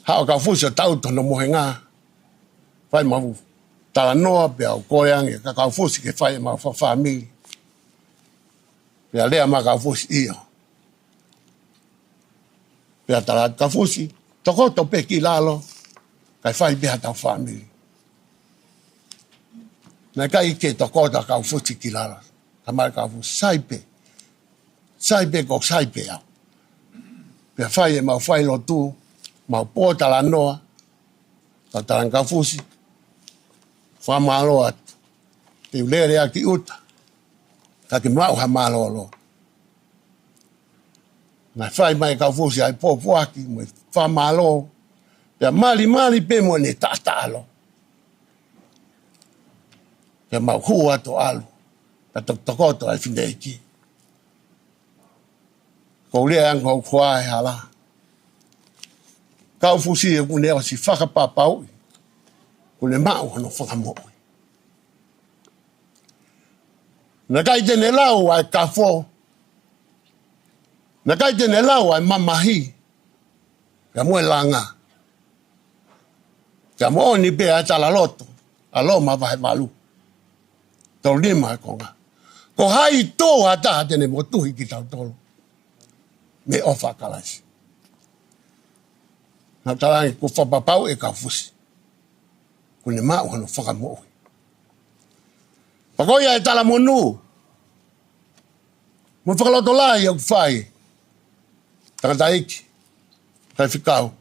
hao Kaufusi o tau tono mohe ngā, whai mau tala noa pea o koeange, ka Kaufusi ke whai mau whawhamili. Pea lea ma Kaufusi iyo. Pea tala Kaufusi, tokoto pe ki lalo, kai whai beha tau whamili. Nai kai ke tokoto Kaufusi ki lalo. Tamai Kaufusi, saipe ko saipe au. Pea whai e mau whai lo tu, mau pō tala noa, ta tala Kaufusi, whamalo atu. Te ulere a ki uta, ka ke mau ha malo lo. Nai whai mai Kaufusi ai pōpuaki, mo whamalo, pea mali pe mo ne tātalo. Pea mau hua to alu, ka tokoto ai whine eki. Ko lea anko kua e hala. Kaufusi e kune o si whakapapau, kune mau hano fakamo. Na kai tene lau ai kafo, na kai tene lau ai mamahi, ka moe langa. Ka mo ni pe a tala loto, alo ma vai valu. Tau lima konga. Ko hai tō ata tene mo tuhi ki tau tolo. Me o fakalasi. Na tarangi ko whapapau e Kaufusi. Kune mau hano whakamoe. Pakoia e tala monu. Mo whakaloto lai au whai. Tangata iki. Kai whikau.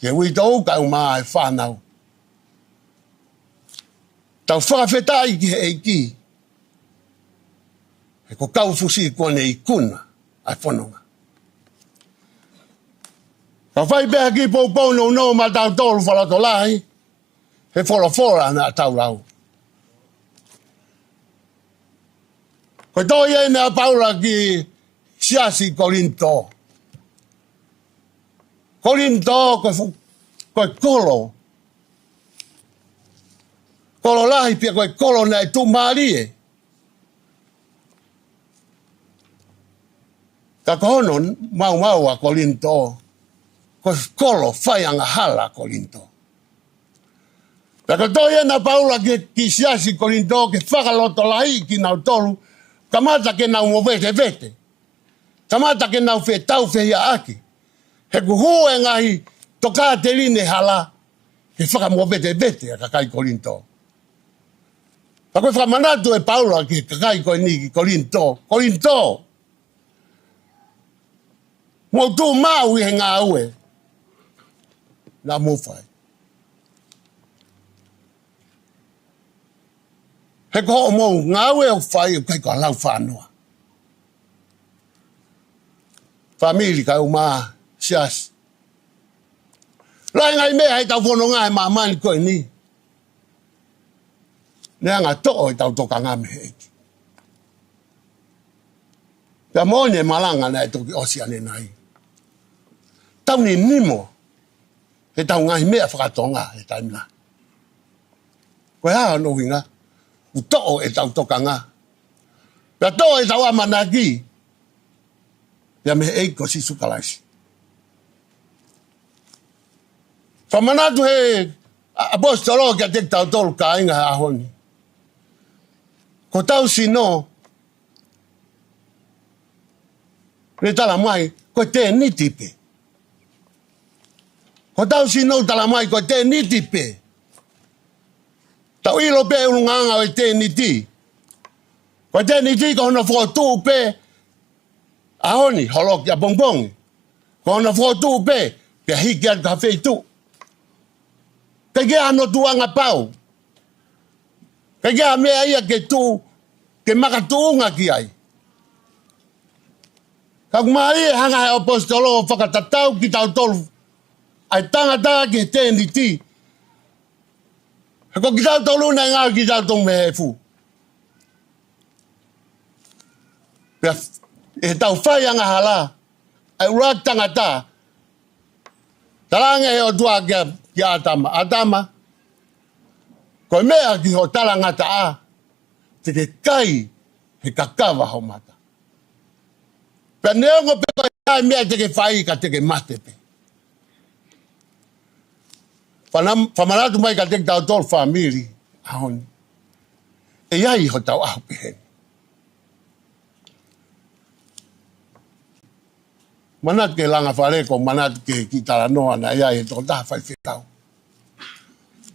Ke ui tau ka umaa e whanau. Tau whakawhetai ki he eiki. He ko Kaufusi kone i kuna ai whanonga. Ka whai beha ki pōpou no ma tau tōru whalato lai. He wholofora na tau rau. Ko tō iei nea paura ki siasi Korinto. Korinto koe kolo. Kolo lahi pia koe kolo nei tu marie. Ka kohono mau a Korinto. Koe kolo whaianga hala Korinto. Ka toi na paula ki siasi Korinto ke whakaloto lahi ki nau tolu. Kamata ke nau mo vete. Kamata ke nau whetau whehia aki. He kuhu e ngahi toka te line hala. He fakamo bete a kakai korinto. Pako whamanatu e Paula ki kakai koe ni ki korinto. Korinto! Mo tu mau i he ngā ue. Nā mōwhai. He koho mō ngā ue o whai o kai koa lau whanua. Famili kai o mā sias. Lai ngai mea hei tau whono ngā he mamani koe ni. Nea ngā to'o e tau toka ngā me heiki. Pea mōne malanga nai toki osiane nai. Tau ni nimo. He tau ngahi mea whakatonga he taimna. Koe haa no hinga. U to'o e tau toka ngā. Pea to'o e tau amanaki. Pea me eiko si sukalaisi. Whamanatu he apostolo kia tek tau tolu ka inga he ahoni. Ko tau sino. Ne tala mai ko te nitipe. Ko tau sino tala mai ko te nitipe. Tau ilo pe ulunganga o te niti. Ko te niti ko hona whotu pe ahoni holok ya bongbong. Ko hona whotu pe kia hiki at ka feitu. Kage ano tuanga pau. Kage a mea ia ke tu, ke makatuunga ki ai. Kag mai hanga he apostolo whakatatau ki tau tolu. Ai tangata ki te niti. Ko ki tau tolu na ngā ki tau tong me he fu. Pea e tau whai anga hala. Ai urak tangata. Talange he o tua kia atama. Atama. Koe mea ki ho talangata a. Te ke kai he kakawa ho mata. Pea neongo pe koe kai mea te ke whai ka te ke mate pe. Whamanatu mai ka te tau tol famili. Ahoni. E iai ho tau ahu pe heni. Manat ke langa whareko, manat ke ki tala noa na iai e toko taha whai whetau.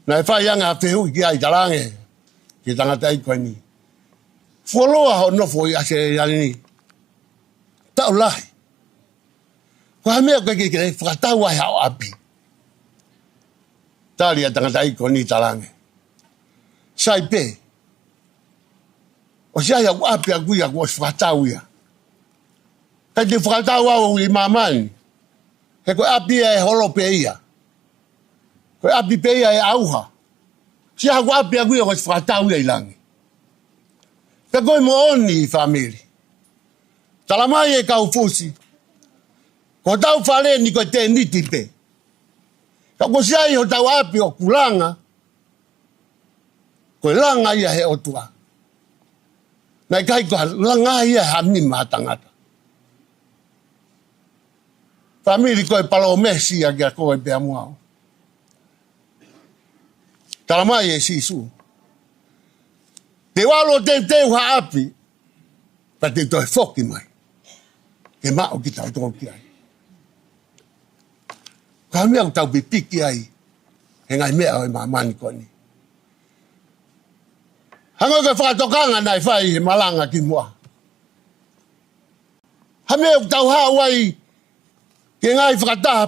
Na e whai anga whehu ki ai talange, ki tangata i koe ni. Fuoloa ho nofo i ase e ni. Tau lahi. Ko ha mea koe ki kere whakatau ai hao api. Tali a tangata i koe ni talange. Sai pe. O si ai au api a kui a kua whakatau ia. Kai te whakatau au i mamani. He koe api e holo pe ia. Koe api pe ia e auha. Si haku api a kui a koe whakatau ia i langi. Pe koe mo oni i famili. Talamai e Kaufusi. Ko tau whare ni koe te niti pe. Ka ko si ai ho tau api o kulanga. Koe langa ia he otua. Nai kai koe langa ia he anima tangata. Famili koe palo mesi a kia koe pea muao. Talamai e sisu. Te walo te ha api. Pa te toi foki mai. Ke mao ki tau tōki ai. Ka mea ku tau pipiki ai. He ngai mea o e mamani koni. Hango ke whakatokanga nai whai he malanga ki mua. Ha mea ku tau hawai. Ke ngai whakataha,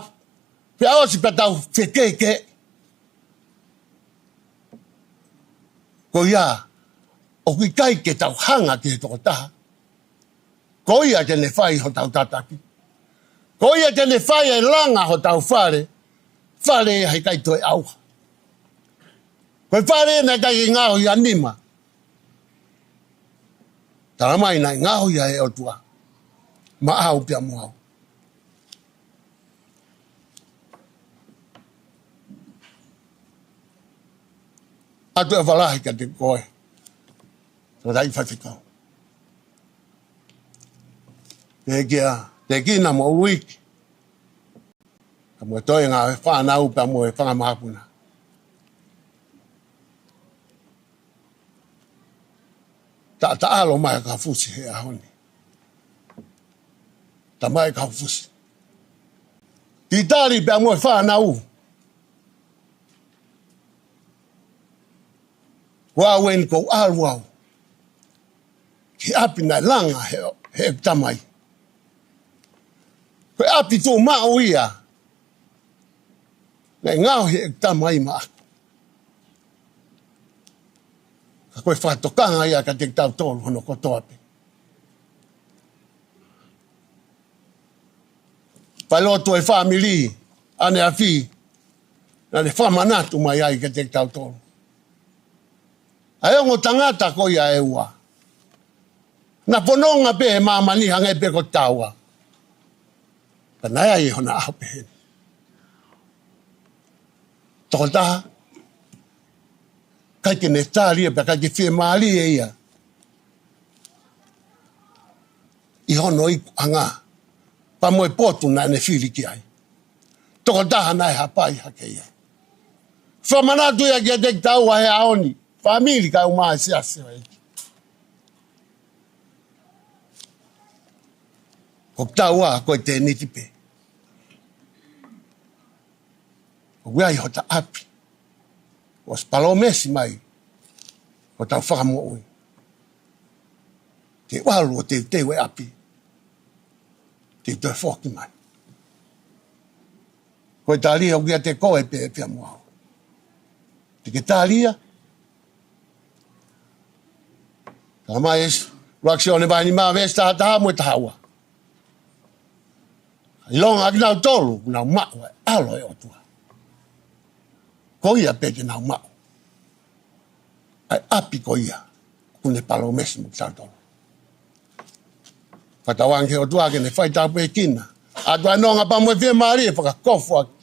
pe aosi pa tau whekeke. Ko ia, o kui kai ke tau hanga ki he toko taha. Ko ia tene whai ho tau tataki. Ko ia tene whai e langa ho tau whare. Whare e hei kai toi auha. Koe whare e nei kai ki ngaho i anima. Taramai nei ngaho i e otua. Ma au pia muau. Atu e walahi ka te koe. Tō rai whaiwhikau. Te kina mo uiki. Ka mo toi ngā whanau pa mo e whangamahapuna. Ta alo mai ka Fusi he ahoni. Ta mai ka Fusi. Ti tali pe mo whanau. Wawen ko alwau. Ki api na langa he tamai. Ko api tō mao ia. Ngai ngau he tamai ma. Ka koe whatokanga ia ka te tau tōru hono koto api. Pailoto e whamili, ane a whi, na ne whamanatu mai ai ka te tau tōru. Ai ongo tangata ko ia e ua. Na pononga pe e mamani hanga e pe ko taua. Ka nai ai hona aho pe heni. Toko taha. Kai ke ne tāria pe kai ke whie maali e ia. I hono i anga. Pa moe potu na ne whiri ki ai. Toko taha nai hapai hake ia. Whamanatu ia ki a te taua he aoni. Famili ka umaa si ase wa iki. Ko taua koe te niti pe. O wea i hota api. O spalo mesi mai. O tau fakamo ui. Te walu o te tewe api. Te toe foki mai. Koe talia o kia te koe pe e pia mua. Te ke talia. Ka mai es. Reaksione vai ni maa vesta hata hamu e tahaua. I longa aki nau tolu, nau mao e alo e otua. Ko ia peke nau mao. Ai api ko ia, kune palo mesi mu tau tolu. Whatawange o tua ke ne whaitau pe kina. Atua nonga pa mo e whia maari e whakakofu aki.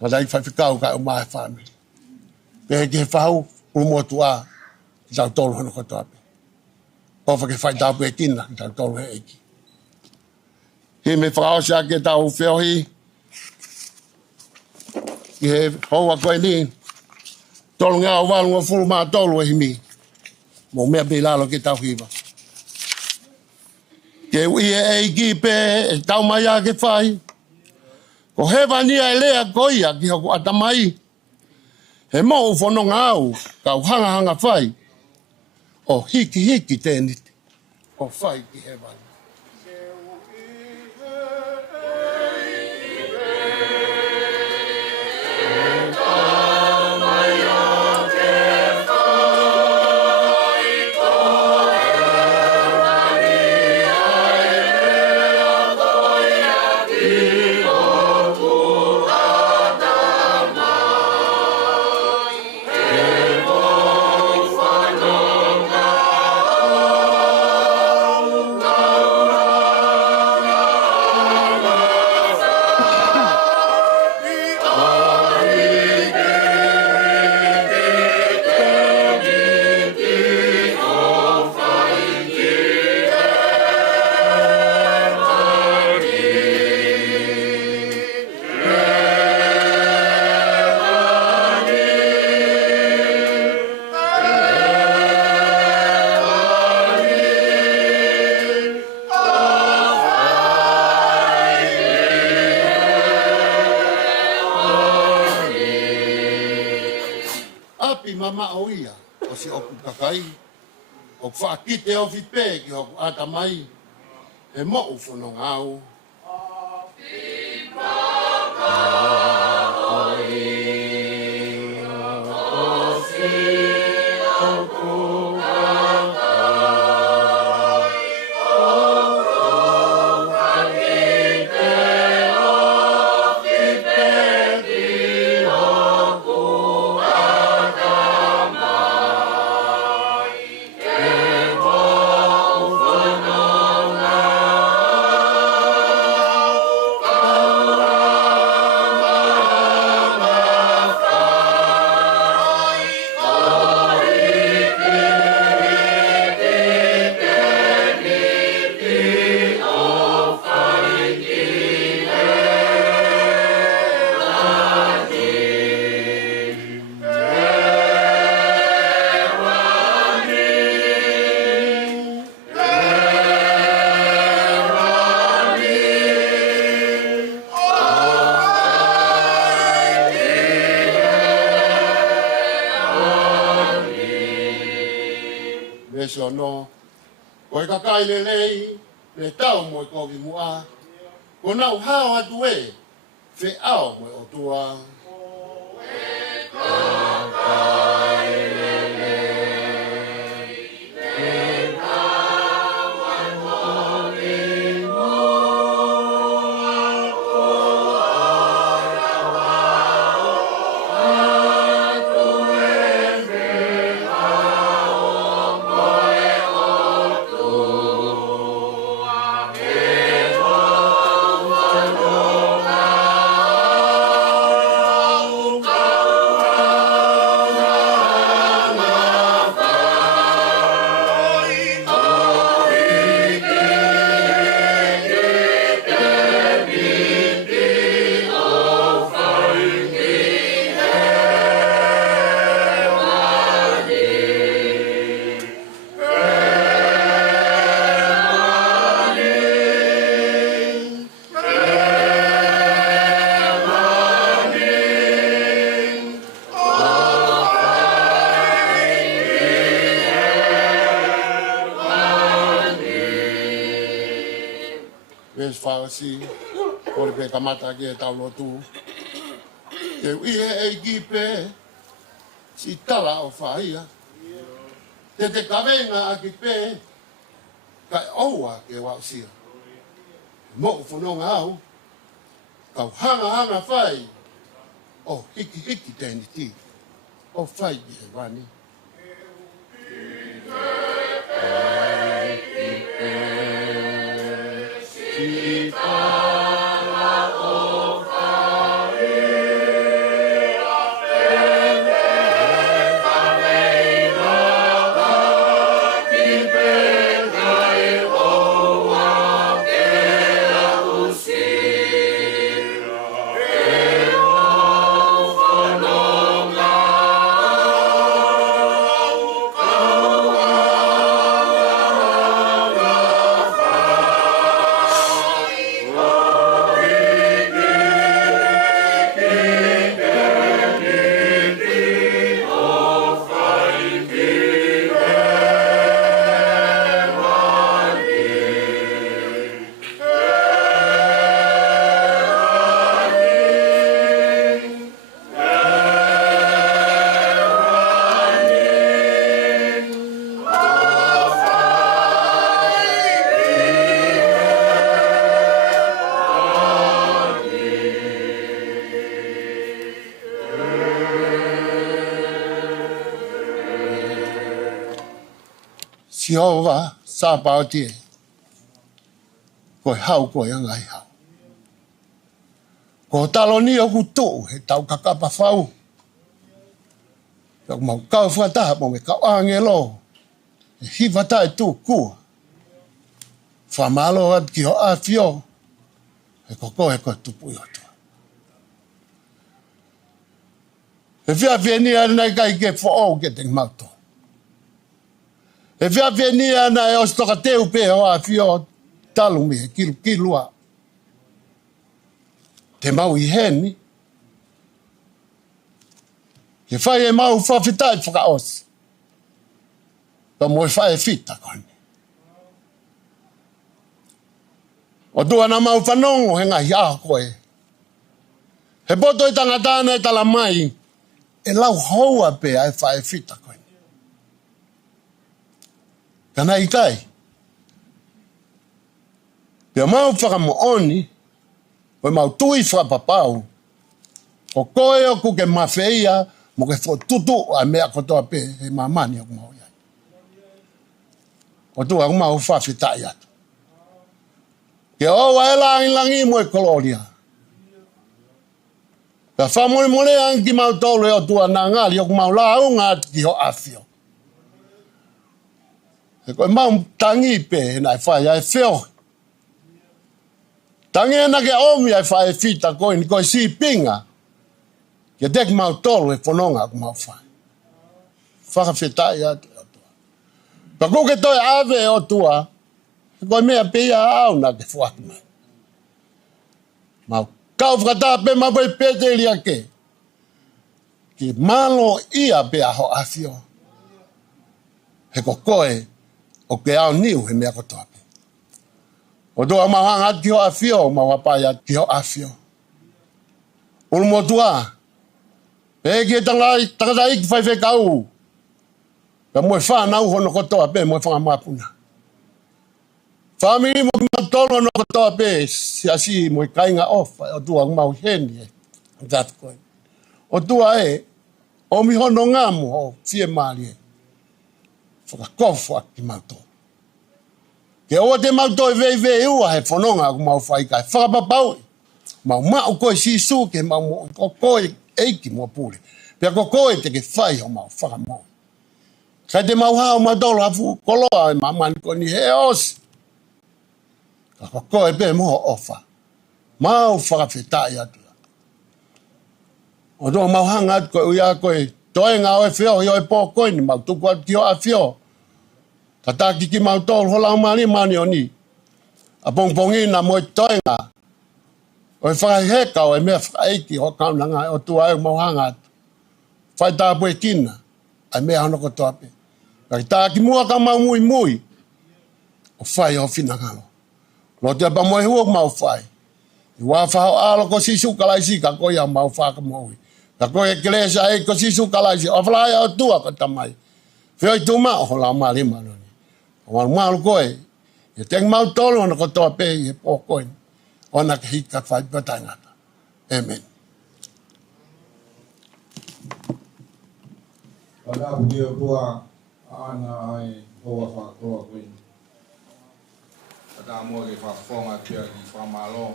Whatai whaiwhikau ka o mahe whamiri. Pehe ke he whahau, umo tua, ki tau tolu hono koto ape. Kofa ke whaitau pe kina, ki tau tolu he eki. He me whakaosi ake tau whiohi. Ki he hoa koe ni. Tolu ngā o walu o furu maa tolu e himi. Mo mea pe lalo ke tau hiwa. Ke ui e eiki pe e tau mai ake whai. Ko hewa nia e lea koia ki hoku atamai. He mo u whanonga au kau hanga hanga whai. O hiki hiki tēniti. O whai ki hewa ni. O whakite o whipe ki hoku atamai. E mo u whanonga au. ono. Koe kakai le lei, le tau mo i kovi mua. Ko nau hao atu e, fe ao mo o tua. Si ore pe kamata ke tau lotu e uie e kipe si tala o whaia te kawenga a kipe kai oua ke wau sia mo whanonga au kau hanga whai o hiki tēni ti o whai e wani Jehova sa pao tie koe hau koe angai hau. Ko talo ni o kutu he tau kakapa whau. Kau mau kau whataha mo me kau angelo. E hiwata e tuku. Whamalo at ki ho a fio. E koko e koe tupu i otua. E whia whia ana kai ke who'o ke te mauto. E whia whia ana e ostoka teu pe ho a fio talu me kilua. Te mau i heni. Ke whai e mau whawhitai whakaosi. Ka mo e whai e whita kone. O tua na mau whanongo he ngahi aho koe. He poto i tangatana e tala mai. E lau houa pe ai whai e whita kone. Kana i kai. Pea mau whakamo oni. Koe mau tui whapapau. O koe o kuke mawheia. Mo ke whotutu a mea kotoa pe. He mamani o kumau iai. O tua kumau whawhitai atu. Ke oa e langilangi mo e kolonia. Ka whamone mole anki mau tolu e o tua na ngali o kumau lau ngā ki ho afio. E koe mau tangi pe na e whai ai whio. Tangi ena ke omi ai whai e whita koe ni koe si pinga. Ke dek mau tolu e whanonga ku mau whai. Whakawhetai atu o tua. Pa kuke toi ave o tua. Koe mea pia au na ke whaki mai. Mau kau whakata pe ma poi pete lia ke. Ki malo ia pe aho afio. He ko koe o ke au niu he mea kotoa pe. O toa mahanga ki ho afio, mawapaya ki ho afio. Ulu motua, e ki e tangata iki whaiwhe kau, ka moe whanau hono kotoa pe, moe whangamapuna. Family mo matolo no kotoa pe, si moe kainga ofa, o tua mau heni e, that koe. O tua e, o mi hono ngamu o fie mali e, whakakofu aki mautolo. Ke oa te mauto e vei ua he whanonga ku mau whaikai. Whakapapau, mau mau koe sisu ke mau koe eiki mua pule. Pea koe te ke whai o mau whakamo. Kai te mau hao mautolo hafu koloa e mamani ko ni he osi. Ka koe pe moho ofa. Mau whakawhetai atu. O doa mau hanga atu koe uia koe toe ngā oe whio hio e pō koe ni mau tuku atu ki o a whio. Ka tāki ki mautolo hola mani o ni. A pongpongi na moe toenga. O e whakaheka o e mea whakaiki ho kaunanga o tua e mauhanga atu. Whai tāpu e kina. Ai mea honoko toape. Ka ki tāki mua ka mau mui. O whai o whinangalo. Lo te apa moe huok mau whai. I wā whahau alo ko sisu kalaisi ka koe au mau whakamoui. Ka koe e kelesa e ko sisu kalaisi. O whalai o tua ka tamai. Whio i tuma o hola mali manoni. O wanu malu koe. E teng mau tolo na kotoa pe i e pōkoin. Ona ke hika whai patangata. Amen. Pada apu dia pua ana ai hoa whakoa koin. Pada mua ke whawhonga pia ki whamalo.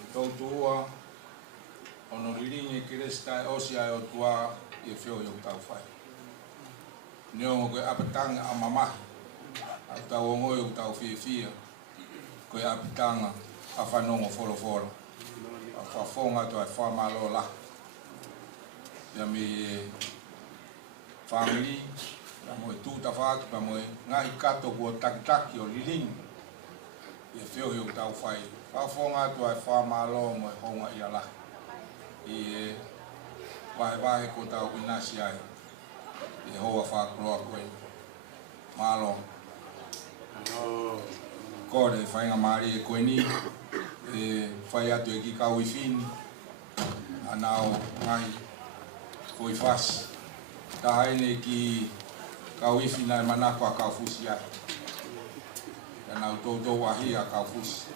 E tautua, ono riringi ki restai osi ai o tua i e whio i o tau whai. Niongo koe apatanga a mamahi. A tau ongoi o tau whia. Koe apitanga a whanongo fuoloa. A whawhonga to ai whamalo la. Ia me family, ia moe tūta whātu, ia moe ngahi kato kua takitaki o lilingi. Ia whiohi o tau whai. Whawhonga to ai whamalo moe honga ia la. I wahe ko tau inasi ai. I hoa whakroa koe. Malo. Kore whainga maari e koe ni. E whai atu e ki kau i whini. Anao ngai. Koi fas. Ta haine ki kau i whina e manako a Kaufusi ai. E nau tōtou ahi a Kaufusi.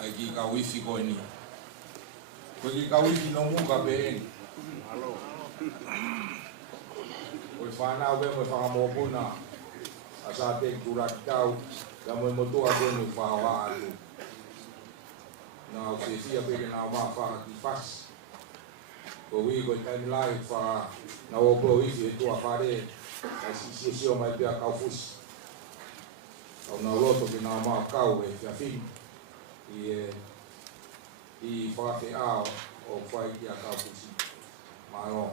Ai ki kau i whi koe ni. Koe ki kau i whi no muka pe eni. Koe whanau e moe fakamo puna. A sa te kuraki tau. Ka moe motoa konu whaoha atu. Nau se fia peke nau maa whakaki fas. Ko wi ko tai lai fa na o ko wi e tua fare a si o mai pia Kaufusi au na loto ki na ma kau e fa fin i fa fe a o fai ki a Kaufusi malo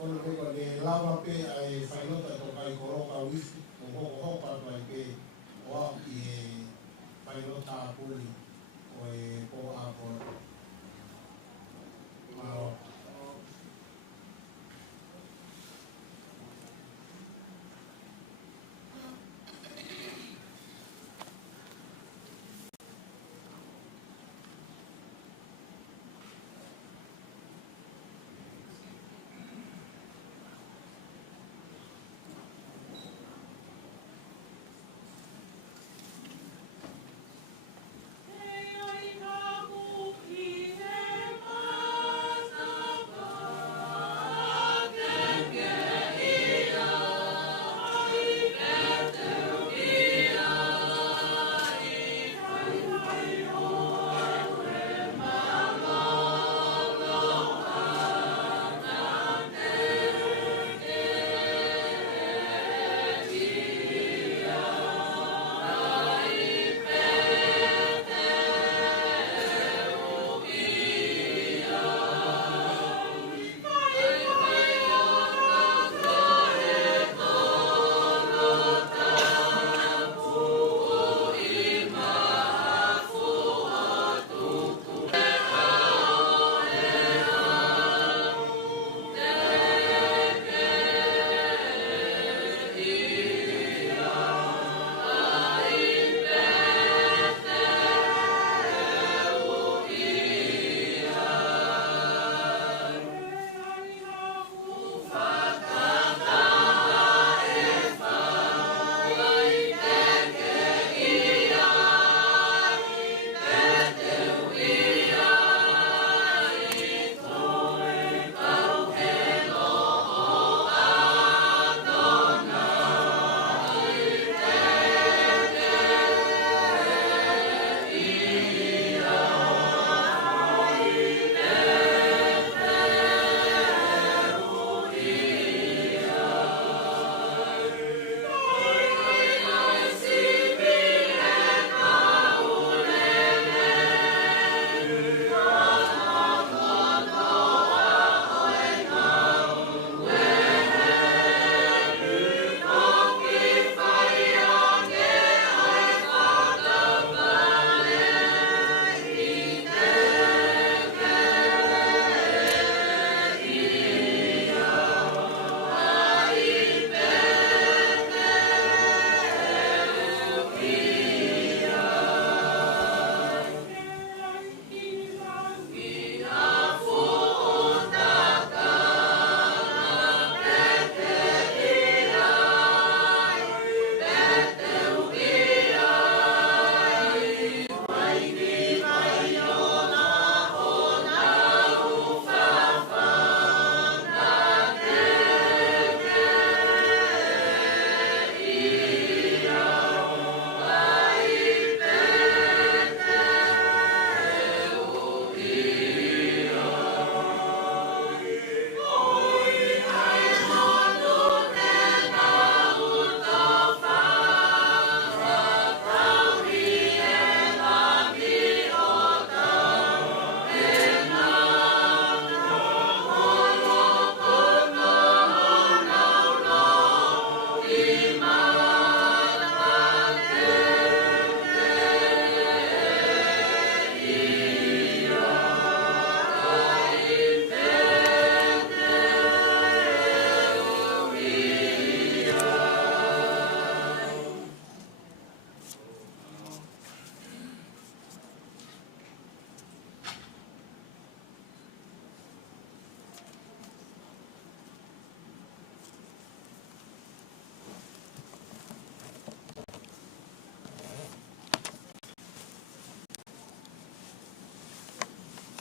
Ono peko le lava pe ai whainota to kai koroka wifi, o hoko hoka to ai pe o au i e whainota puli o e Ouau Apo. Mao.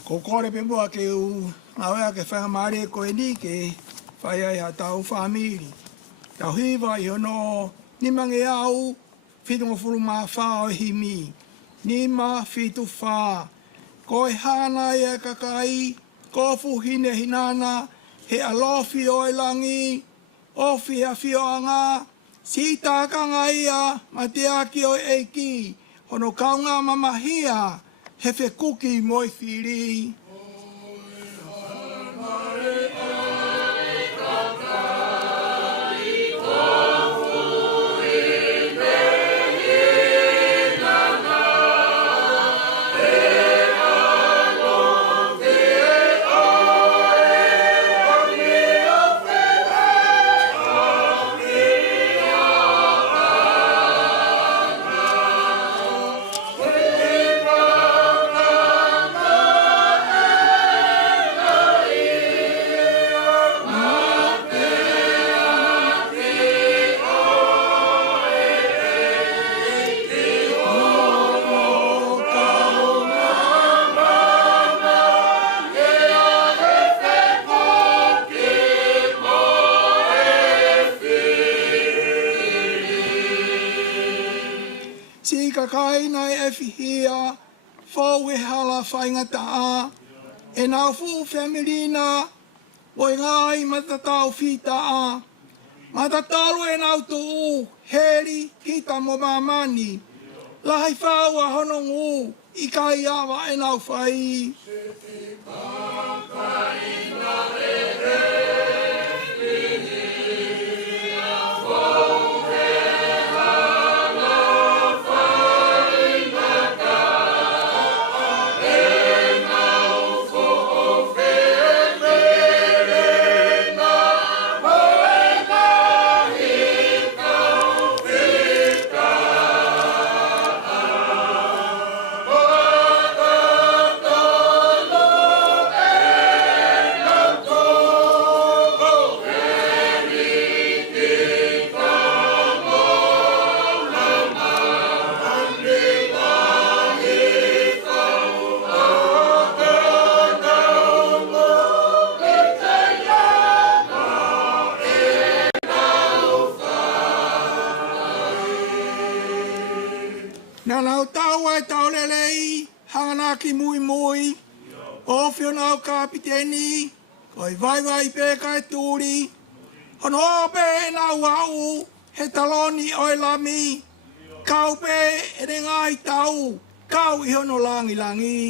Ko kore pe mua ke u ngawea ke whakamare ko e ni ke whai ai ha tau whamiri. Tau hiwa i hono ni mange au whitunga furu mā whao himi. Ni ma whitu whā. Ko e hana i e kakai, ko fu hine hinana, he alofi o e langi, ofi a whio anga, si tākanga ia, ma te aki o e ki, hono kaunga mamahia, he whe kuki moi whiri. Oh, kakaina e fihia, fau e hala whaingata a, e nau fu familina, oi ngai matatau fita a, matatalu e nau tuu, heri, kita mo mamani, lahai whau a honongu, i kai awa e nau whai. Nā nau tau ai tau lelei, hanganaki mui mui, o whio nau kapiteni, koi vai vai pē kai tūri, hono ope e nau au, he taloni oi lami, kau pē e re ngai tau, kau i hono langi langi.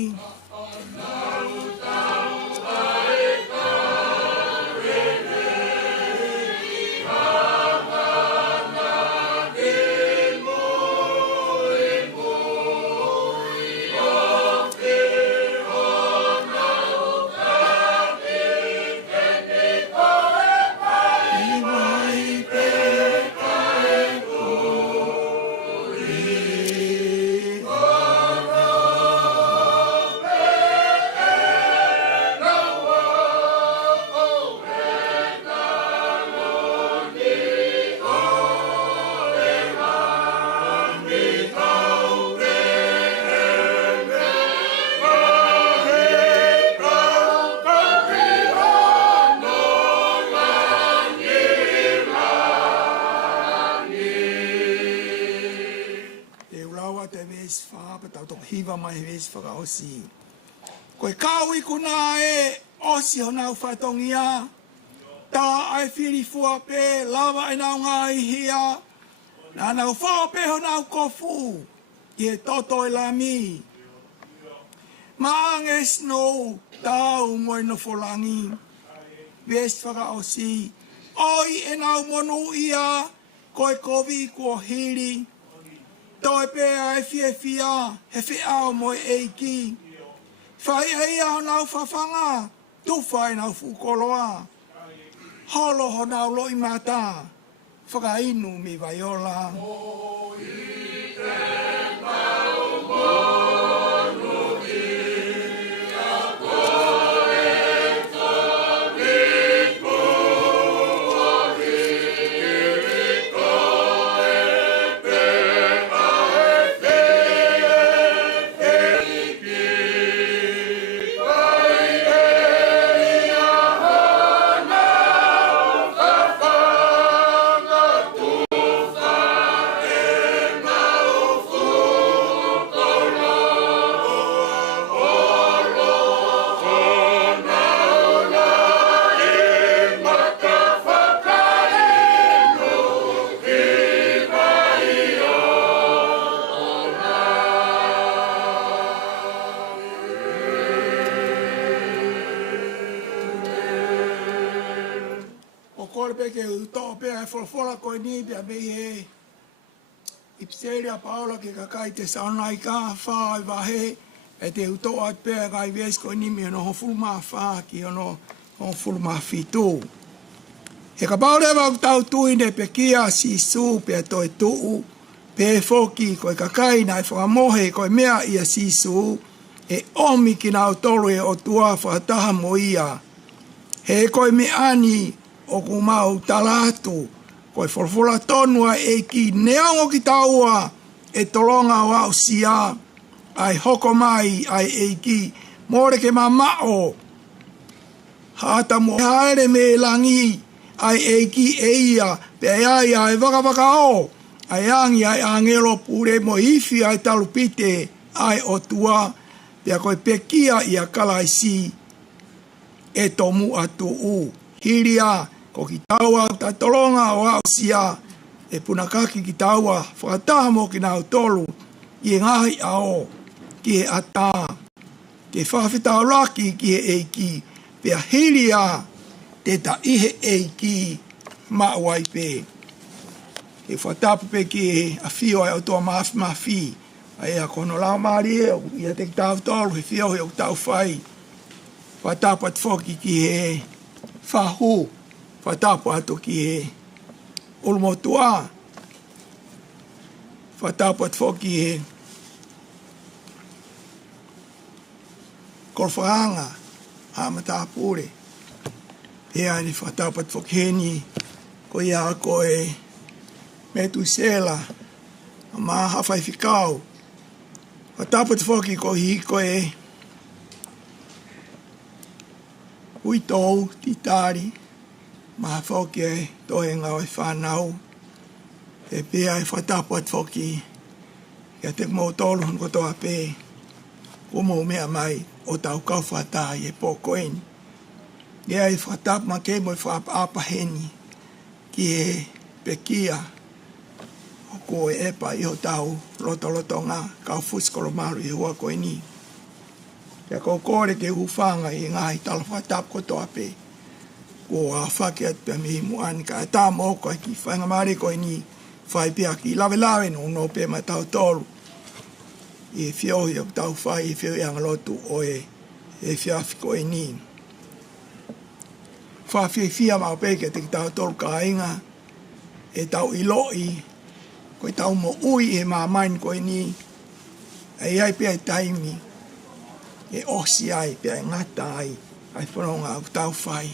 Hiva mai ves fakahaofi. Koe kau I kuna e osi ho nau whatongia. Tā ai whiri fua pē, lava e nau ngai hia. Nā nau whao pē ho nau kofu. I e toto e lami. Maange snow, tau moi no folangi. Ves fakahaofi. Oi e nau monu ia, koe kovi kua hiri. Toi pē ai fia, he whiao moi eiki. Whai ai au nau whawhanga, tu whai nau fuoloa. Holo ho nau loi māta, whakainu mi vaiola. Ke uto pe ai fuoloa ko ni pe be e ipseria paola ke kakai te saunai ka fa va he e te uto at pe kai ves ko ni me no hofuma fa ki ono hofuma fitu e ka paola va tau tu ine pe kia si su pe to tu pe foki ko kakai na fakamo ko mea ia si su e omi ki na tolo e o tua fa taha moia he ko me ani o ku mau talatu, koe fuoloa tonua e ki neongo ki taua e tolonga wau sia, ai hoko mai ai e ki, more ke mamao, hata mo haere me langi, ai e ki e ia, pe ai ai waka o, ai angi ai angelo pure mo ifi ai talupite ai o tua pia koe pekia ia kalaisi e tomu atu u hiria ko ki taua ta tolonga o au sia e punakaki ki taua whakataha mo ki nau tolu i e ngahi ao ki e ata ke whawhita laki ki e eiki pia hiria te ta ihe eiki mawai pe e whatapu pe ki e a whio e o toa mafi ai a kono lao maari e i a te ki tau tolu he whio he o tau whai whatapu at whoki ki e whahu whatapu ato ki e ulmotua whatapu at whoki e korwhaanga hamata apure pia ni whatapu at whoki heni ko ia ko e metu sela ma hawhai whikau whatapu at whoki ko hi ko e hui tau titari ma whoki e tohenga o e whanau e pia e whatapu at whoki ia te mo tolu hon kotoa pe ko mo mea mai o tau kau whatai e pokoeni ia e whatapu ma ke mo e whapa heni ki e pekia o ko e epa i o tau loto ngā Kaufusi Kolomalu i hua koe ni ia ko kore ke hufanga i ngā i tala whatapu kotoa pe ko a whake at pia mihi muani ka e tā moko ki whainga maare koe ni whai pia ki lawe no pe ma tau tolu i e whiohi o tau whai i whiohi anga lotu o e whiafi koe ni whawhia mao pe ke te ki tau tolu ka inga e tau iloi koe tau mo ui e mamain koe ni e ai pia e taimi e osi ai pia e ngata ai ai whanonga au tau whai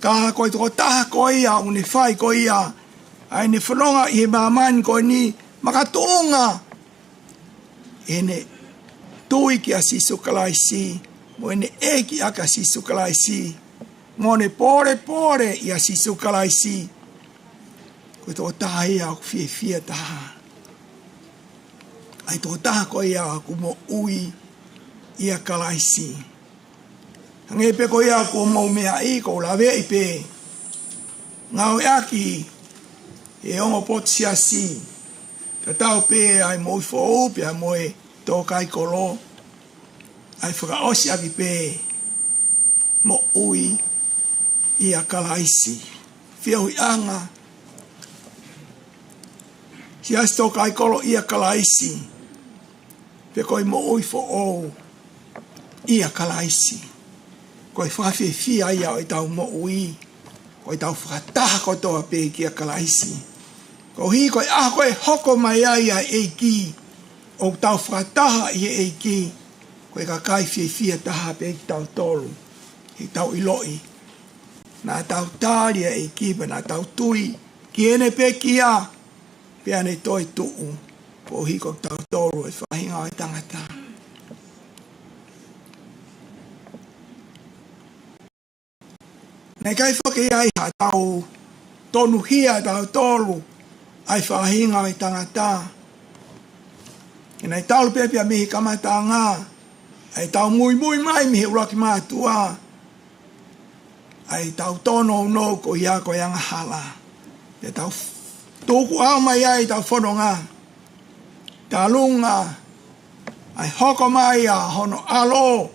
ka koe toko taha koe ia une whai koe ia ai ne whanonga i e mamain koe ni makatonga e ne tui ki a sisu kalaisi mo e ne eki aka sisu kalaisi mo ne pore i a sisu kalaisi koe tō taha ia aku whia taha. Ai tō taha koe ia aku mo ui ia kalaisi. Hange pe koe ia aku mo mea i ko lawe i pe. Ngau e aki e ongo potsi asi. Ka tau pe ai mo i fōu pe ai mo e tō kai kolo. Ai whakaosi aki pe mo ui ia kalaisi. Whiahui anga si asto kai kolo ia kalaisi pe koi mo oi fo o ia kalaisi koi fafi fia ia o tau mo ui koi tau fata ko to pe kia kalaisi ko hi koi koi hoko mai ia eiki o tau fata ia eiki koi ka kai fia taha pe tau tolu i tau iloi na tau tali eiki na tau tui kiene pe kia pia ne toi tuu po hiko tau tolu e whahinga o tangata. Nei kai whake ai ha tau tonu hia tau tolu ai whahinga o tangata. E nei tau pepia mihi kamata ngā ai tau mui mai mihi uraki mātua ai tau tono no ko ia ko ianga hala. E tau tuku au mai ai tau whanonga. Tā lunga. Ai hoko mai a hono alo.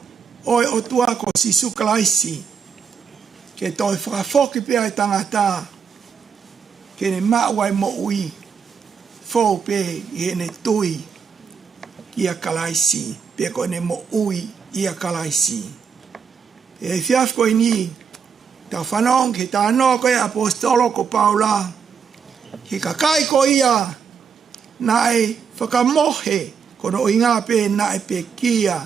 Oi o tua ko sisu kalaisi. Ke toi whakafoki pia i tangata. Ke ne mauai mo ui. Fou pe i ne tui. Ia kalaisi. Pe ko ne mo ui ia kalaisi. E fiaf ko ni. Tā whanong ke tā no koe apostolo ko Paula. He kakai ko ia na e fakamohe kono o inga pe na e pe kia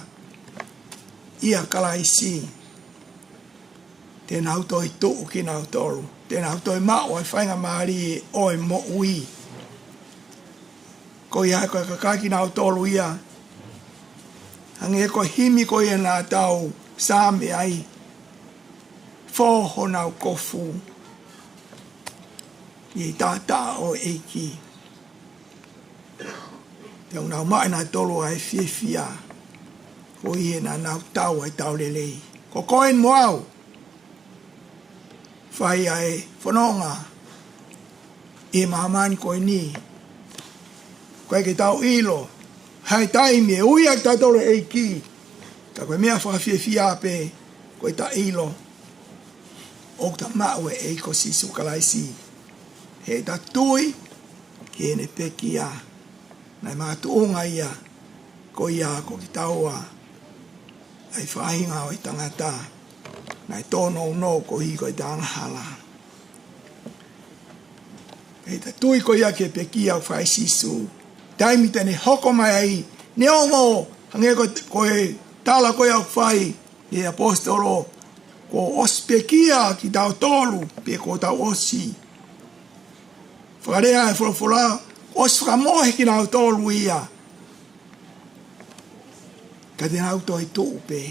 ia kalaisi. Tēnā auto i tuu ki nā autoru. Tēnā auto i mao ai whainga maari o e mo ui. Ko ia koe kakai ki nā autoru ia. Hange ko himi ko ia nā tau Saame ai. Fōho nau kofu. I tata o eiki. Te unau mai na tolo ai fia. Ko i na nau tau ai tau lelei. Ko koen moau. Whai ai whanonga. I mahamani koe ni. Koe ke tau ilo. Hai taimi e ui ai tatolo eiki. Ka koe mea whawhia ape. Koe ta ilo. O ta maue e ko sisu kalaisi. He ta tui. Ke ne pekia. Nai mātuunga ia. Ko ia ko ki taua. Ai whahinga o i tangata. Nai tono no ko hi ko i tangahala. He ta tui ko ia ke pekia o whai sisu. Taimi tene hoko mai ai. Ne ongo. Hange ko e tala ko ia whai. E apostolo. Ko ospekia ki tau tolu, pe ko tau osi. Whakarea e wholofola, os whakamohe ki tau tolu ia. Ka te nau toi tuu pe.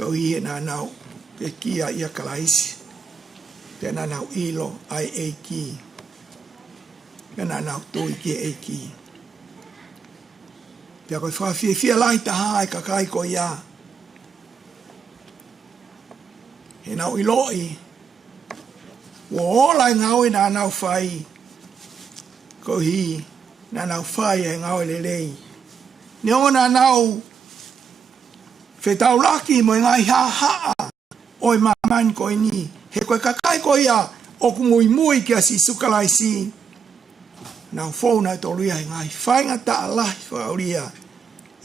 Kau hie nā nau, pe kia ia kalaisi. Pe nā nau ilo ai eiki. Pe nā nau tui ki eiki. Pe a koe whawhia lai taha e kakai ko ia. He nau iloi. Wo ola ngau e nā nau whai. Ko hi. Nā nau whai e ngau e lelei. Ni o nā nau. Whetau laki mo ngai haa. Oi mamani ko ni. He koe kakai ko ia. O kumui mui ki a si sukalaisi. Nau whauna toluia e ngai whainga ta alahi whauria.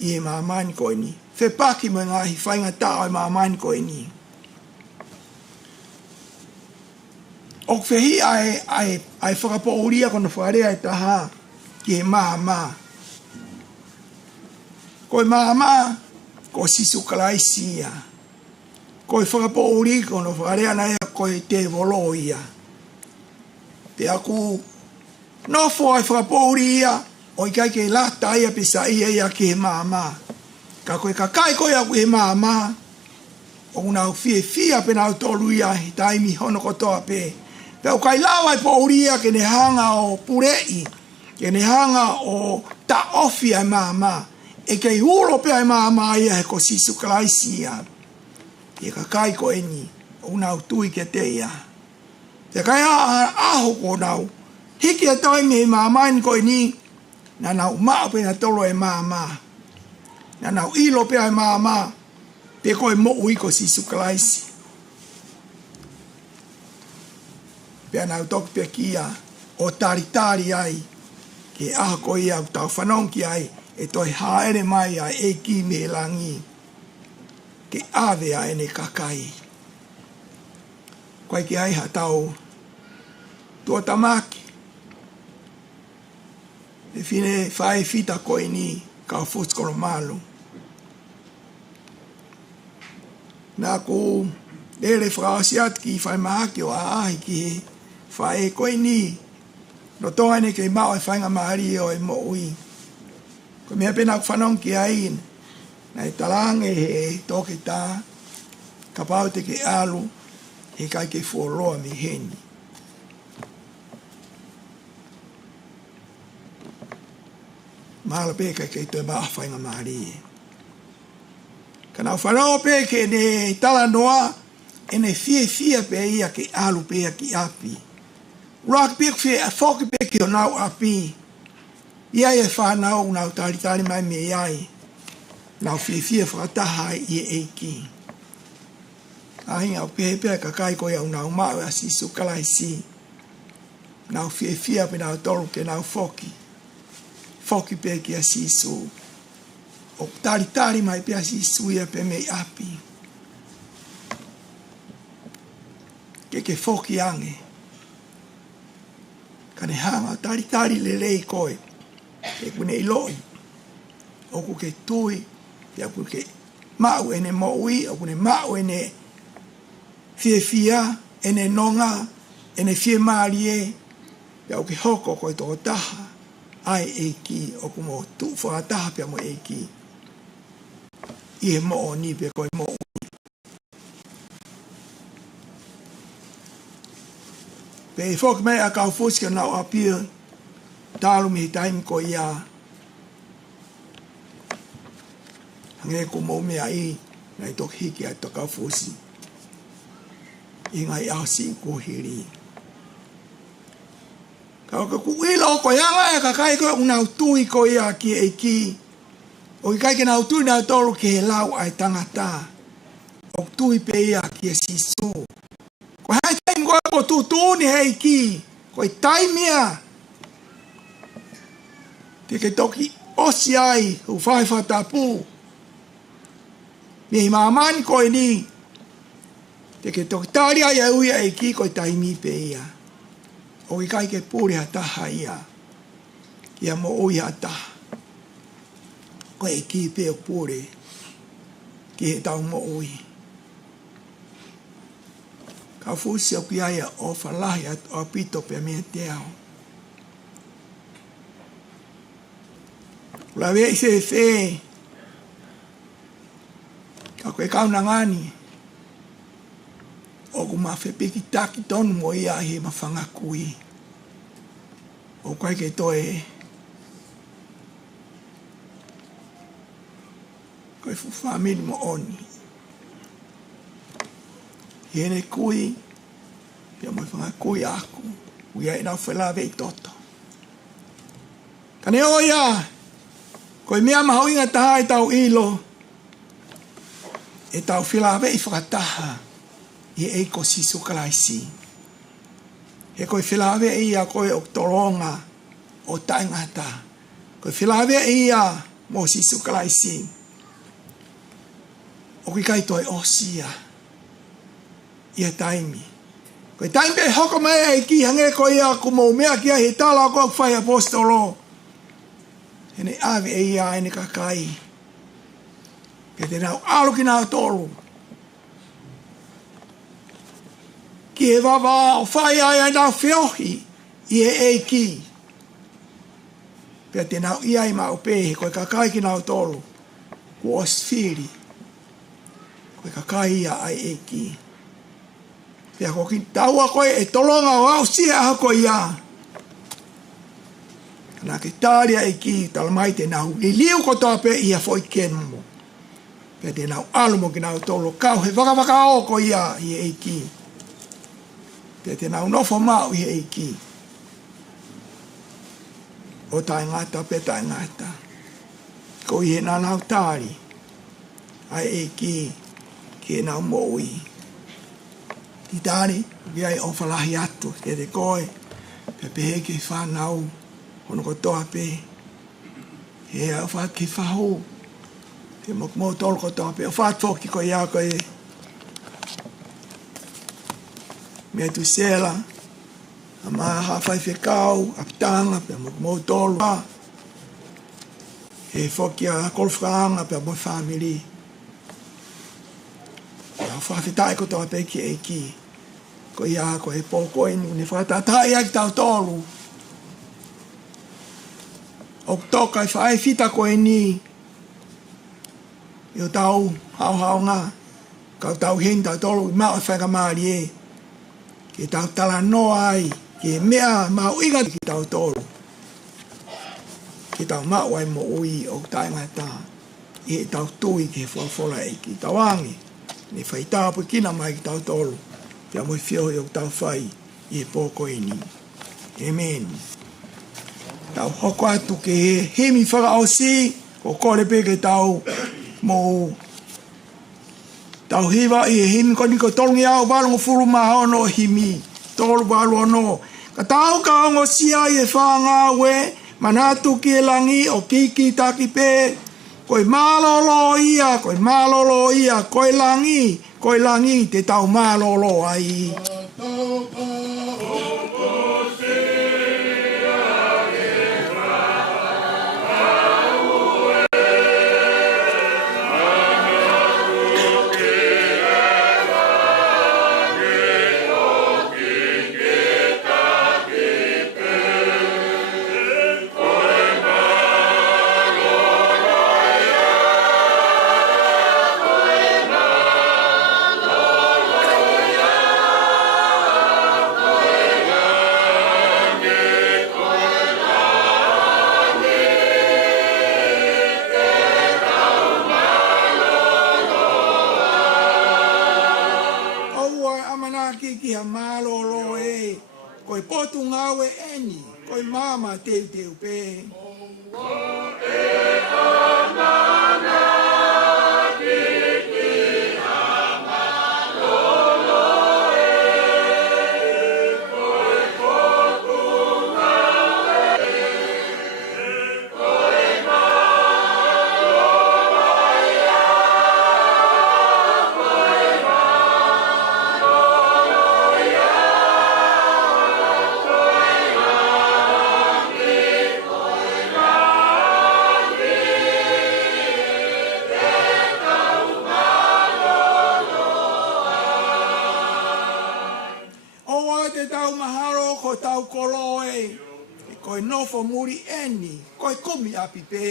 I e mamani ko ni. Whepaki mo ngai whainga ta o mamani ko ni. O whehi ai whakapouria kono wharea e taha ki he māma. Ko e māma, ko sisu kalaisia. Ko e whakapouria kono wharea na ea ko e te volo ia. Pe aku nofo ai whakapouria o i kai ke lata ia pisa ia ki he māma. Ka koe kakai koe aku he māma. O unau fia pe nau tolu ia he taimi hono kotoa pe. Peo kai lawa i pouria ke ne hanga o purei, ke ne hanga o ta ofi ai mama, e kei ulo pe ai mama ia he ko sisu kalaisi ia. Ke kakai ko eni, o nau tui ke te ia. Te kai aho ko nau, hiki e taimi e mama ni ko eni, na nau maa pe na tolo e mama, na nau ilo pe ai mama, pe ko e mo ui ko sisu kalaisi. Pea nau toki pe kia o taritari ai ke aha ko ia au tau whanonki ai e toi haere mai ai e ki me langi ke ave a ene kakai. Koe ki ai ha tau tua tamaki e fine whae fita koe ni Kaufusi Kolomalu. Nā ku lere whakaosiat ki whae mahaki o aahi ki he whae koe ni, no tonga ne kei mao e whainga mahari o e mo ui. Ko mea pena whanong ki ain, na e talange he toke tā, ka pau te ke alu, he kai ke fuoloa mi heni. Mahala pe kai kei toi maa whainga mahari e. Ka nau whanau pe ke ne tala noa, e ne fia pe ia ke alu pe ki api. Rak pik fi a foki peki o nau api. Ia e whanau nau tari mai me iai. Nau fia whakataha i e eiki. Ahinga o pehe kakai ko iau nau mau a sisu kalaisi. Nau fia pe nau tolu ke nau foki. Foki peki a sisu. O tari mai pe a sisu ia pe me api. Ke foki ange. Ka ne hanga tari lelei koe. E kune iloi. Oku ke tui. Pe aku ke mau ene moui. Oku ne mau ene fia. Ene nonga. Ene fie maarie. Pe aku ke hoko koe toko taha. Ai eiki. Oku mo tu whakataha pe mo eiki. Ie mo ni pe koe mo. Pe fok me a Kaufusi Kolomalu apia talu mi taimi ko ia. Hange ko mo me ai ngai tok hiki ai to Kaufusi. Ingai au si ko hiri. Kau ka kuila ko yanga ka kai ko una tui ko ia ki e ki. O kai ke na tui na tolu ke lau ai tangata. O tui pe ia ki e sisu. Ko hai taim ko tu ni hei ki. Ko i taimia. Te ke toki osi ai u whai whatapu. Mi mamani ko i ni. Te ke toki tari ai au ia e ki ko i taimi pe ia. O i kai ke pūre hataha ia. Ia mo ui hataha. Ko e ki pe o pūre. Ki he tau mo ui. Kaufusi o ki aia o whalahi o apito pe mea te ao. La vea i se fe. Ka koe kauna ngani. O ku ma fe piki taki tonu mo ia he ma whangakui. O kai ke toe. Koe fu whamiri mo oni. Hene kui. Pia mo whangakui aku. Uia e nau whela vei toto. Kane o ia. Koe mea mahau inga taha e tau ilo. E tau whila vei whakataha. I e ko sisu kalaisi. He koe whilawe ia koe o toronga o taingata. Koe whilawe ia mo sisu kalaisi. O ki kai toi osia. Ia taimi. Koe taimi pe hoko mai e ki hange ko ia kumo mea kia he tala ko whai apostolo. Hene ave e ia ene kakai. Pe te nau alu ki nau tolu. Ki he wawa o whai ai nau whiohi i e ki. Pea te nau iai mau pehe, koe kakai ki nau tolu. Ko osfiri. Koe kakai ia ai e ki. Pea ko ki taua koe e tolonga o au sia aha koe ia. Kana ke tāria e ki talamai te nau. I liu ko toa pe ia foi kenmo. Pea te nau alumo ki nau tolu. Kau he waka o ko ia i e ki. Te nau nofo mau i e ki. O tai ngata pe tai ngata. Ko i he nā nau tāri. Ai e ki. Ki e nau moui. Ti tāri. Ki ai o whalahi atu. Ke te koe. Pe pehe ki whanau. Hono ko toa pe. He au wha ki whahu. Te mokmo tolu ko toa pe. O whatfoki ko ia koe. Mea tu sela, a maa hawhai whekau, apitanga, pia mo tolu. He whoki a kolwhanga, pia mo whamiri. Pia whawhetai ko toa peki e ki. Ko ia ko e pōko inu, ne whatatai ai tau tolu. O toka i whae whita ko e ni. Io tau hau ngā. Kau tau hen tau tolu, i mao whakamari e. Ke tau tala noa ai, ke mea mau inga ki tau tolu. Ke tau mau ai mo ui o taingata. I he tau tui ke whawhola e ki tau angi. Ne whai tāpu kina mai ki tau tolu. Pia moi whio i o tau whai i he pōko ini. Amen. Tau hoko atu ke he hemi whakaofi, ko kore pe ke tau mo tau hiwa i e himi koni ko tolungi au walongo furu mahono himi. Tolu walono. Ka tau ka ongo sia i e whanga we. Manatu ki e langi o kiki taki pe. Koe malolo ia. Koe malolo ia. Koe langi. Koe langi te tau malolo ai. aki ki ha malolo e. Koe potu ngau e eni. Koe mama teu teu pe. Tau kolo e, koe nofo muri eni, koe kumi api pe.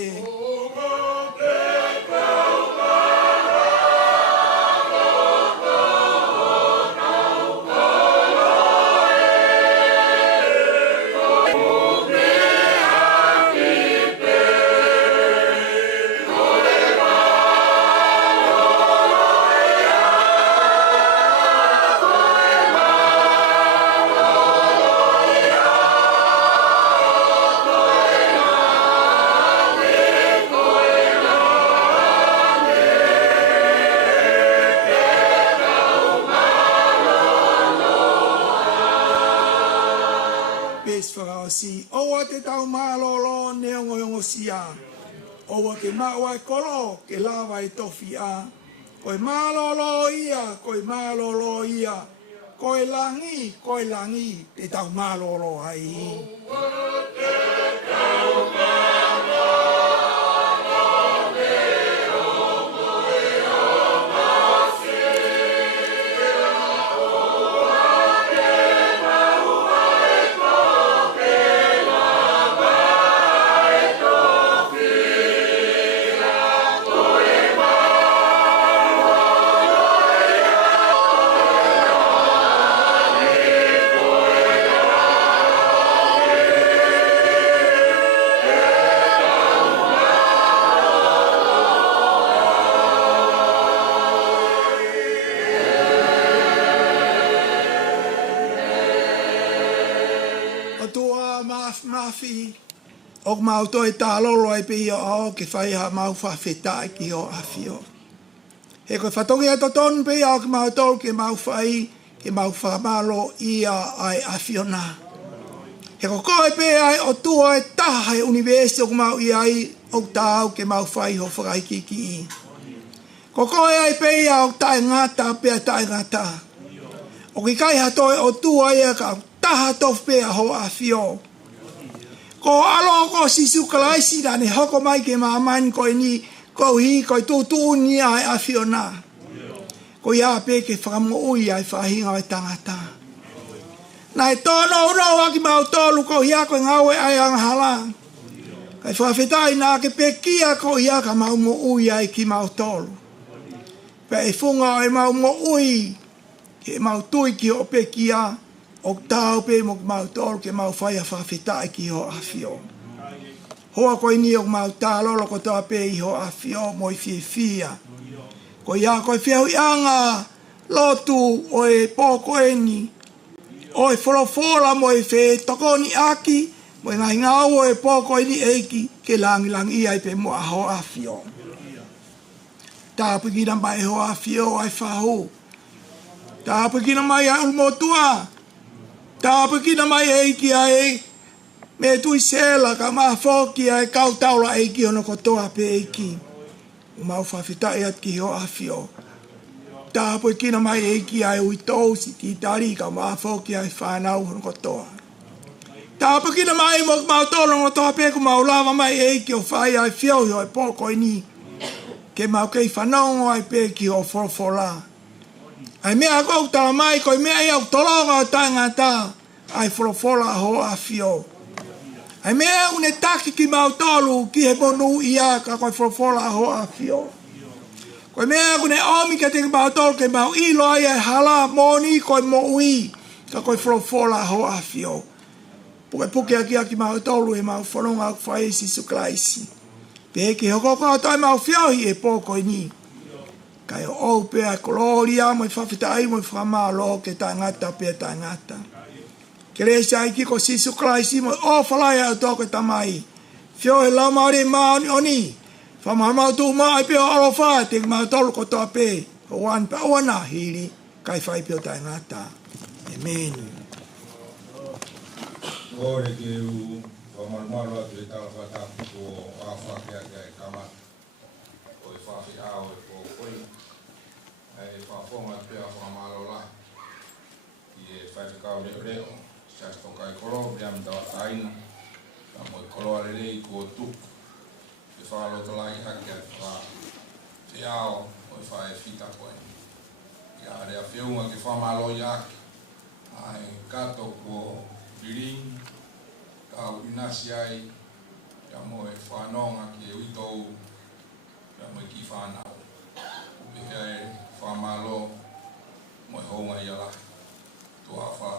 Si oa te tau malolo neongo yongo sia. Oa ke maua e kolo ke lava e tofi a. Koe malolo ia, koe malolo ia. Koe langi, te tau malolo ai. O mau toi tā lolo ai pe o ao ke whai ha mau whawhetai ki o awhio. He koe whatongi ato tonu pe o ke mau tolu ke mau whai ke mau whamalo ia ai awhio nā. He ko koe pe ai o tua e taha e universe o ke mau i ai o tāu ke mau whai ho whakaiki ki i. Ko koe ai pe o tae ngata pe a tae ngata. O ki kai hatoi o tua ia ka taha tofu pe a ho awhio. Ko alo ko sisu kalaisi da ne hoko mai ke mamahi ko ni ko hi ko tu ni ai afiona. Ko ia pe ke fakamo ui ai fahinga ai tangata. Na e tono ro aki mau tolu ko ia ko ngau ai hala. Kai whawhetai nā ke pe kia ko ia ka mau mo ui ai ki mau tolu. Pe e funga ai mau mo ui ke mau tui ki o pe kia. O tau pe mo mau tolu ke mau whai a whawhetai ki ho awhio. Hoa koe ni o mau tālolo ko tā pe i ho awhio mo i whia. Ko ia koe whiau i anga lotu o e pōko eni. O e wholofola mo e whe tokoni aki mo e ngai ngau o e pōko eni eiki ke langilangi ai pe mo a ho awhio. Tāpikina mai ho awhio ai whahu. Tāpikina mai a ulmotua. Tāpikina mai eiki ai me tui sela ka maa whoki ai kautaula eiki ono kotoa pe eiki. Mau whawhitai at ki ho awhio. Tāpikina mai eiki ai ui tausi ki tari ka maa whoki ai whanau ono kotoa. Tāpikina mai mo mau tolo ono toa pe ku mau lava mai eiki o whai ai whio ho e pōko ini. Ke mau kei whanau ai pe ki o wholofola. Ai mea kou tala mai koe mea iau tolonga o tangata ai wholofola ho a whio. Ai mea une taki ki mau tolu ki he bonu ia ka koe wholofola ho a whio. Koe mea une omi ka te mau tolu ke mau ilo ai ai hala moni koe mo ui ka koe wholofola ho a whio. Puke aki mau tolu e mau whanonga au whaisi suklaisi. Pe ki hoko toi mau whiohi e pōko ni. Kai o pea koloria mo whawhitai mo whamalo ke tangata pea tangata. Kere sai ki ko sisu Christ mo o whalai au toko tamai. Fio he lau maori maoni oni. Whamamau tu mai peo alofa te mau tolu ko toa pe. O wan pa ona hiri kai whai peo tangata. Amen. Ore ke u whamarumaro atu e tala whatapu o awha kia e kamata. O e whawhi ao e po koi. E whawhonga pia whamaro la. I e whaikakau reo reo. Sias tokai koro, riam tawa taina. Ka mo e koro arere i kua tuku. E whaloto lai hake a whi ao o e whae whita koe. Ia rea whiunga ke whamaro i ake. Ai kato kua biring. Kau inasi ai, ia mo e whanonga ki e uitou, ia mo e ki whanau. Pehea e whamalo, mo e hounga i ala, tua wha.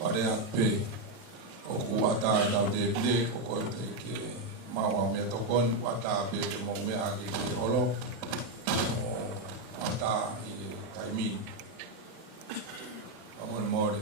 Wharea pe, o ku ata e tau te pide, o koe te ke maua mea tokon, ata pe te mou mea ki te holo, māta i taimi. Amore more.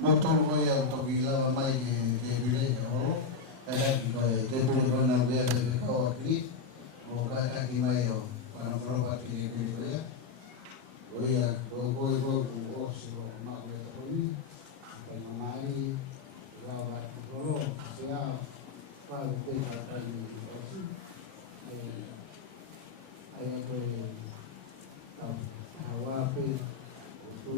Matolo ko ya togila mai ke bile o ada ki ko te bule ko na be de ko akli o ka ta ki mai o para proba ki bile ya o ya o si o ma be to ni pa mamahi la va to ya pa te ta ni o si ai ko ta Ouau Apo o tu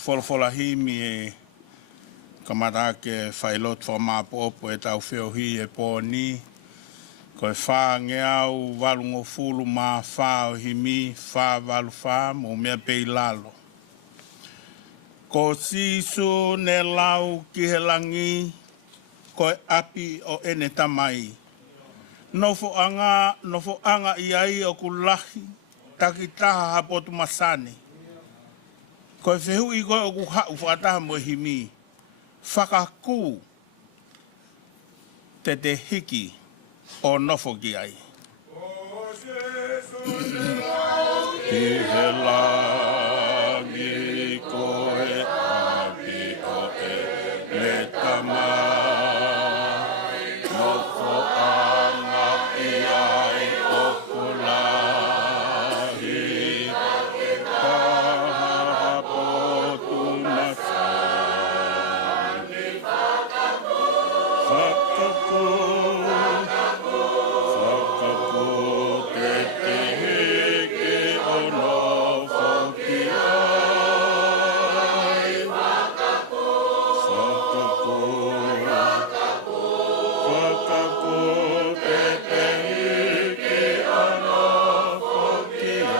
folfolahimi e kamata ke whailot whamāpopo e tau whiohi e pōni. Koe whā ngeau walungo fulu mā whā o himi, whā walu whā, mō mea pei lalo. Ko sisu ne lau ki he langi, koe api o ene tamai. Nofo anga iai o kulahi, taki taha hapotu masane. Koe whehu i koe o kuhau whaataha mo himi, fakaku te hiki o nofo ki ai. Ki he langi koe api o e le tamai, nofo anga iai o kulahi, taha hapotu masane, fakaku te heke o nofo ki ai. Fakaku te heke o nofo ki ai.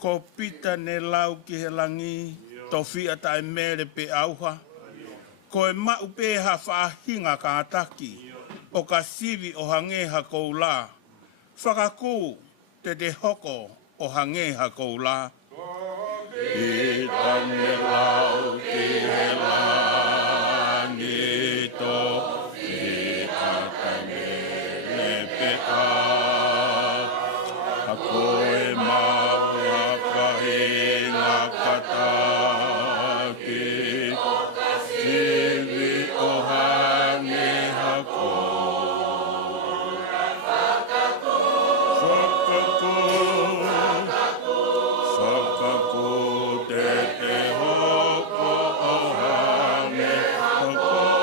Ko pita ne lau ki he langi, tofia tai mere pe auha. Ko e mau pe ha whaahinga ka ataki, o ka sivi o hangeha kou la. Whakaku te hoko o hangeha kou la. I tane lau ki he langi tofi atane le pe a. Ako e mau whakahinga kataki, sivi o hangeha kou. Fakaku te hoko o hangeha kou.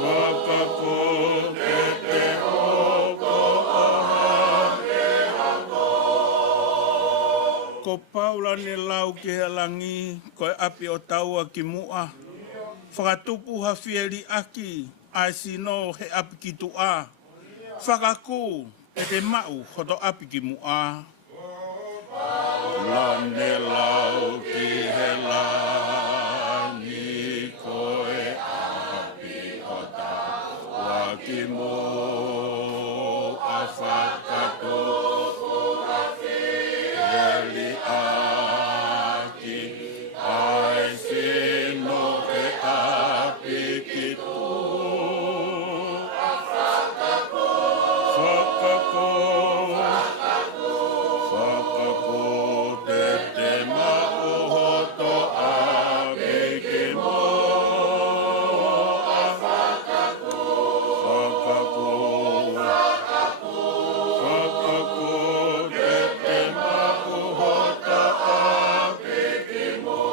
Fakaku te hoko o hangeha kou. Ko paula ne lau ki he langi, koe api o taua ki mua. Whakatupu hawhieri aki, ai sino he api ki tua. Whakaku te mau hoto api ki mua. Lane lau ki he langi, koe api o taua ki mua. Whakatupu hawhieri aki, ai sino he api ki tua. Fakaku te mau hoto api ki mua. Fakaku te mau hoto api ki mua.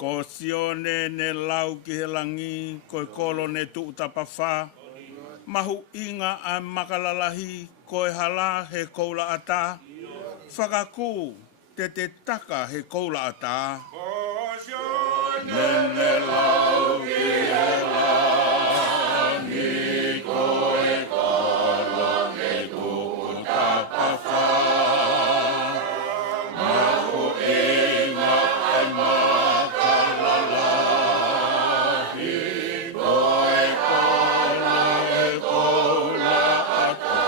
Ko sione ne lau ki he langi, koe kolo ne tuu tapawha. Mahu inga a makalalahi, koe hala he koula ata. Whakaku te taka he koula ata. Nene lau ki he langi, koe kolo ne tuu tapawha. Mahu inga a makalalahi, koe kola he koula ata.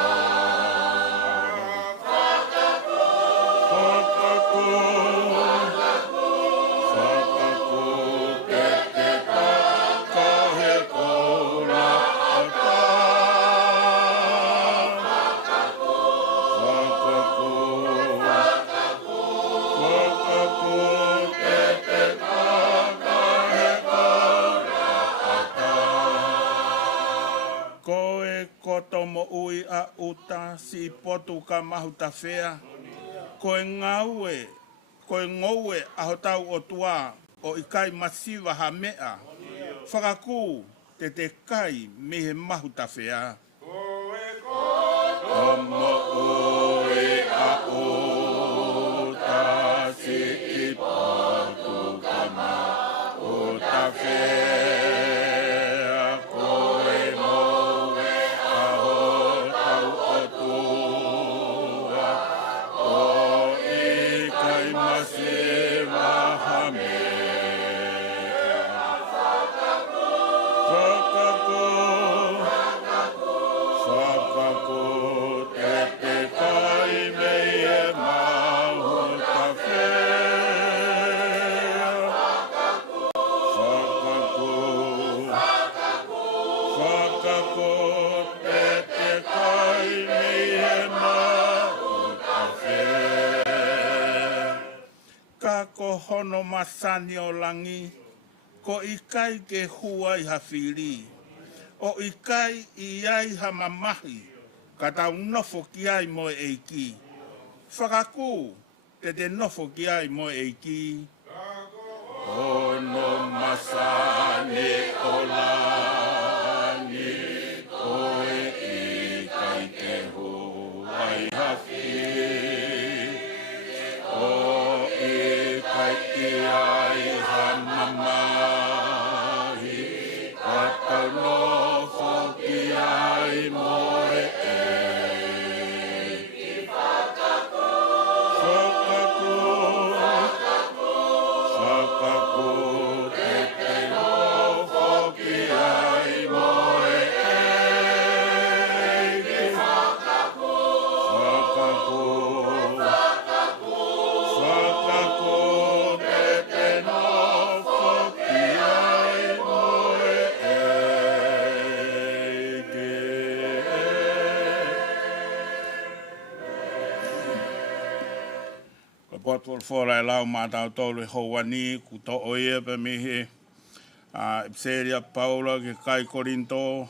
Fakaku te taka he koula ata. Fakaku te taka he koula ata. Koe kotomo ui a uta si potu ka mahu ta whea. Koe ngoue aho tau o tua o i kai masiwa ha mea. Whakaku te kai me he mahu ta whea. Koe Ko hono masani o langi, ko ikai ke hua i hawhiri. O ikai i ai ha mamahi, ka tau nofo ki ai mo eiki. Whakaku, te nofo ki ai mo eiki. Hono masani o langi, ko ikai ke hua i hawhiri. Ai ha mamahi, ka tau nofo ki ai moe eiki. Whakaku, te nofo ki ai moe eiki. Whakaku, Potwal fora e lau mātau tolu e houani, ku to oia pe mihi. Ipseria Paula ke kai Korinto,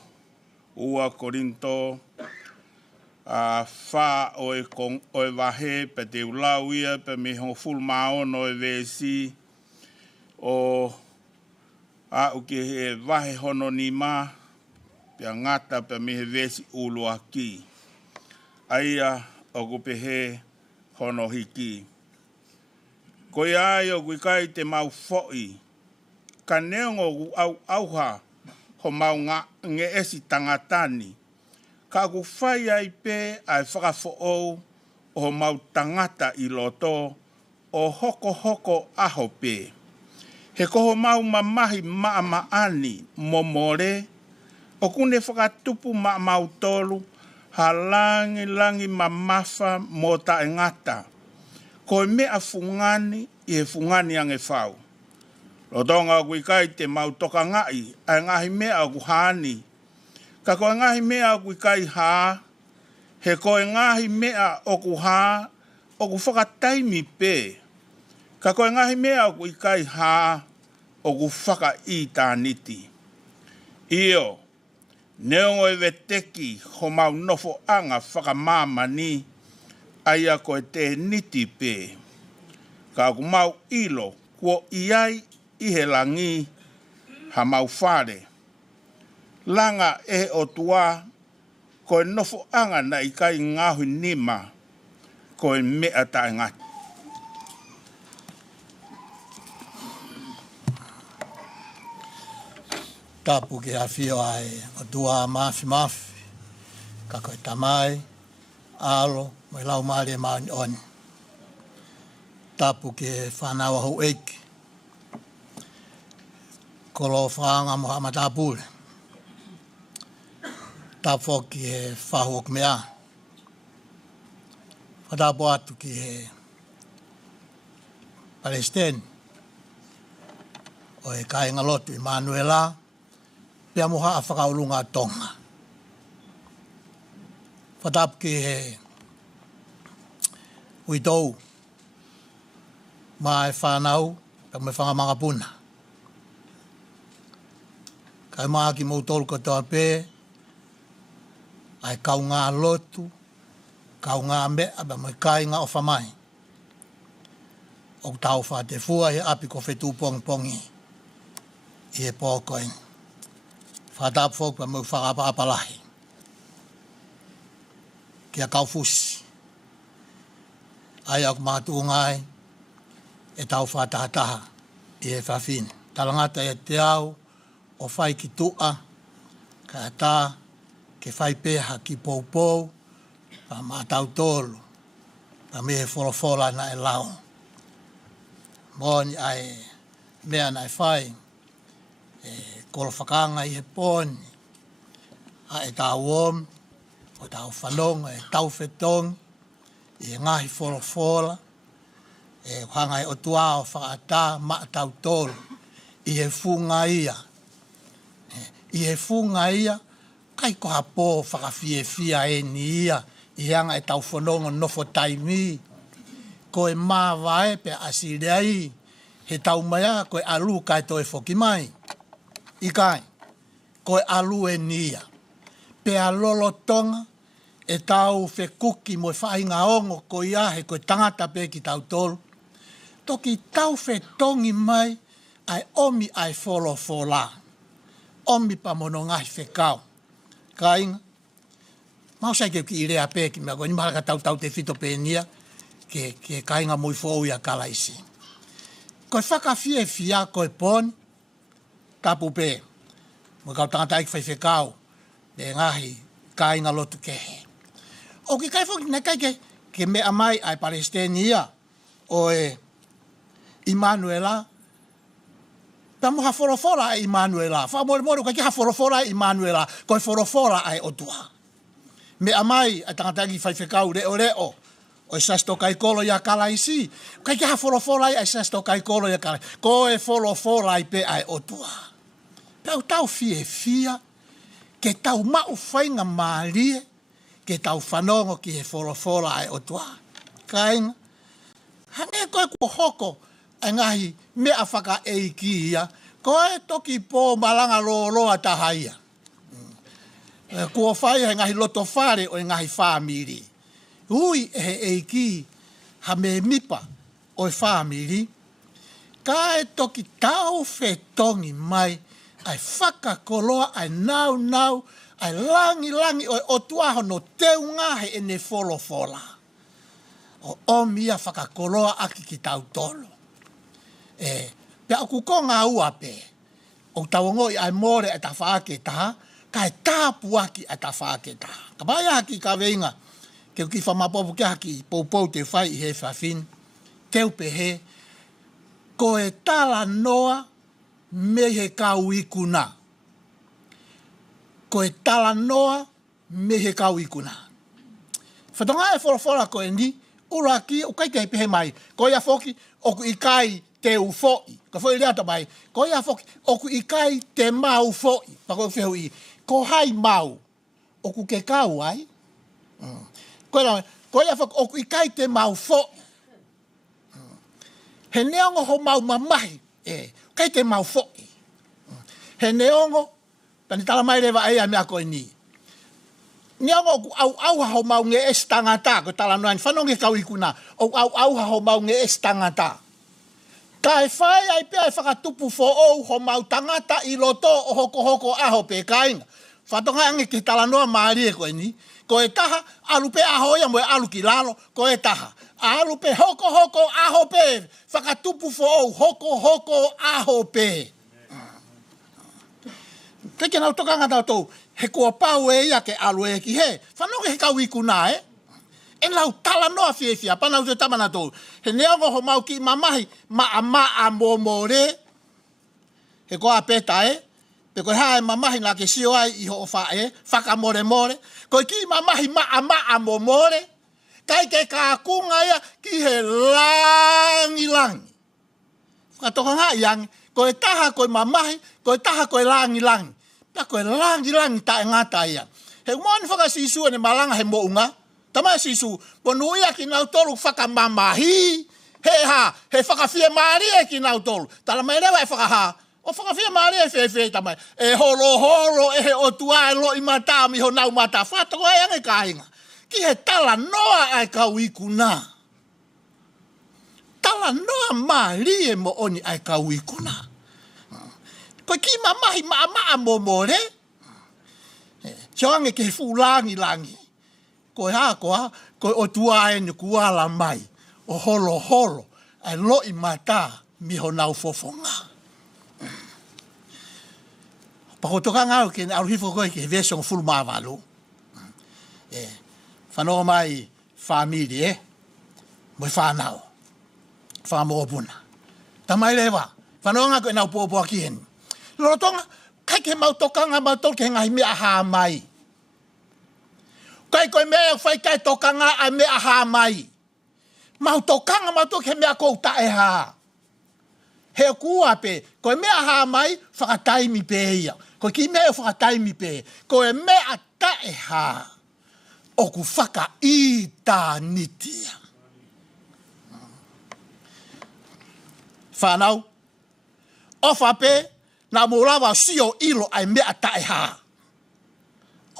ua Korinto. Wha oe wahe pe te ulau ia pe mihi ho full maono e vesi. O uke he wahe hono ni ma, pia ngata pe mihi vesi ulua ki. Aia o kupe he hono hiki. Ko ai o kai te mau fo'i, ka neongo au auha ho mau nge esi tangatani, ka ku whai ai pe ai whakafo'ou o ho mau tangata i loto o hoko aho pe. He koho mau mamahi maani momore, o kune whakatupu mau tolu, halangilangi mamafa mo ta e ngata. Ko mea fungani i he fungani ange whau. Rotonga kui kai te mau toka ngai, ai ngahi mea o kuhani. Ka koe ngahi mea o kui kai haa, he koe ngahi mea o kuhaa, o ku whakataimi pe. Ka koe ngahi mea o kui kai haa, o ku whaka i tāniti. Io, neongo e veteki ho mau nofo anga whakamāmani, aia koe te niti pe. Ka ku mau ilo, kua iai i he langi, ha mau whare. Langa e o tua, koe nofo anga na i kai ngahu nima, koe mea tae ngati. Tapu ke hawhio ai o tua mafi, ka koe tamai, alo, mai lau maari e maani oni. Tapu ke whanawa hou eiki. Kolo whaanga mo hama tāpule. Tapu ki he whahu o kumea. Whatapu atu ki he Palestine. O e kāinga lotu i Manuela. Pea moha a whakaolunga tonga. Whatapu ki he uitou. Mai whanau, ka me whangamanga puna. Kai maa ki mou tolu katoa pē, ai kau ngā lotu, kau ngā mea, ba moi kai ngā o whamai. O tau wha te fua he api ko Fetu'upongipongi i he pōkoin. Whatapu fok pa moi whakapapalahi. Kia Kaufusi. Ai au mātu ngai, e tau whātahataha i e whawhine. Talangata e te au o whai ki tua, ka tā, ke whai pēha ki poupou, pa mātau tōlu, pa me he fuoloa na e lau. Mōni ai mea na e whai, e kolo whakanga i he pōni, a e tā uom, o tau whanonga e tau whetong, i ngahi wholofola, e hangai o tua o whakata ma tau tolu, i e funga ia. I e funga ia, kai ko hapo whakawhie fia e ni ia, i anga e tau whanonga nofo taimi, ko e māwae pe asirei, he tau maya ko e alu kai to e whoki mai. I kai, ko e alu e ni ia. Pe a lolo tonga, e tau whekuki mo e whainga ongo ko ia he ko e tangata pe ki tau tolu. Toki tau whetongi mai, ai omi ai wholofola. Omi pa mono ngahi whekau. Ka inga, mausai ke ki irea pe ki mea ko ni maharaka tau te whito pe nia, ke ka inga mui fōu ia kalaisi. Ko e whakawhie fia ko e poni, tapu pe, mo kau tangata iki whekau, e ngahi ka inga lotu kehe. O ki kai whoki ne kai ke mea mai ai Palestenia, o e Immanuela, pa mo ha forofora ai Immanuela, fa mo ka ki ha forofora ai Immanuela, ko e forofora ai otua. Me amai ai tangatagi whekau reo, o sasto kai kolo ya kalaisi, ka ki ha forofora ai sasto kai kolo ya kalaisi, ko e forofora ai pe ai otua. Pau tau fia, ke tau mau whainga maalie, ke tau whanongo ki he forofora ai otua. Kainga, hane koe ko hoko, ai ngahi mea whaka eiki ia, koe toki pō malanga loa tahaia. Kua whai he ngahi loto whare o ngahi whamiri. Ui e he eiki, ha me mipa o e whamiri, ka e toki tau whetongi mai, ai whakakoloa, ai nau, ai langi o otuaho no teu ngahe e ne wholofola. O omia whakakoloa aki ki tau tolo. Pe aku ko ngā ua pe, o tawangoi ai more e ta whaake taha, ka e tāpu aki e ta whaake taha. Ka pai haki ka veinga, ke ki whamapopu ke haki poupou te whai i he whawhin, teu pe he, ko e tala noa me he kau ikuna. Ko e tala noa me he kau ikuna. Whatonga e whorofora ko e ni, ura ki, o kai kei pehe mai, ko ia whoki, oku i kai te ufoi, ka whoi reata mai, ko ia whoki, oku i kai te mau foi, pa koe whehu i, ko hai mau, oku ke kau ai, ko ia whoki, oku i kai te mau foi, he neongo ho mau mamahi, kai te mau foi, he neongo, tani tala mai rewa ea mea koe ni, neongo ku au ho mau nge es tangata, ko tala noan, whanonge kau ikuna, au ho mau nge es tangata. Ka e whai ai pia e whakatupu fo ou ho mau tangata i loto o hoko aho pe kainga. Whatonga ange ki tala noa maari e koe ni, ko e taha, alu pe aho ia mo e alu ki lalo, ko e taha. Alu pe hoko aho pe, whakatupu fo ou hoko aho pe. Keke nau toka ngata tau, he kua pau e ia ke alu e ki he, whanonge he kau ikuna e. E lau tala noa fia, panau te tamana tau. He neongo ho mau ki mamahi, maa momore. He koa peta e. Pe koe hae mamahi nga ke sio ai i ho wha e. Fakamore. Koe ki mamahi maa momore. Kai ke kākunga ia ki he langilangi. Whakatoka ngā iangi. Koe taha koe mamahi, koe taha koe langilangi. Pea koe langilangi ta e ngata ia. He umani whakasisua ne malanga he mounga. Tamai sisu, ponu ia ki nau tolu whakamamahi, he whakawhia maari e ki nau tolu. Tala mai rewa e whakaha, o whakawhia maari e whewhe tamai. E holo, e he otua e lo i mata, mi ho nau mata, whatako e ange kāinga. Ki he tala noa ai kau ikuna. Tala noa maari e mo oni ai kau ikuna. Koe ki mamahi maa momore, Joange ke fukalāngilangi. Koe koe o tua e ni kuala mai, o holo, ai loi mata mi ho nau fofonga. Pakotoka ngau ke aruhifo koe ke vesong fulu mavalu. Whanau mai whamiri moi whanau, whamopuna. Tamai lewa, whanau ngā koe nau pōpua ki heni. Lorotonga, kai ke mautokanga ke ngahi mea haa mai. koe mea whai kai tokanga ai mea hā mai. Mau tokanga matu ke mea kou tae hā. He kua pe, koe mea hā mai, whakataimi pe ia. Koe ki mea whakataimi pe, koe mea tae hā. Oku whaka i tā nitia. Whanau, ofa pe, na mōrawa sio ilo ai mea tae hā.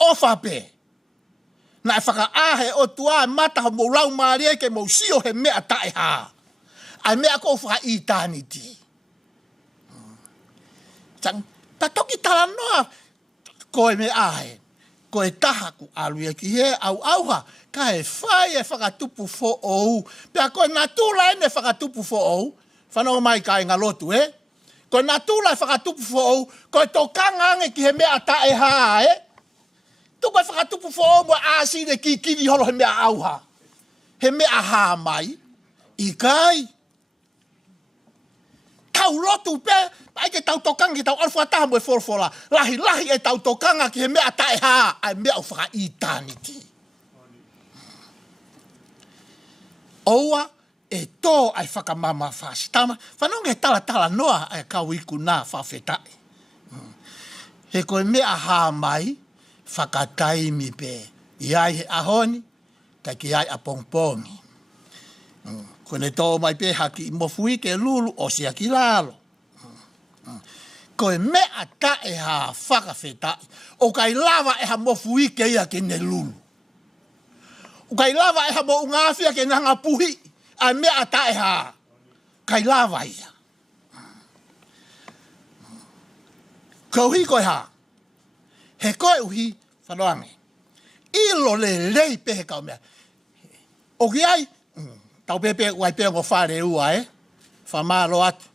Ofa pe, na whaka ahe o tua mata ho mōrau maria ke mō sio he mea tae hā. Ai mea kou whaka i tā nitia. Ta toki tala noa, koe me ahe, koe taha ku aluia ki he au auha, ka he whai e whakatupu fo ou, pia koe nā tūla ene whakatupu fo ou, whanau mai ka inga lotu e, koe nā tūla e whakatupu fo ou, koe tō kangange ki he mea tae hā e, tu koe whakatupu fo ou mo āsine ki kiri holo he mea auha, he mea hā mai, i kai, tau lotu pe, ai ke tau tokanga ki tau alfa taha mo e whorwhora. Lahi e tau tokanga ki he mea tae hā, ai mea u whaka i tāniti. Oua e tō ai whakamama whāsitama. Whanonga e tala noa ai kau iku nā whawhetai. He koe mea hā mai, whakataimi pe. Iai he ahoni, kai ki ai a pongpongi. Kone tō mai pe haki i mofui ke lulu o sia ki lalo. Koe mea tae hā whakawhetai. O kai lava e ha mofui ke ia ke ne lulu. O kai lava e ha mo ungawhia ke nanga puhi. Ai mea tae hā. Kai lava ia. Kauhi koe hā. He koe uhi whanoange. Ilo le lei pe he kau mea. O ki ai. Tau pepe uai pe ngo whare ua e. Whamaro atu.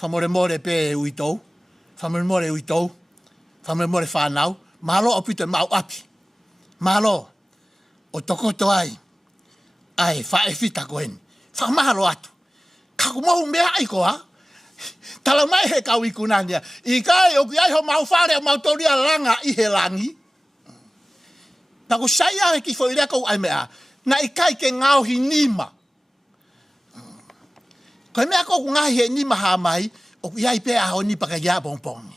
Whamore pe uitou. Whamore uitou. Whamore whanau. Malo o pito mau api. Malo. O tokoto ai. Ai whae whita koen. Whamaro atu. Kakumohu mea ai koa. Tala mai he kau ikunania. I kai o ki ai ho mau whare o mau toria langa i he langi. Taku saia he ki whoirea kou ai mea. Na i kai ke ngauhi nima. Koe mea kou ngahi he nima hā mai, o iai pe aho ni paka ia pongpongi.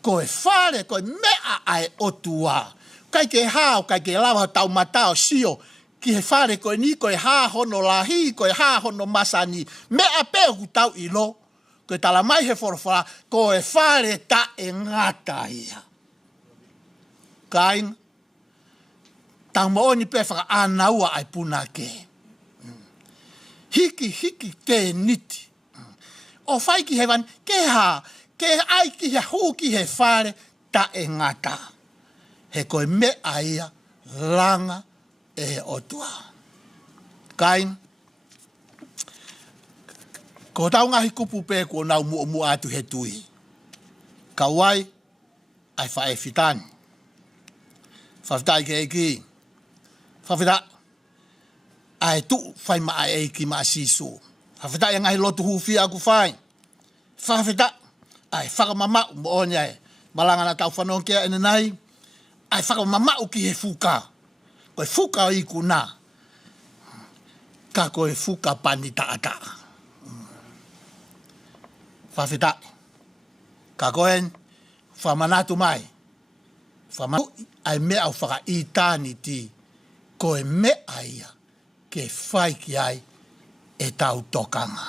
Koe whare, koe mea ai otua. Kai ke hao, kai ke lawa tau matao sio, ki he whare koe ni, koe hā hono lahi, koe hā hono masani. Mea pe ku tau ilo, koe tala mai he whorowhara, koe whare ta e ngata ia. Kainga, tau mooni pe whaka anaua ai puna ke. Hiki te niti. O whai ki he wan, ke hā, ke ai ki he hū ki he whare, ta e ngata. He koe mea ia, langa e he otua. Kain, ko tau ngahi kupu pe ko nau mu atu he tui. Kawai, ai whae whitani. Whawhitai ke eki. Whawhitai. Ai tu whai maa e ki maa sisu. Whawhitai ngahi lotu huwhi aku whai. Whawhitai. Ai whakamamau mo onia e. Malangana tau whanong kia ene nai. Ai whakamamau ki he fuka. Koe fuka o iku nā. Ka koe fuka pani taata. Whawhitai. Ka koen whamanatu mai. Whamanatu ai mea au whaka i tāni ti. Koe mea ia. Ke whai ki ai e tau tokanga.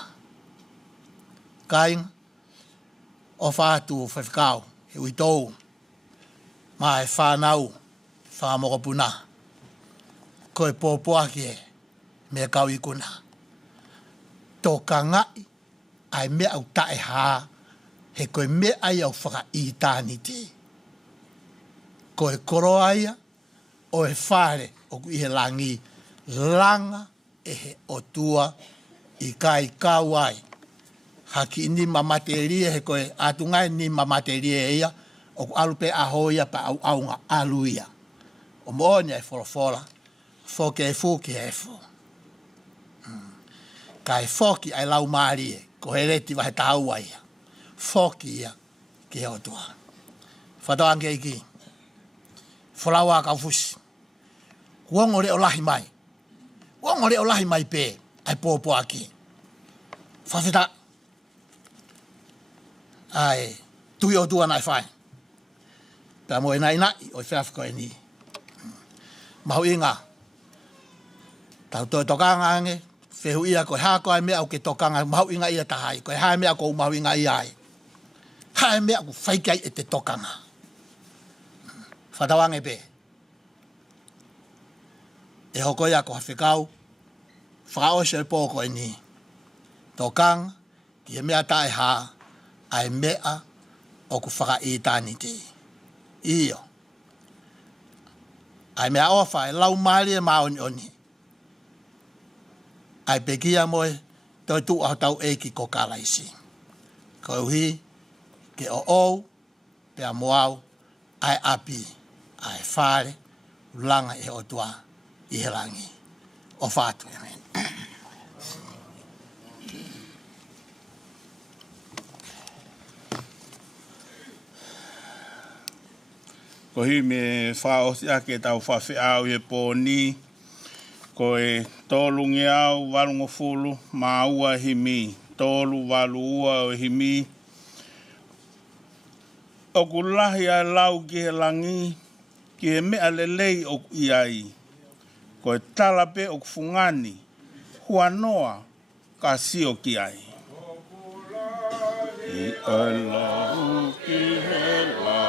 Kainga, o whātu o whawhikau, he uitou, mai whānau, whāmokopuna, koe pōpua ki e, me kau ikuna. Tokangai, ai mea au tae hā, he koe mea ai au whaka i tāni ti. Koe koro aia, o e whare, o ku i he langi, langa e he otua i kai kauai. Haki ni mamateria he koe atungai ni mamateria ia o alupe ahoia pa au aunga aluia. O moonia e whorowhora, whoke e fuki e fo. Kai foki ai lau maari e, ko he reti wahe taua ia. Foki ia ki he otua. Whatoange iki. Wholaua Kaufusi. Kuongore o lahi mai. Kuongore o lahi mai pe. Ai popo aki. Whawhita. Ai. Tui o tua nai whai. Pea mo e nai nai. O i whiawhiko e ni. Mahu inga. Tau toi tokanga ange. Whehu ia koe hako ai mea o ke tokanga. Mahu inga ia tahai. Koe hae mea ko mahu inga ia ai. Hae mea ku whaikai e te tokanga. Whatawange pe. E hoko ia ko hawhikau. Whakaosho e pōko e ni. Tokanga. Ki e mea tae haa. Ai mea o ku whaka i tāni te. Iyo. Ai mea ofa e lau maari e maoni oni. Ai pekia moe toi tu au tau eiki ko kalaisi. Ko uhi ke o ou pea moau ai api ai whare ulanga e o tua i helangi. O whātu, amen. Ko hi me whaosi ake tau whawhi au e pōni. Ko e tōlungi au walungo fulu mā ua himi. Tōlu walu ua o himi. O ku lahi ai lau ki he langi. Ki he mea lelei o ku iai. Ko e talape o ku fungani. Hua noa ka sio ki ai. I ai lau ki he lau.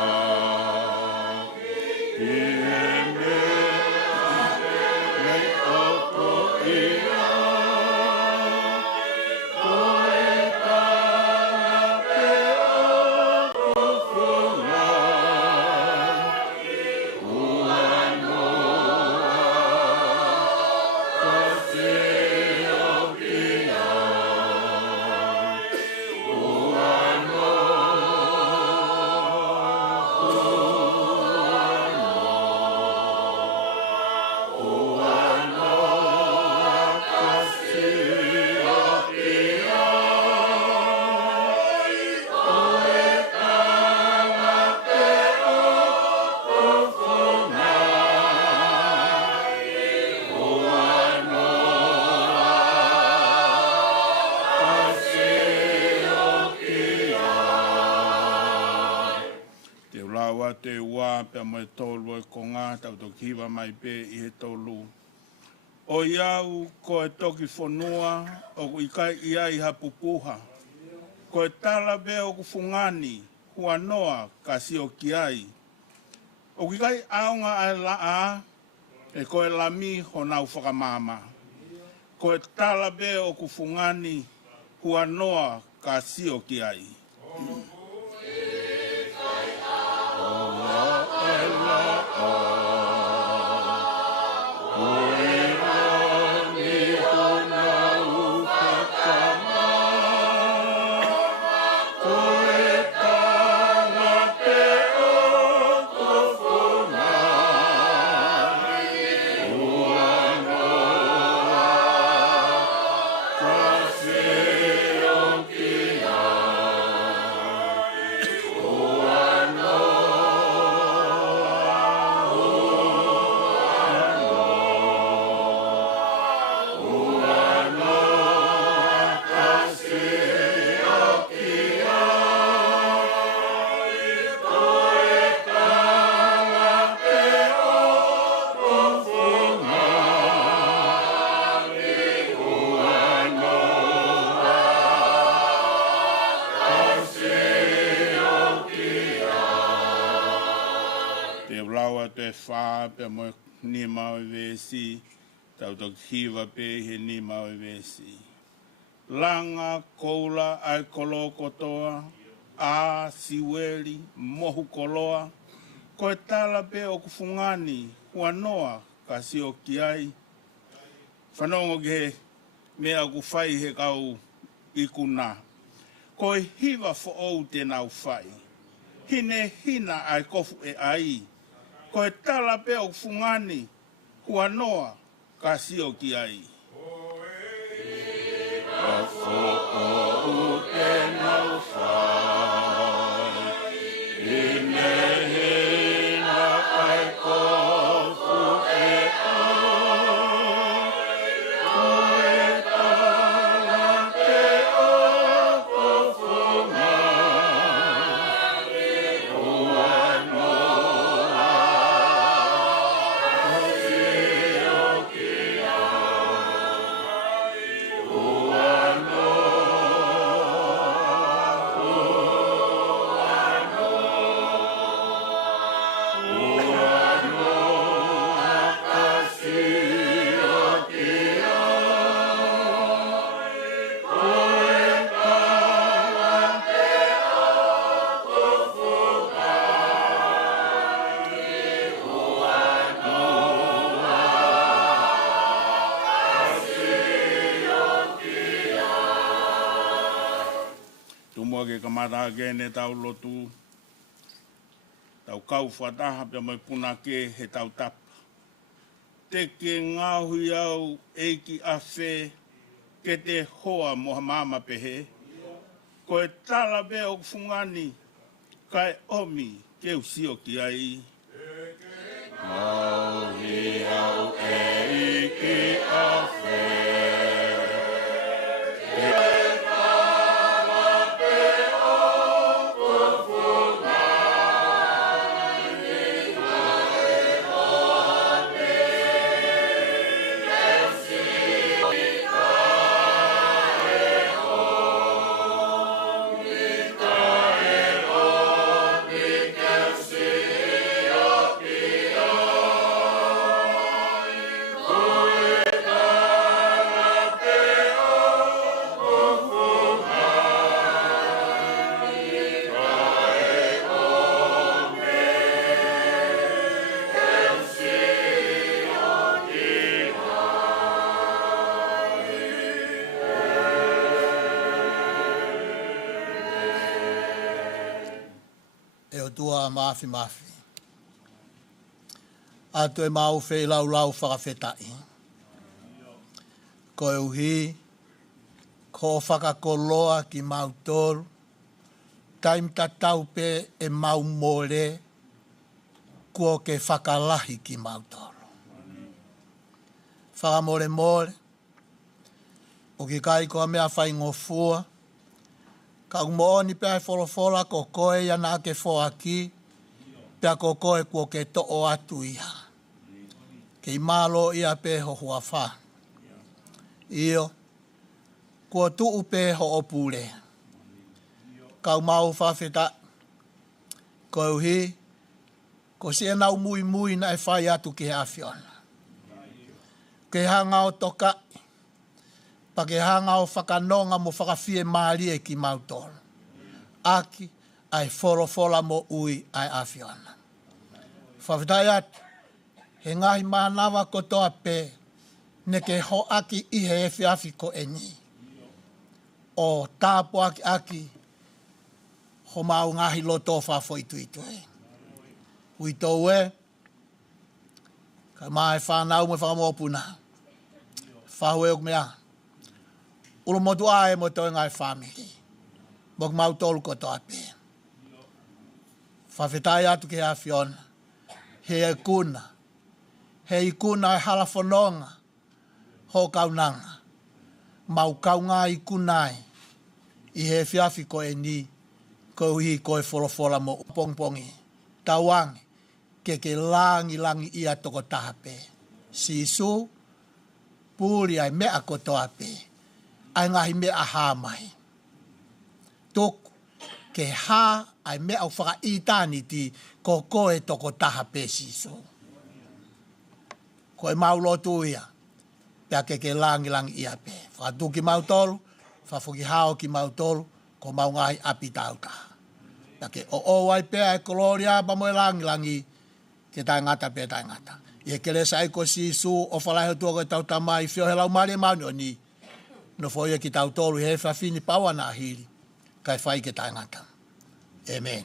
Te ua pe mo tolu e konga tau to kiwa mai pe I he tolu. O iau ko e toki whanua o ku ikai ia I hapupuha. Ko e tala be o ku fungani hua noa ka sio ki ai. O ku ikai aonga ai la a e ko e lami ho nau whakamama. Ko e tala be o ku fungani hua noa ka sio ki ai. Te wha pe mo ni mau vesi tau to kiwa pe he ni mau vesi langa koula ai kolo kotoa a siweli mohu koloa ko e tala pe o kufungani hua noa ka sio ki ai whanongo ke mea ku whai he kau ikuna ko e hiwa fo ou te nau whai hine hina ai kofu e ai ko e tala pe o fungani hua noa ka sio ki ai. Afo o te nau whai, ine hina ai kofu e ai. ke kamata ke ne tau lotu. Tau kau whataha pia mai puna ke he tau tapa. Te ke ngāhui au eiki a whē ke te hoa moha mama pehe. Ko e tala be o fungani kai omi ke usio ki ai. Ngāhui au eiki a whē. Mafi. Ato e mau whei lau whakawhetai. Ko e uhi, ko whakakoloa ki mau tolu, taim tatau pe e mau mole, kua ke whakalahi ki mau tolu. Whakamore mole, o ki kai koa mea whai ngofua, ka umooni pe ai wholofola ko koe yana ke whoaki, pea ko koe kua ke to'o atu iha. Kei malo ia pe ho hua wha. Io, kua tuu pe ho opule. Kau mau whawheta, ko uhi, ko si enau mui na e whai atu ki he awhiona. Ke hanga o toka, pa ke hanga o whakanonga mo whakawhie maari e ki mautoro. Aki, ai wholofola mo ui ai awhiona. Whawhetai atu, he ngahi mānawa kotoa pe, ne ke ho aki i he e whiawhi ko e ni. O tāpo aki, ho mau ngahi loto whawho i tuitue. Ui tau e, ka mai whanau me whakamopuna. Whahu e ok mea. Uro motu ae mo toi ngai whamiri. Mok mau tolu kotoa pe. Whawhetai atu ke a whiona. He e kuna. He i kuna e halafononga. Ho kaunanga. Mau kaunga i kunai. I he whiawhi ko e ni. Ko uhi ko e wholofola mo pongpongi. Tawangi. Ke langi ia toko tahape. Sisu. Puri ai mea kotoa pe. Ai ngahi mea hāmai. Tuku. Ke hā ai mea au whaka itani ti ko koe toko tahape sisu. Ko e maulotu ia. Pea ke langi ia pe. Whakatuki mautolu. Whafuki hao ki mautolu. Ko mau ngahi api tauta. Pea ke o ai pea e koloria pa mo e langi. Ke tai ngata pe tai ngata. Ie kere sai ko sisu o whalahe tuako e tauta mai. Whio he lau maari e mauni o ni. No foia ki tautolu he whawhini paua na hiri. Kai whai ke tai ngata. Amen.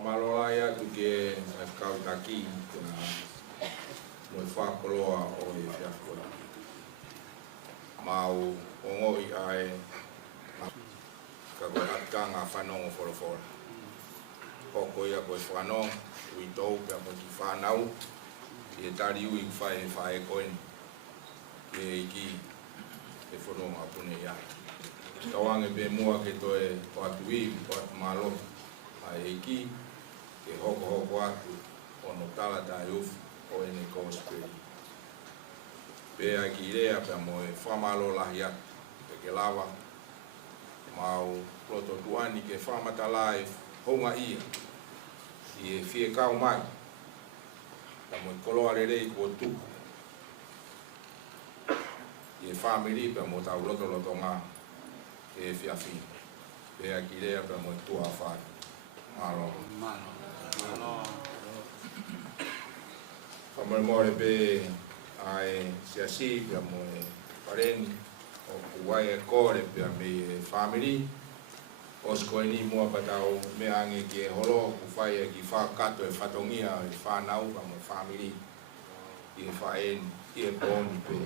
Malola ia tu ke kau taki mo fakoloa o e fiakola. Mau ongo i ai ka ko atkanga whanongo wholofola. Hoko ia ko e whanong, ui tau pia ko ki whanau, i e tari ui whae koen, ke iki e whanonga apune ia. Tawange be mua ke to e o atuiwi, o atu malo, a e iki, ke hoko atu, ono tala tai ufu, o ene kōsperi. Pea ki rea pia mo e whamalo lahi atu, ke lava, mau ploto tuani ke whamatala e honga ia, i e fie kau mai, ta mo e koloa rerei ko tuku. I e family pe mo tau loto ngā e fiafi. Pe a kirea pe mo tua whai. Malo. Whamore pe ai siasi pe mo e pareni o kuwai e kore pe me family. Os koe ni mua patau me ange ki e holo ku whai e ki whakato e whatongia e whanau pa mo family. I e whaen, i e pōni pe.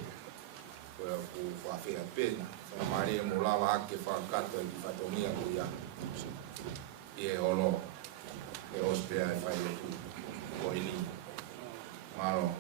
Koe ku whawhea pena. Whamare e mo lawa hake whakato e ki whatongia ku ia. I e holo. E os pea e whai e ku. Koe ni. Malo.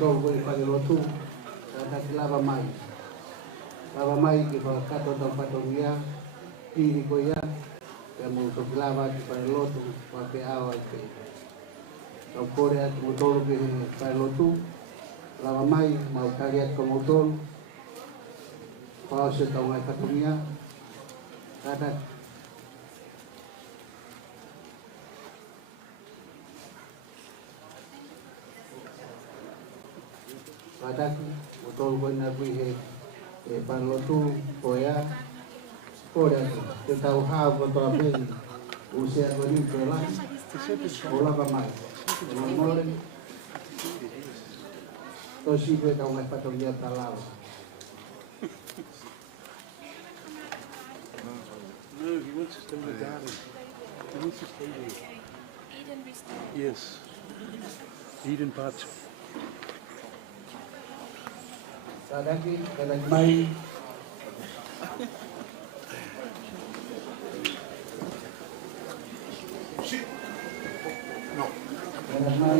tolu ko i whakerotu, taki lava mai. Lava mai ki whakato tau patongia, piri ko ia, pe mo toki lava ki whakerotu, whape awa i pe. Tau kore atu mo tolu ki whakerotu, lava mai, mau kari atu mo tolu, whao se tau ngai patongia, kata. Padaki, motor ko na kui he panlotu koya koya te tau ha ko to ape usia ko ni kola ola ba mai no mole to si ko tau mai pato dia talao No, he wants to stay with Daddy. He wants to stay there. Eden restore. Yes. Eden part. Sadaki, kadang mai. No. Kadang mai.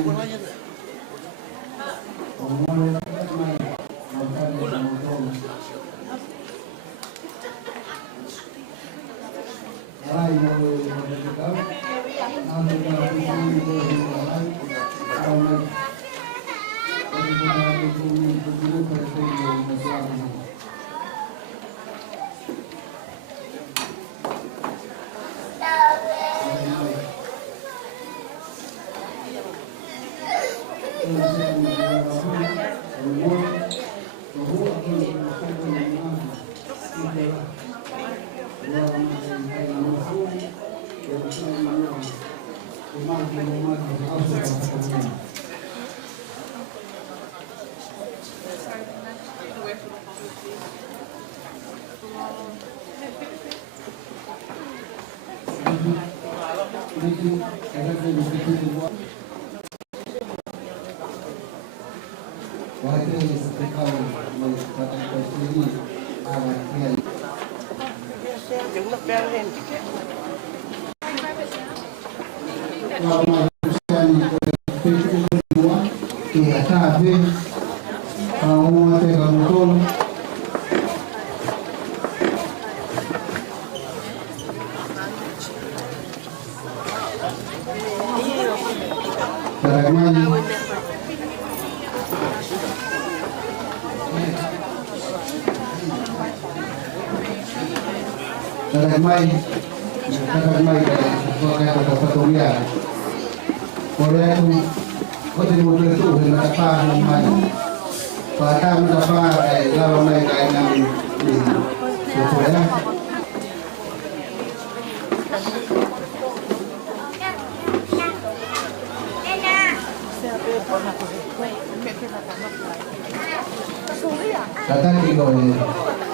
Tataki ko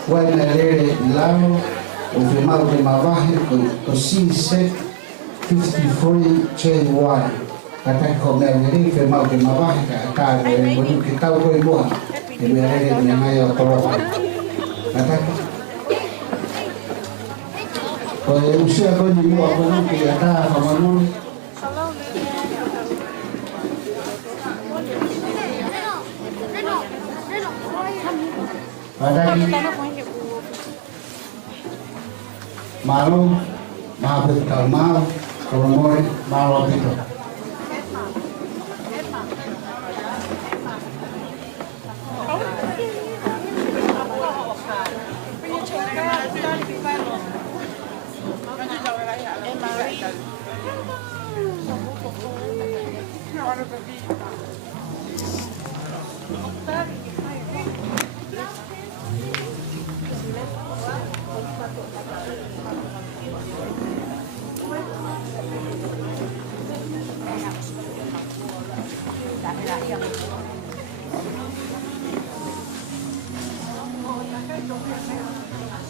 wai na lere lao o firmado de mamahi con C-Sec 53-1. Tataki ko me lere firmado de mamahi ka bonu ki tau ko iboa e me lere de ngai o koloa. Tataki ko usia ko ni mo bonu ki ata famanu Padaki malu mabut kalmal kolomori malu itu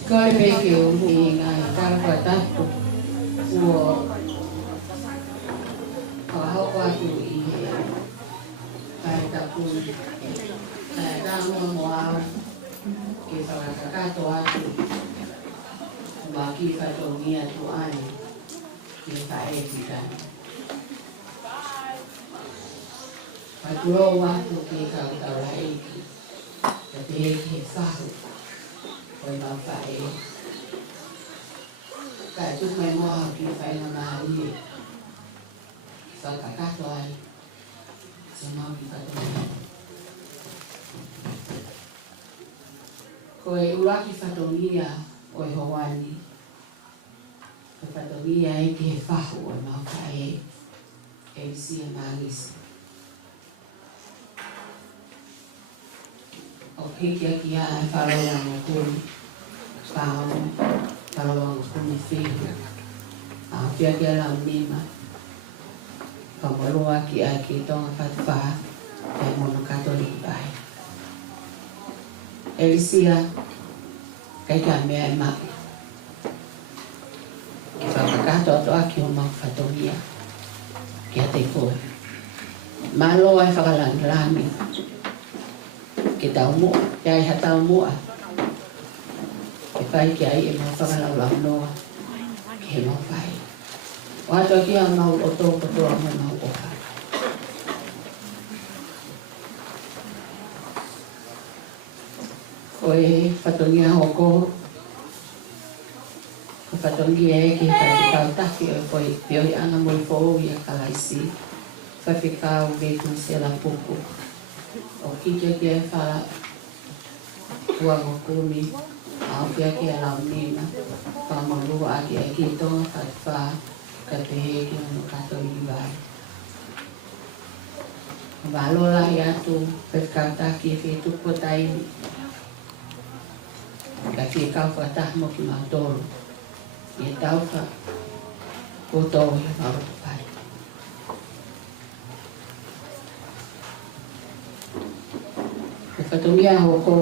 Kai peke o hui ngai karapa tapu ua whakahau atu I he kai tapu kai tānua moao ke whakakato atu ma ki whatongia tu ai ke whae ki tani Ouau Apo ke kautau laiki. Ka te ke whahu. Oi mau whae. Ka tuk mai moa ki whainga mamahi. Whakakato ai. Se mau ki whatongia. Ko e uraki whatongia o e Hawani. Ka whatongia e ke whahu oi mau whae. E sia mangisi. O hiki aki a e wharawa ngā kuri. Whao, wharawa ngā kuri whihu. A whia ki a lau nima. Ka marua ki a ki tonga whatwha. E mono katoliki pai. Elisia, kai ka mea e mai. Ki whakakato ato aki o mau whatongia. Ki a te koe. Malo ai fakalāngilangi. Ki tau mua, ki ai hatau mua. Ki whai ki ai e mau whakalau noa. Ki he mau whai. O ato ki a mau o tō katoa mo mau o whai. Ko e whatongia hoko. Ko whatongia e ki whai taki o koe pioi anga mo i fōu i a kalaisi. Whawhikau veiku se la puku. O kike ki e whala ua ngokumi. Au pia ki a lau nina. Whamarua aki e ki tonga whatwha. Ka te he ki ono kato i vai. Walola i atu whawhikau taki e Fetu'upongipongi taini. Ka ki e kau whatah mo ki mautoro. I e tauka koutou i maroto pai. Ko whatongia hoko,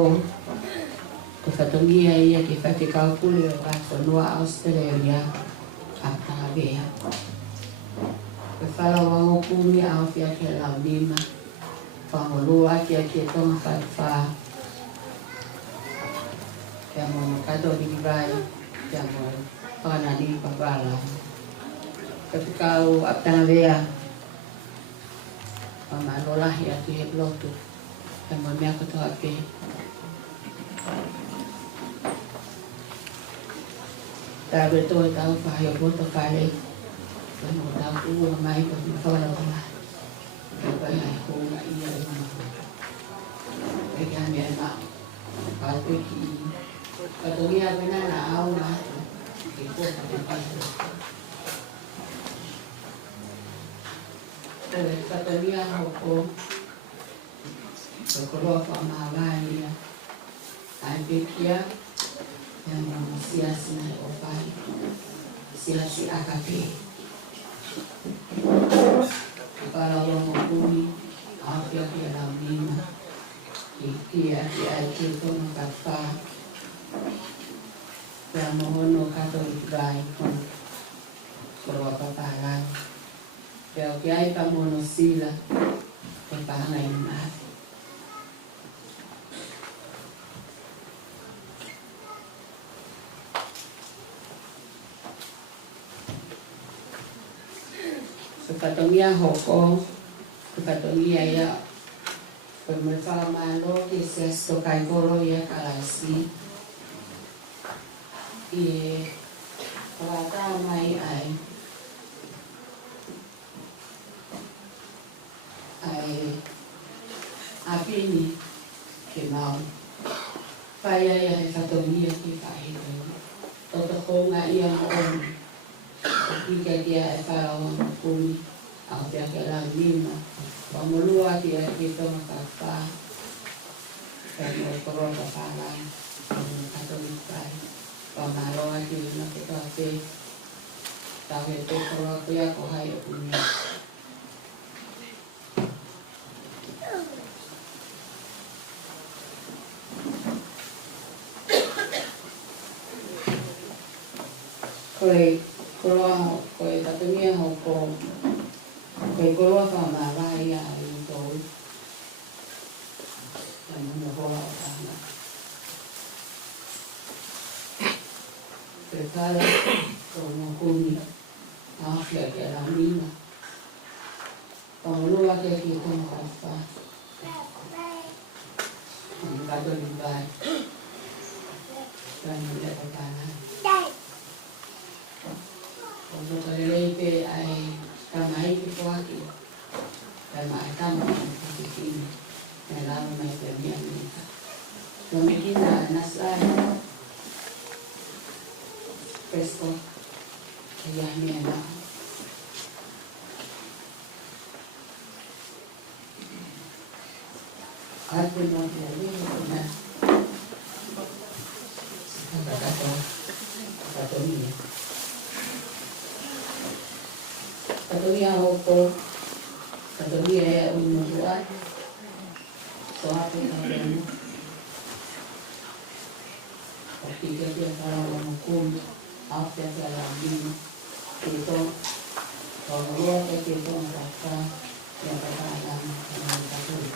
ko whatongia ia ki whawhikau pule o Whanua Australia a Tāwea. Ko whalawa hokumi au whia ke lau nima, whamolua ki a ki e tonga whatwha. Kia mono kato ni vai, kia mono whanani whawala. Whawhikau a Tāwea, whamalolahi atu he blotu. Kia mono mea kotoa pe. Tāwe tō e tau whahi o boto whare. Kia mono tau ua mai ko ni whawala. Kia pai ai honga ia e mahu. Kia mea mao. Kaupe ki i. Katongia wena na au māta. Ki kōta te pāta. Ko e katongia hoko. Ko koroa whamawai ia. Ai pekia. Ia mga siasi na o whai. Siasi akape. Kalawa mokumi. Awhia ki a lau nima. Ki kia ki ai ki tōna whatwha. Kia mohono kato i vai kon. Koroa paparangi. Kia o ki ai pa mono sila. Ke pahanga i mati. Whatongia hoko, whatongia ia, koe me whakamalo ki se asto kai koro ia kalaisi. I e whakatā mai ai. Ai apini ke mau. Whai ai ai whatongia ki whahito. Toto konga ia mo onu. Kika kia e wharawa mokumi. Au pia ke lau nima. Wamolua ki e ki tonga whawha. Kia mo e koroka wharai. Kia katoni whai. Wamaloa ki wina ke toa te. Tau he te koroa kuia ko hai o kunia. Koe koroa koe tatumia hoko. Koe koroa whamawai a i tōu. Ia mono hoa o tāna. Koe kala, koe mokumi. Awhia ki a lau nima. Olunga ke ki to fa. Ka to ni ba. Kan ni le pa na. Ono ka le pe ai ka mai ki po aki. Ka mai ka mo ki ki. Na la mai pe ni ani. Ko mi ki na sa. Presto. Ya mi na. Ate no te ni na. Katolia hoku, katolia ya unutua, soape katolia. Ketika dia para hukum, apa yang terjadi, itu kalau kita merasa yang berkaitan dengan Katolik.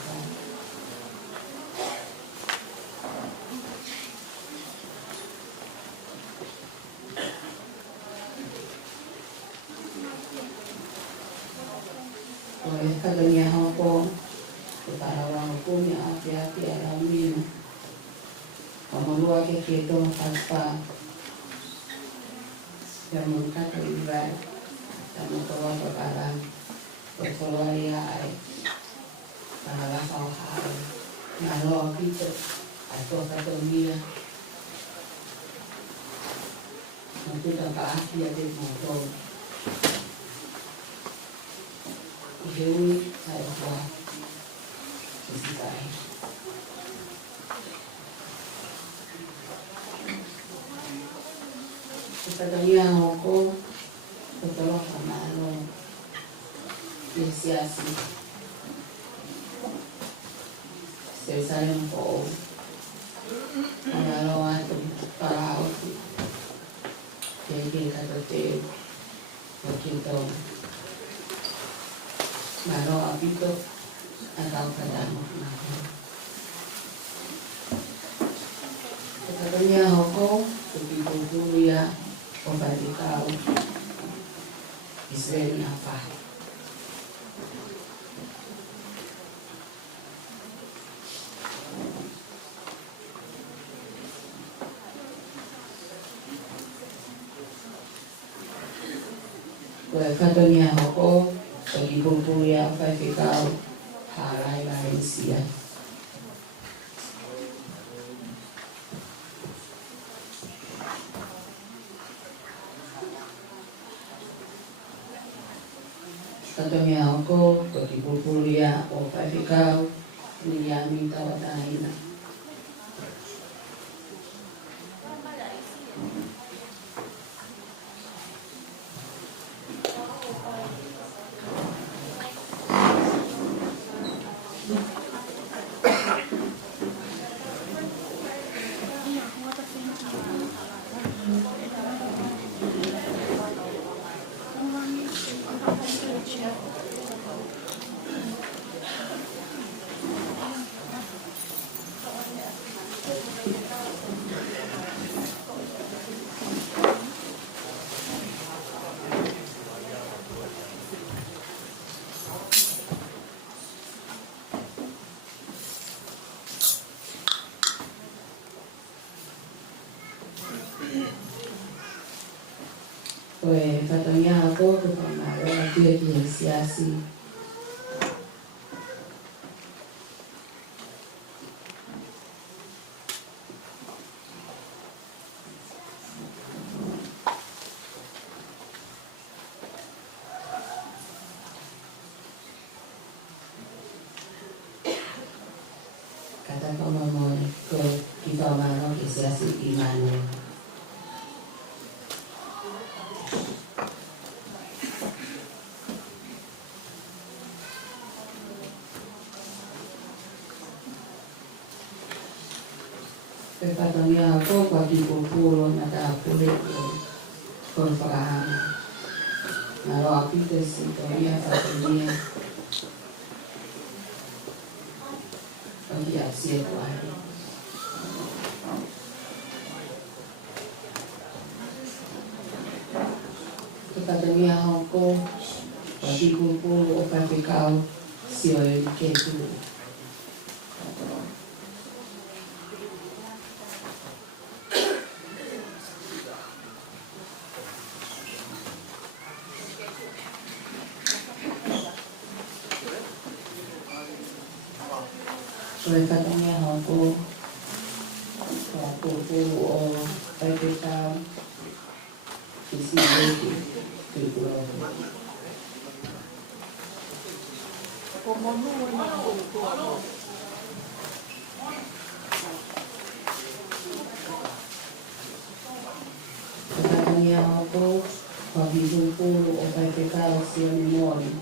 Katolia hoku, para hukum yang hati-hati alami. Kamu ke kita apa yang mengkata ibarat, kamu keluar perkara, berkeluar ya, kalau kau hal, kalau kita atau kata dia, nanti tak dia di motor, jadi saya buat sesuatu. Katolia hoku, kutolong Kolomalu 5.12.1952. Ouau Apo fakahaofi. Jadi katote, begitu. Malo apito, atau kadang. Katolia hoku, begitu ya. Kembali kau Israel apa? Katolia hoku bagi buku ya apa kau halai Malaysia. Katolia hoku bagi buku ya apa kau niyami tawataina. Katolia hoku Kolomalu 5.12.1952. Kata Kaufusi Kolomalu 5.12.1952. Katolia hoku bagi buku mata kulit konfaham. Kalau apito sintonia katolia bagi asia kuai. Katolia hoku Pakikumpulu o pakikau sio e ketu. Soe katongia hoku pakikumpulu o pakikau isi leki tuku. Pakatania hoku pakikumpulu o pakikau sio ni mori.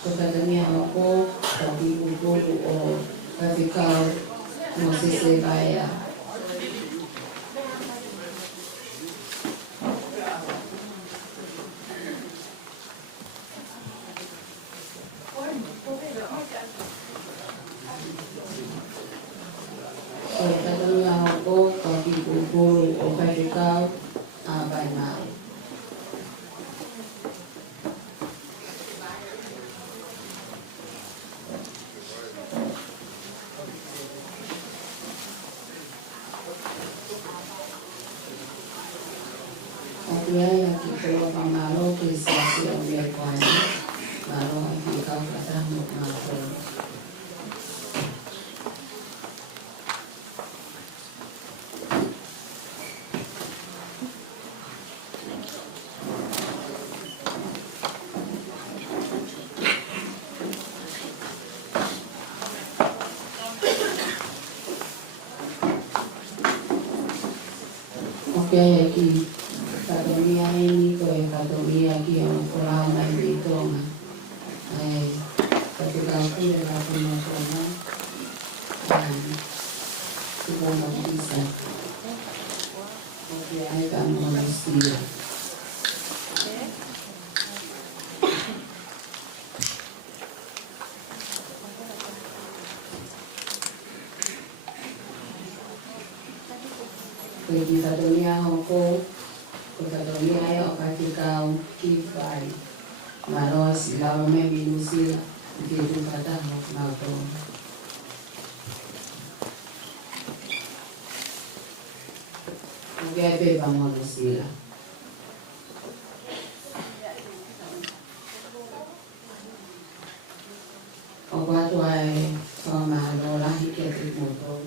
Pakatania hoku pakikumpulu o pakikau no sese baya. Pakatania hoku pakikumpulu o pakikau abai mau. Yang kita pengaruh kisah yang biarkan, malu kita kata malu. Okay, katomia ini koe katomia ki ang kurang na dito nga ay katika kule katomia kona sudah bisa okay ay kamo na siya koe katomia hoko katomia ayo katika kifai marosi lao memi nusia kitu kata mato ngebe bamono sila watu wae kama lola hiketi moto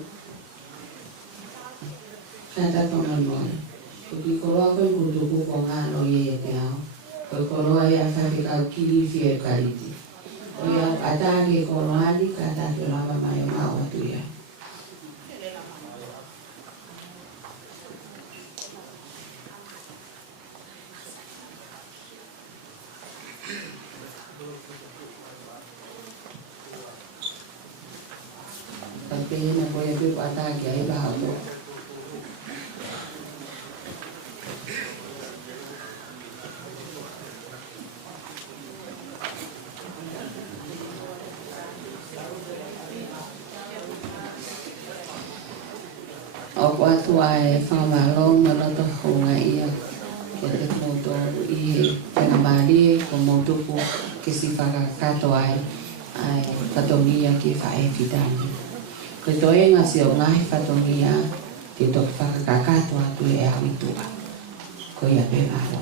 kata kama mmoja ukikoloa kwa kutuku kwa ngano yeye yao ukikoloa ya katika kilifi ya kariti ya atake koloani kata tulava mayo mao watu ya tapi na po yung atake ay bahago watu wae famalong manoto hunga iya kete moto i penamali komoto ku kisifaka kato ai fatongia ki fae fitani ketoe ngasio ngai fatongia tito fakakato atu ya witua ko ya penalo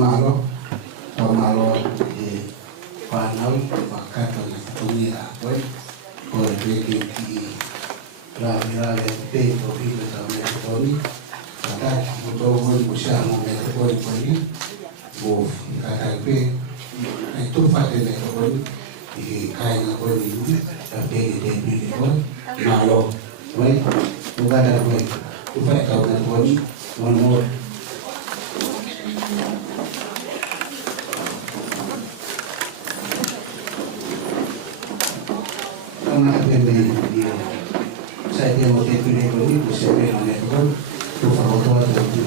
malo whanau whakato i tungi a koe, ko e peke ki rawe te o pika sa me toni, kataki mo tō hoi mo sia mo me te koi koi, mo katai pe, ai tūwhate me te koi, i kainga koi ni ui, a peke te piki koi, malo, koi, mo kata koi, tūwhate kau me koi, mo Kama pembe dia, saya dia mau tepi ni kau ni, saya pernah ni kau, tu foto ada tu,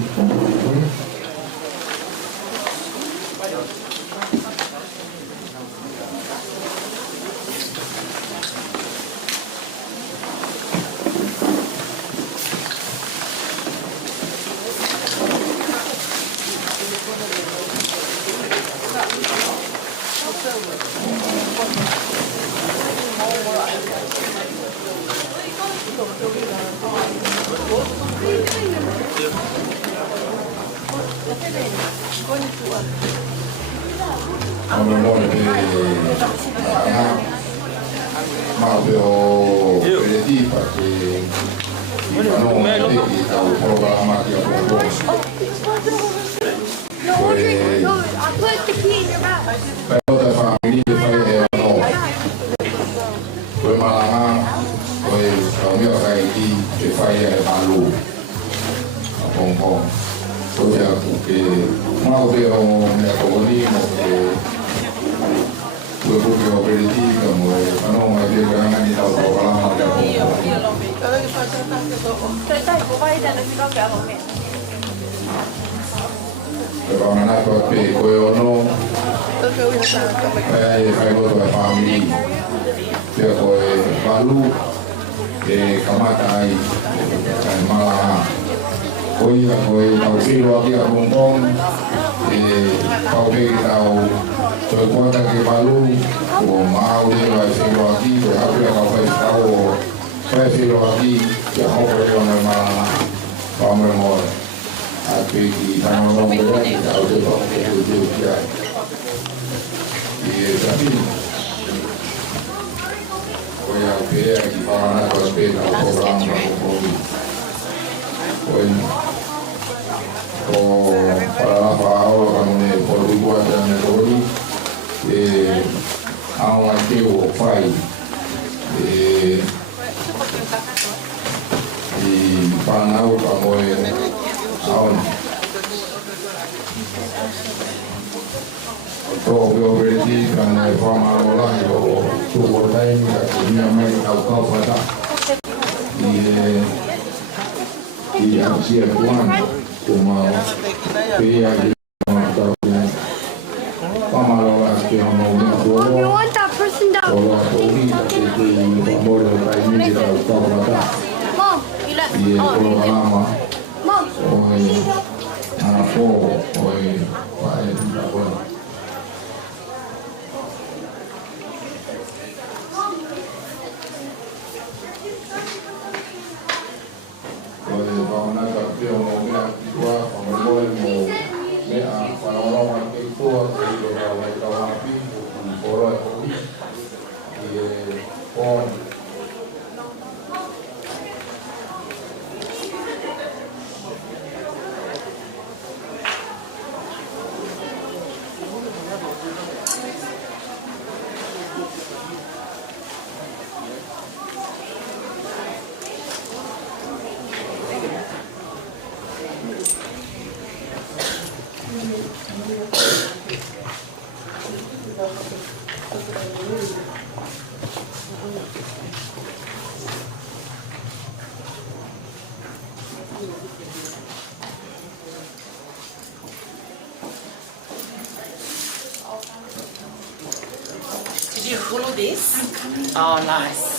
Did you follow this? Oh, nice.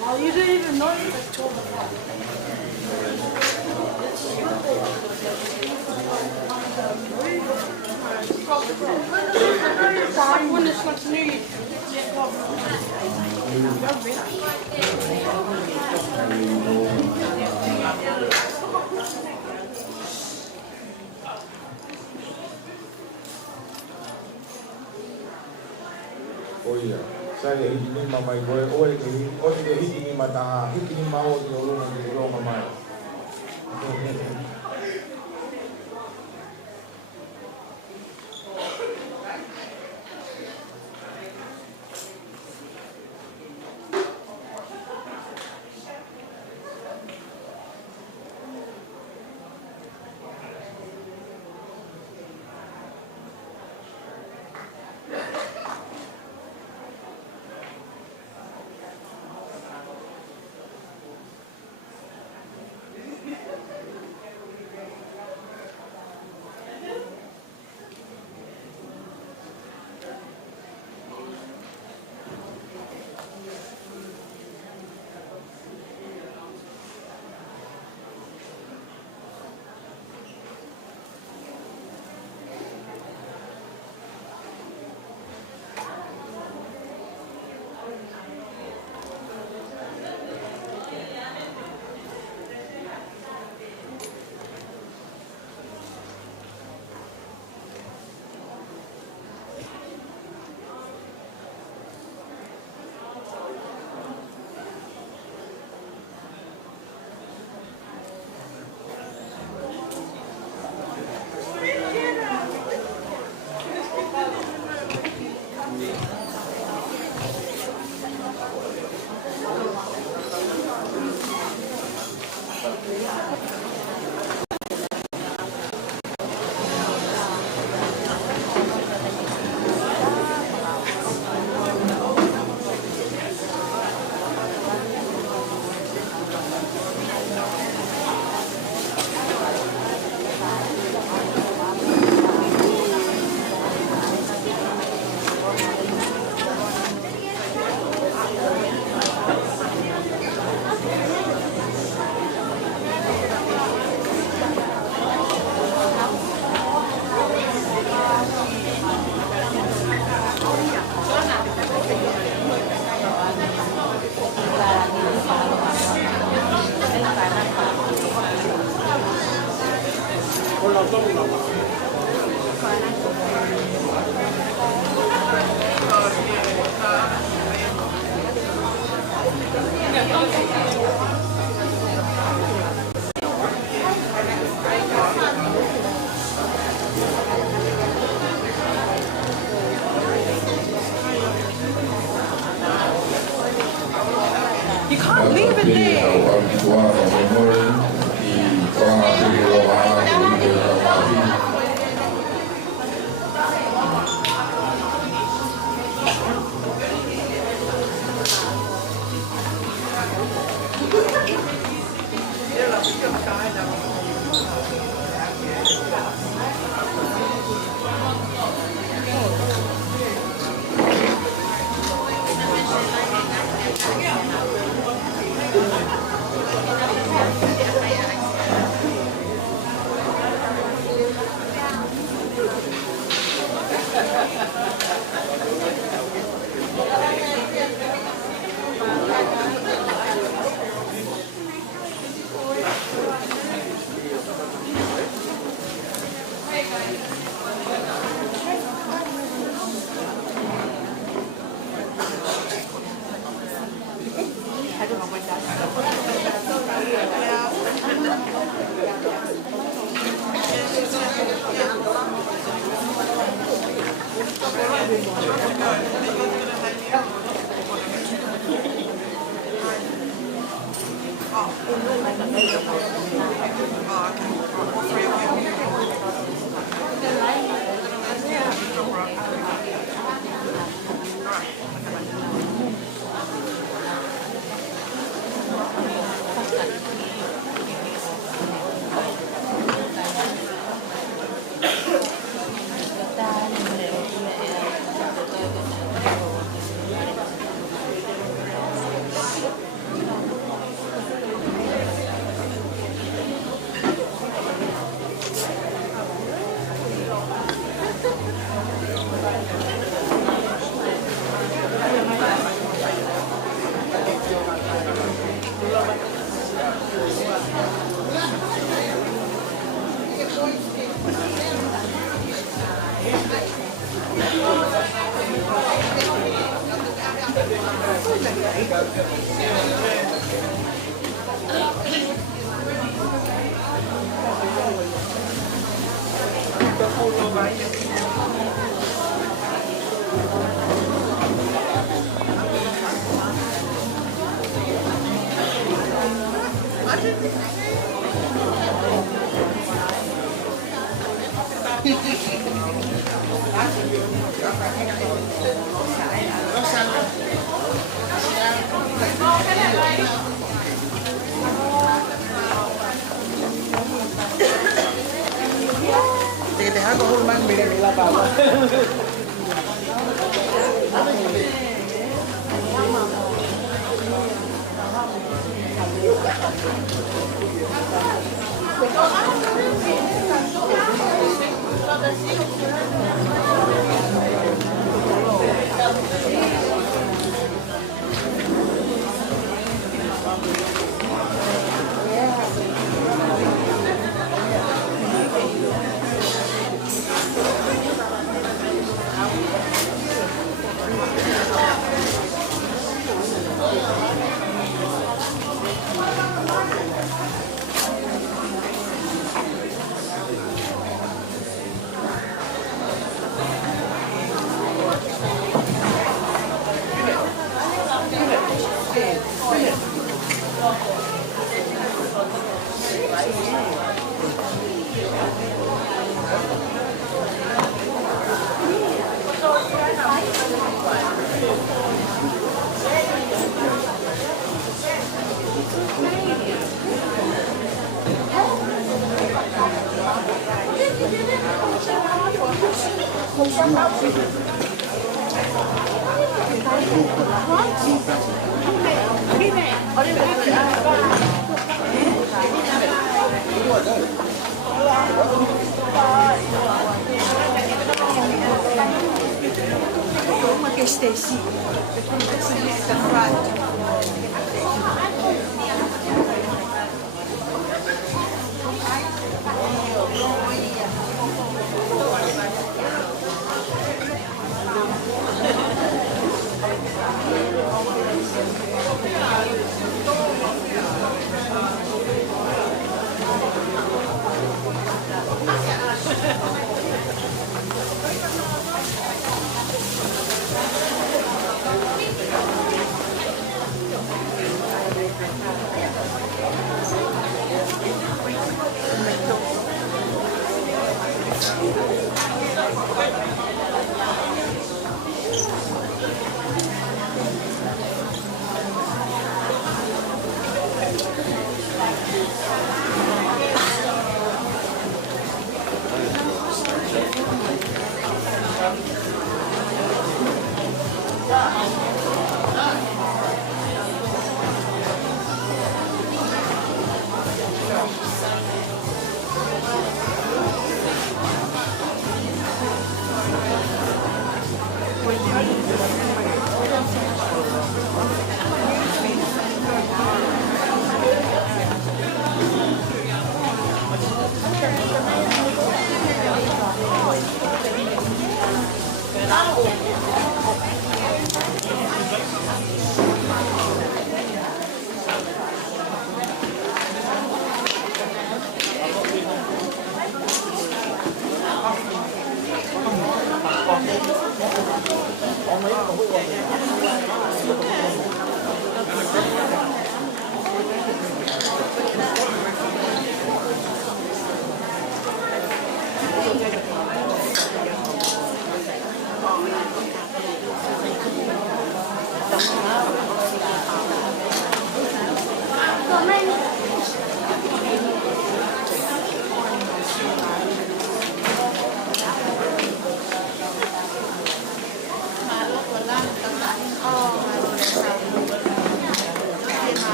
Well, you didn't even know you were told Oh iya, saya ini mamahi koe oe ke hiki ni mataha, hiki ni mau ni olunga ni olunga mai. You can't leave it there. don't know when that's.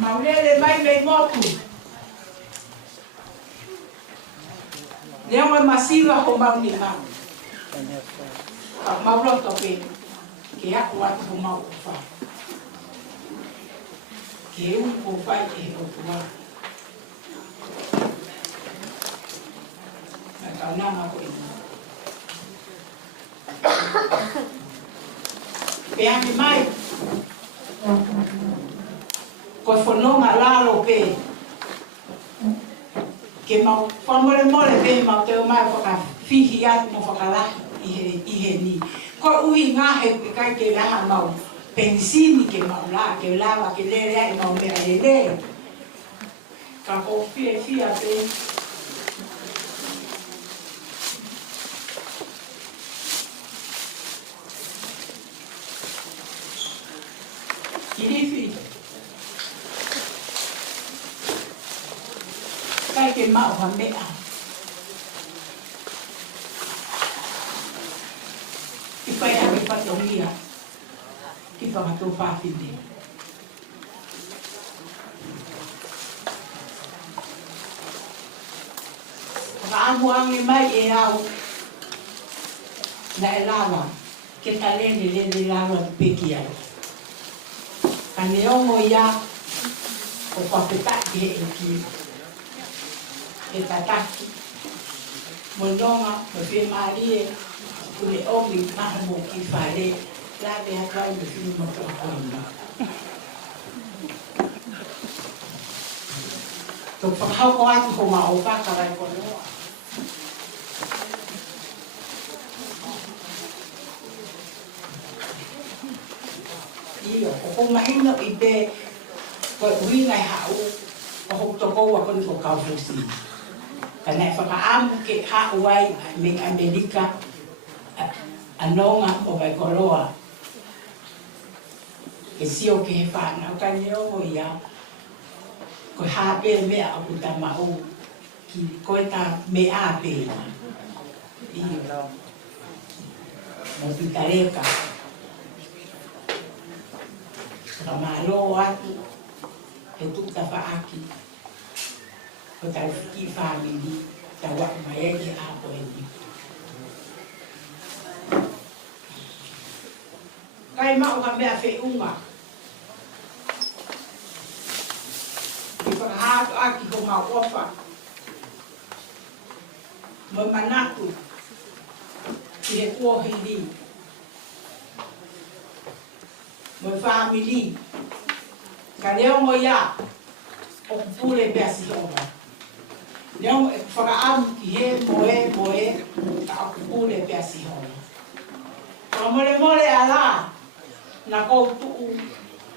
Maulele mai le motu. Leo masiva ko mauli mau. Maulo to pe. Ke aku atu mau fa. Ke un ko fa e ko tua. Na nama ko ini. Pe ami mai. Ko fononga lalo pe ke mau famole mole pe mau te mai faka fihi at mo fakala ihe ni ko ui nga he kai ke la mau pensini ke mau la ke lava ke le mau me le ka ko fi a pe kirifi ke mau hamea ipai ave patomia ki whakato whawhine whaamuangi mai e au na e lawa ke talene lawa te peki ai ka neongo ia o whapetaki he e ki e tataki mononga me fe marie kule omi mahamo ki fale la me akai me fi mo to kona to pakau ko atu ko ma o ka rai ko no io ko mahino ibe ko winga hau ko to ko wa ko to Kaufusi kana fakamo ke Hawaii me Amerika anonga o vai koloa ke sio ke fana ka neo ia ko hape me a puta mau ki ko ta me ape i mo pitareka kamalo atu e tuta faaki ko ta ki family ta wa mai ki apo ni kai mau ka mea feunga. Ki whakahātu aki ko ngā ofa. Mo manatu. Ki he kuohiri. Mo family. Ka leo mo ia. O kupule pea sihonga. Leo whakaamu ki he moe. Ka o kupule pea sihonga. Ka mole ala. Na koutu'u.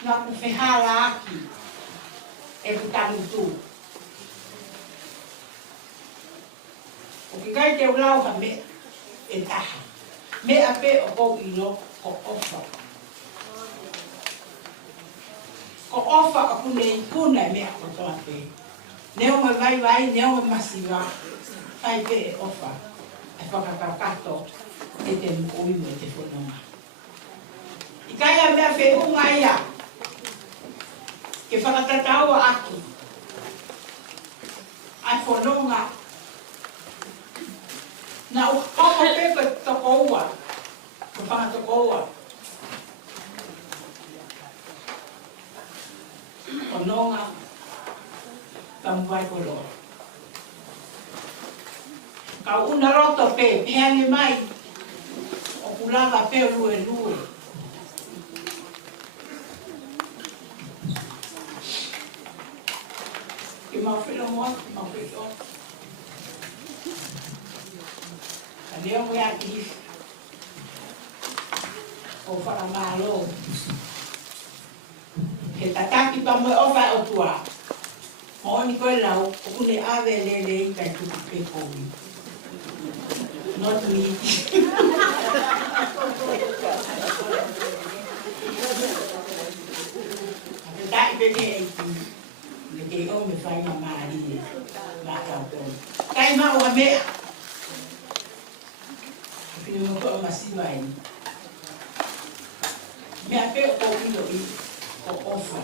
Na kuwhehala aki. E kutangu tu. O ki kai te ulau ha me e taha. Me a pe o kou ino ko ofa. Ko ofa a kuna e mea o toa pe. Neo me vai, neo me masiwa. Kai pe e ofa. E whakakakato e te mkoimu e te whanonga. I kai a mea whehunga ia. Ke whakatataua aki. Ai whanonga. Na o kama pepe tokoua. Ko whakatokoua. Whanonga. Tamuai koloa. Ka una roto pe, pehange mai. O kulava pe lue. Ki mawhila moa, mawhila. Ka leo mo ia ki hifi. O whakamalo. He tataki pa mo ofa o tua. Mo oni koe lau, o kune awe lele i kai tuku pe koui. Not me. Ate tai pene e ki. Le ke o me whai mamahi. Māta o tonu. Kai mau a mea. Pine mo koe o masiwa e. Mea pe o ino i. O ofa.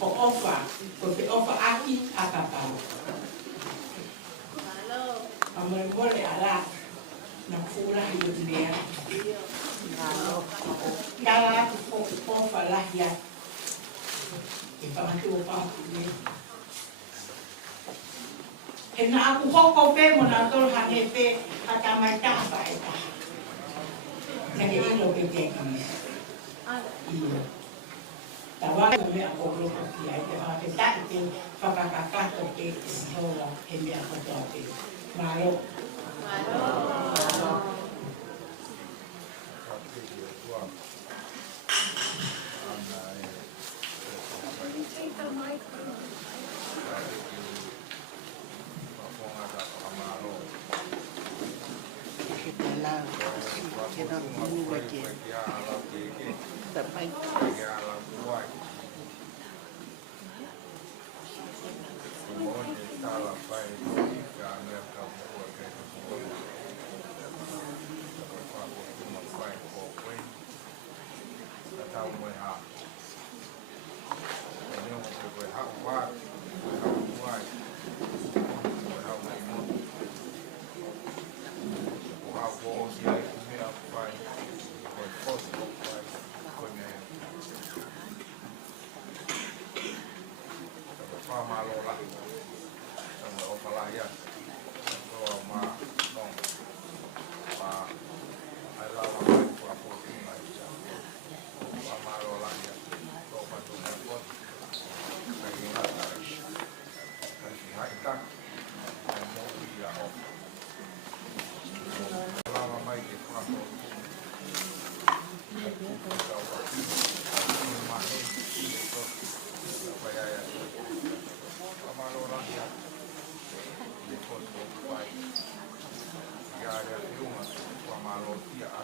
O ofa. O te ofa aki a kapau. A mole ala. Na kufurahi o tinea. Kala o ofa lahia. E whamatu o pāpu ne. He na aku hoko pe mo na tolo hange pe hata mai tāpa e taha. Nake ilo pe te kami. Iyo. Tawai me a kōroko ki ai te hake tai te whakakakato te sihoa he mea kotoa te. Mālo. Ia